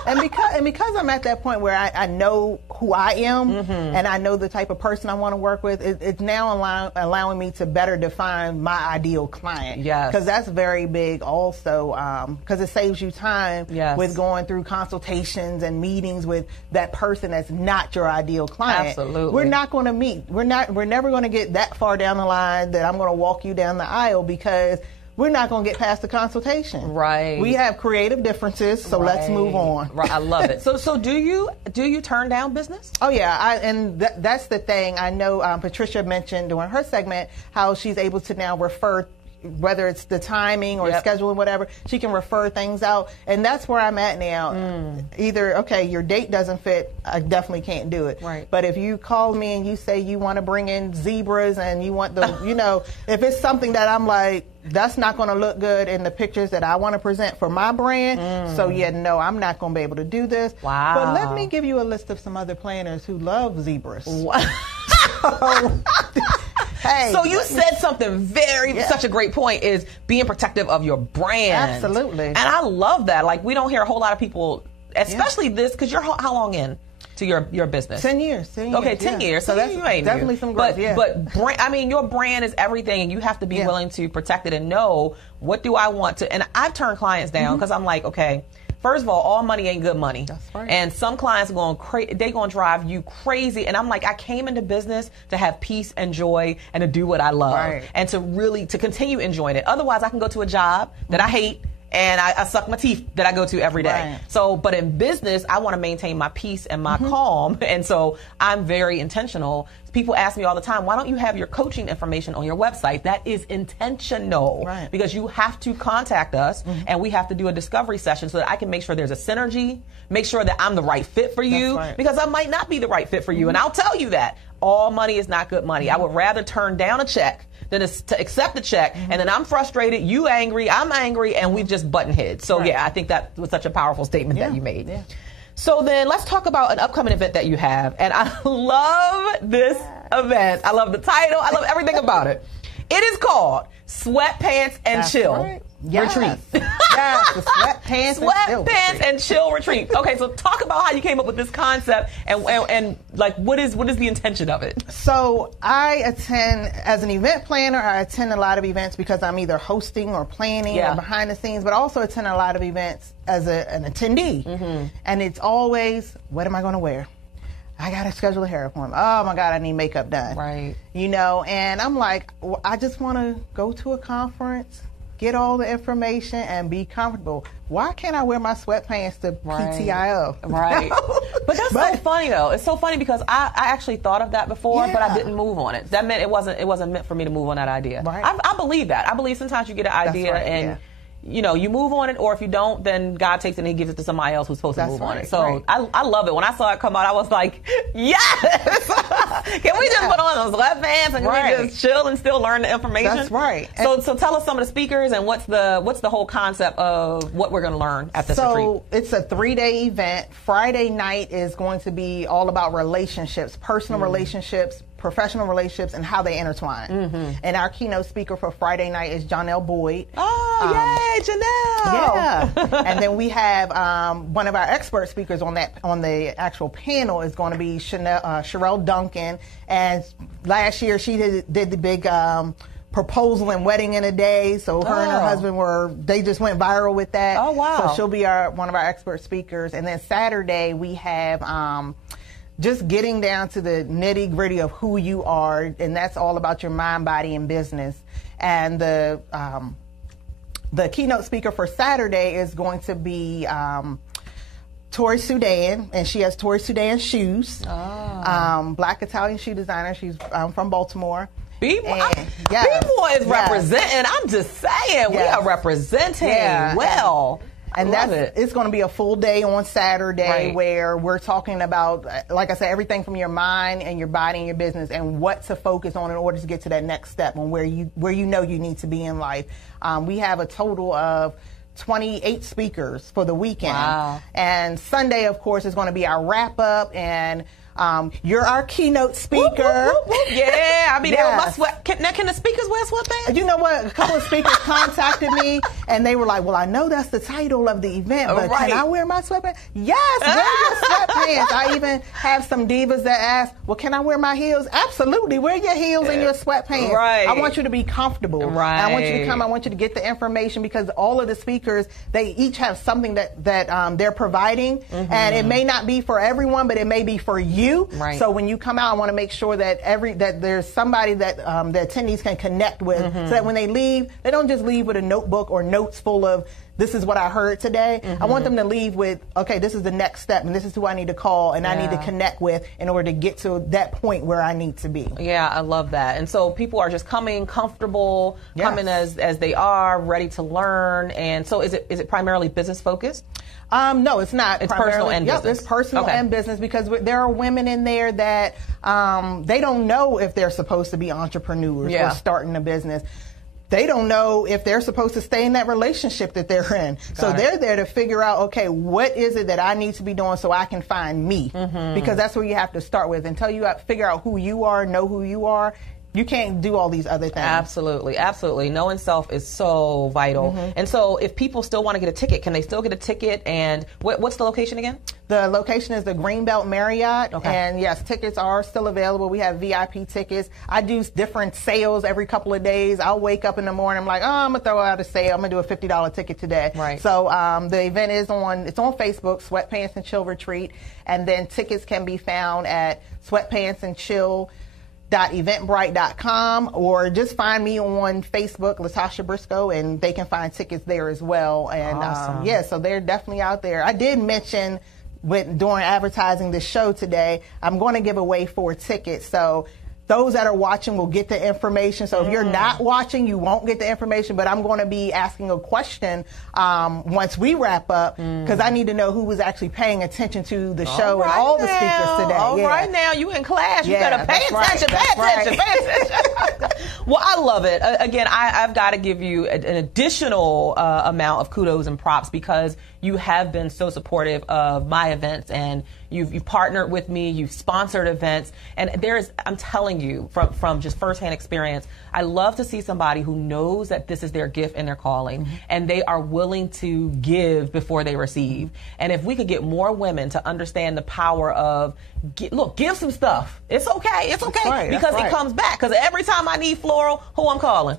and because I'm at that point where I know who I am and I know the type of person I want to work with, it's now allowing me to better define my ideal client. Yes. Because that's very big also, because it saves you time with going through consultations and meetings with that person that's not your ideal client. Absolutely. We're not going to meet. We're never going to get that far down the line that I'm going to walk you down the aisle, because we're not going to get past the consultation. Right. We have creative differences, so let's move on. Right. I love it. So do you turn down business? Oh yeah, that's the thing. I know Patricia mentioned during her segment how she's able to now refer, whether it's the timing or scheduling, whatever, she can refer things out. And that's where I'm at now. Either, okay, your date doesn't fit, I definitely can't do it. Right. But if you call me and you say you want to bring in zebras and you want the, if it's something that I'm like, that's not going to look good in the pictures that I want to present for my brand. So I'm not going to be able to do this. Wow. But let me give you a list of some other planners who love zebras. Hey, so you said something such a great point, is being protective of your brand. Absolutely. And I love that. Like, we don't hear a whole lot of people, especially this, because you're how long in to your business? 10 years. Okay, 10 years. So that's definitely some growth. But your brand is everything, and you have to be willing to protect it and know, what do I want to, and I've turned clients down because I'm like, okay, first of all money ain't good money. That's right. And some clients are they're going to drive you crazy. And I'm like, I came into business to have peace and joy and to do what I love and to continue enjoying it. Otherwise, I can go to a job that I hate and I suck my teeth that I go to every day. Right. So, but in business, I want to maintain my peace and my calm. And so I'm very intentional. People ask me all the time, why don't you have your coaching information on your website? That is intentional. Right. Because you have to contact us and we have to do a discovery session so that I can make sure there's a synergy, make sure that I'm the right fit for you, because I might not be the right fit for you. And I'll tell you that. All money is not good money. I would rather turn down a check than to accept the check, and then I'm frustrated, you angry, I'm angry, and we've just button heads. So I think that was such a powerful statement that you made. Yeah. So then let's talk about an upcoming event that you have. And I love this event. I love the title. I love everything about it. It is called Sweatpants and Chill Retreat. Yes, the Sweatpants and Chill Retreat. Okay, so talk about how you came up with this concept and like what is the intention of it? So I attend, as an event planner, I attend a lot of events because I'm either hosting or planning or behind the scenes, but also attend a lot of events as an attendee. And it's always, what am I going to wear? I got to schedule a hair appointment. Oh my God, I need makeup done. Right. And I'm like, well, I just want to go to a conference, get all the information, and be comfortable. Why can't I wear my sweatpants to PTIO? Right. But that's so funny though. It's so funny because I actually thought of that before, but I didn't move on it. That meant it wasn't meant for me to move on that idea. Right. I believe that. I believe sometimes you get an idea and you move on it, or if you don't, then God takes it and he gives it to somebody else who's supposed to move on it. So I love it. When I saw it come out, I was like, yes! Can we just put on those sweatpants and can we just chill and still learn the information? That's right. So tell us some of the speakers and what's the whole concept of what we're going to learn at this retreat. So it's a 3-day event. Friday night is going to be all about relationships, personal relationships, professional relationships, and how they intertwine. And our keynote speaker for Friday night is Janelle Boyd. Oh, yay, Janelle! Yeah. And then we have one of our expert speakers on the actual panel is going to be Cheryl Duncan. And last year she did the big proposal and wedding in a day. So her and her husband they just went viral with that. Oh, wow. So she'll be one of our expert speakers. And then Saturday we have just getting down to the nitty gritty of who you are, and that's all about your mind, body, and business. And the keynote speaker for Saturday is going to be Tori Sudan, and she has Tori Sudan shoes. Black Italian shoe designer. She's from Baltimore. B-Boy is representing. I'm just saying, we are representing well. And it's going to be a full day on Saturday where we're talking about, like I said, everything from your mind and your body and your business and what to focus on in order to get to that next step and where you know you need to be in life. We have a total of 28 speakers for the weekend. Wow. And Sunday, of course, is going to be our wrap up, and you're our keynote speaker. Whoop, whoop, whoop. Yeah, I mean, can the speakers wear sweatpants? You know what? A couple of speakers contacted me, and they were like, well, I know that's the title of the event, but can I wear my sweatpants? Yes, wear your sweatpants. I even have some divas that ask, well, can I wear my heels? Absolutely. Wear your heels and your sweatpants. Right. I want you to be comfortable. Right. I want you to come. I want you to get the information, because all of the speakers, they each have something that they're providing, and it may not be for everyone, but it may be for you. Right. So when you come out, I want to make sure that there's somebody that the attendees can connect with, so that when they leave, they don't just leave with a notebook or notes full of, this is what I heard today. I want them to leave with, okay, this is the next step, and this is who I need to call, and I need to connect with in order to get to that point where I need to be. Yeah, I love that. And so people are just coming comfortable, coming as they are, ready to learn. And so is it primarily business focused? No, it's not. It's personal and business. It's personal and business, because there are women in there that they don't know if they're supposed to be entrepreneurs or starting a business. They don't know if they're supposed to stay in that relationship that they're in. So they're there to figure out, okay, what is it that I need to be doing so I can find me? Because that's where you have to start with. Until you figure out who you are, know who you are, you can't do all these other things. Absolutely, absolutely. Knowing self is so vital. And so if people still want to get a ticket, can they still get a ticket? And what's the location again? The location is the Greenbelt Marriott. And yes, tickets are still available. We have VIP tickets. I do different sales every couple of days. I'll wake up in the morning, I'm like, I'm going to throw out a sale. I'm going to do a $50 ticket today. Right. So the event is on Facebook, Sweatpants and Chill Retreat. And then tickets can be found at sweatpantsandchill.eventbrite.com, or just find me on Facebook, Latasha Briscoe, and they can find tickets there as well. And awesome. So they're definitely out there. I did mention during advertising this show today, I'm going to give away 4 tickets. So those that are watching will get the information. So if you're not watching, you won't get the information, but I'm going to be asking a question once we wrap up, because I need to know who was actually paying attention to the show and all the speakers today. All right now, you in class. You better pay attention, pay attention. Well, I love it. Again, I've got to give you an additional amount of kudos and props, because you have been so supportive of my events, and you've partnered with me, you've sponsored events, and I'm telling you from just firsthand experience, I love to see somebody who knows that this is their gift and their calling, and they are willing to give before they receive. And if we could get more women to understand the power of, give some stuff. It's okay, because it comes back. Because every time I need floral, who I'm calling?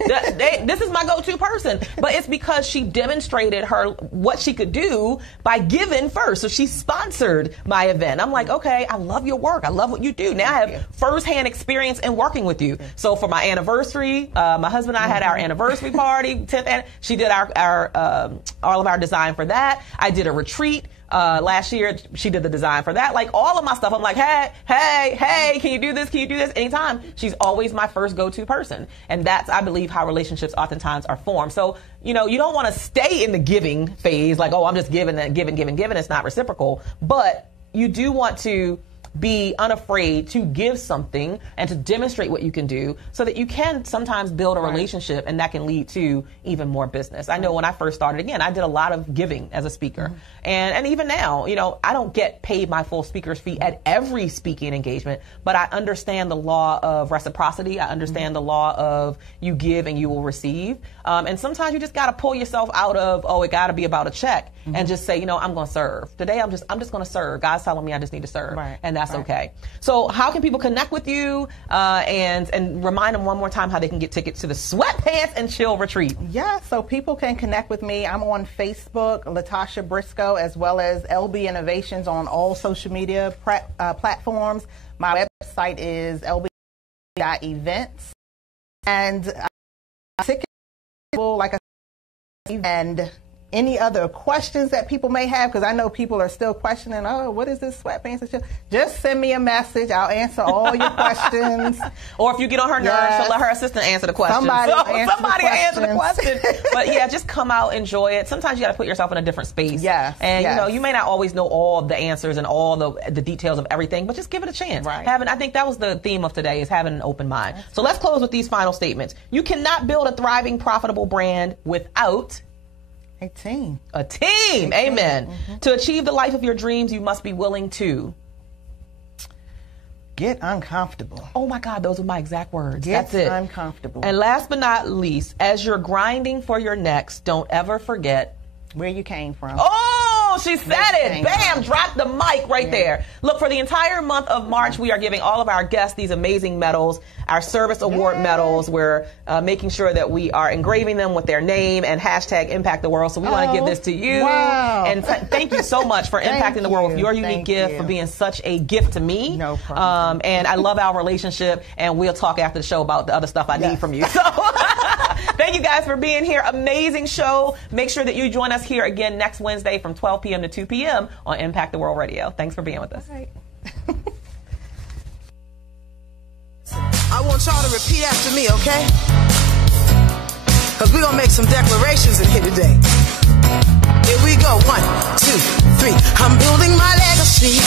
This is my go-to person. But it's because she demonstrated what she could do by giving first. So she sponsored my event. I'm like, okay, I love your work. I love what you do. Now I have firsthand experience in working with you. So for my anniversary, my husband and I had our anniversary party, 10th, and she did all of our design for that. I did a retreat Last year, she did the design for that. Like all of my stuff, I'm like, hey, can you do this? Can you do this? Anytime. She's always my first go-to person. And that's, I believe, how relationships oftentimes are formed. So, you don't want to stay in the giving phase, like, oh, I'm just giving. It's not reciprocal. But you do want to be unafraid to give something and to demonstrate what you can do so that you can sometimes build a relationship, and that can lead to even more business. I know when I first started, again, I did a lot of giving as a speaker. And even now, I don't get paid my full speaker's fee at every speaking engagement, but I understand the law of reciprocity. I understand the law of you give and you will receive. And sometimes you just got to pull yourself out of, it got to be about a check, and just say, I'm going to serve. Today, I'm just going to serve. God's telling me I just need to serve. And that's okay. So how can people connect with you and remind them one more time how they can get tickets to the Sweatpants and Chill Retreat? Yeah, so people can connect with me. I'm on Facebook, Latasha Briscoe, as well as LB Innovations on all social media platforms. My website is lb.events. And tickets, like I said, and any other questions that people may have, because I know people are still questioning, what is this Sweatpants and Chill? Just send me a message. I'll answer all your questions. Or if you get on her nerves, she'll let her assistant answer the question. Somebody will answer the question. But yeah, just come out, enjoy it. Sometimes you got to put yourself in a different space. Yes. And you may not always know all the answers and all the details of everything, but just give it a chance. Right. I think that was the theme of today, is having an open mind. So let's close with these final statements. You cannot build a thriving, profitable brand without a team. Amen. To achieve the life of your dreams, you must be willing to get uncomfortable. Oh my God, those are my exact words. Get That's it. Uncomfortable. And last but not least, as you're grinding for your next, don't ever forget where you came from. Oh, she said it. Bam, drop the mic right there. Look, for the entire month of March, we are giving all of our guests these amazing medals, our service award medals. We're making sure that we are engraving them with their name and hashtag Impact the World. So we want to give this to you. Wow. And thank you so much for impacting the world with your unique gift, for being such a gift to me. No problem. And I love our relationship, and we'll talk after the show about the other stuff I need from you. So thank you guys for being here. Amazing show. Make sure that you join us here again next Wednesday from 12 p.m. to 2 p.m. on Impact the World Radio. Thanks for being with us. Right. I want y'all to repeat after me, okay? Because we're going to make some declarations in here today. Here we go. 1, 2, 3. I'm building my legacy.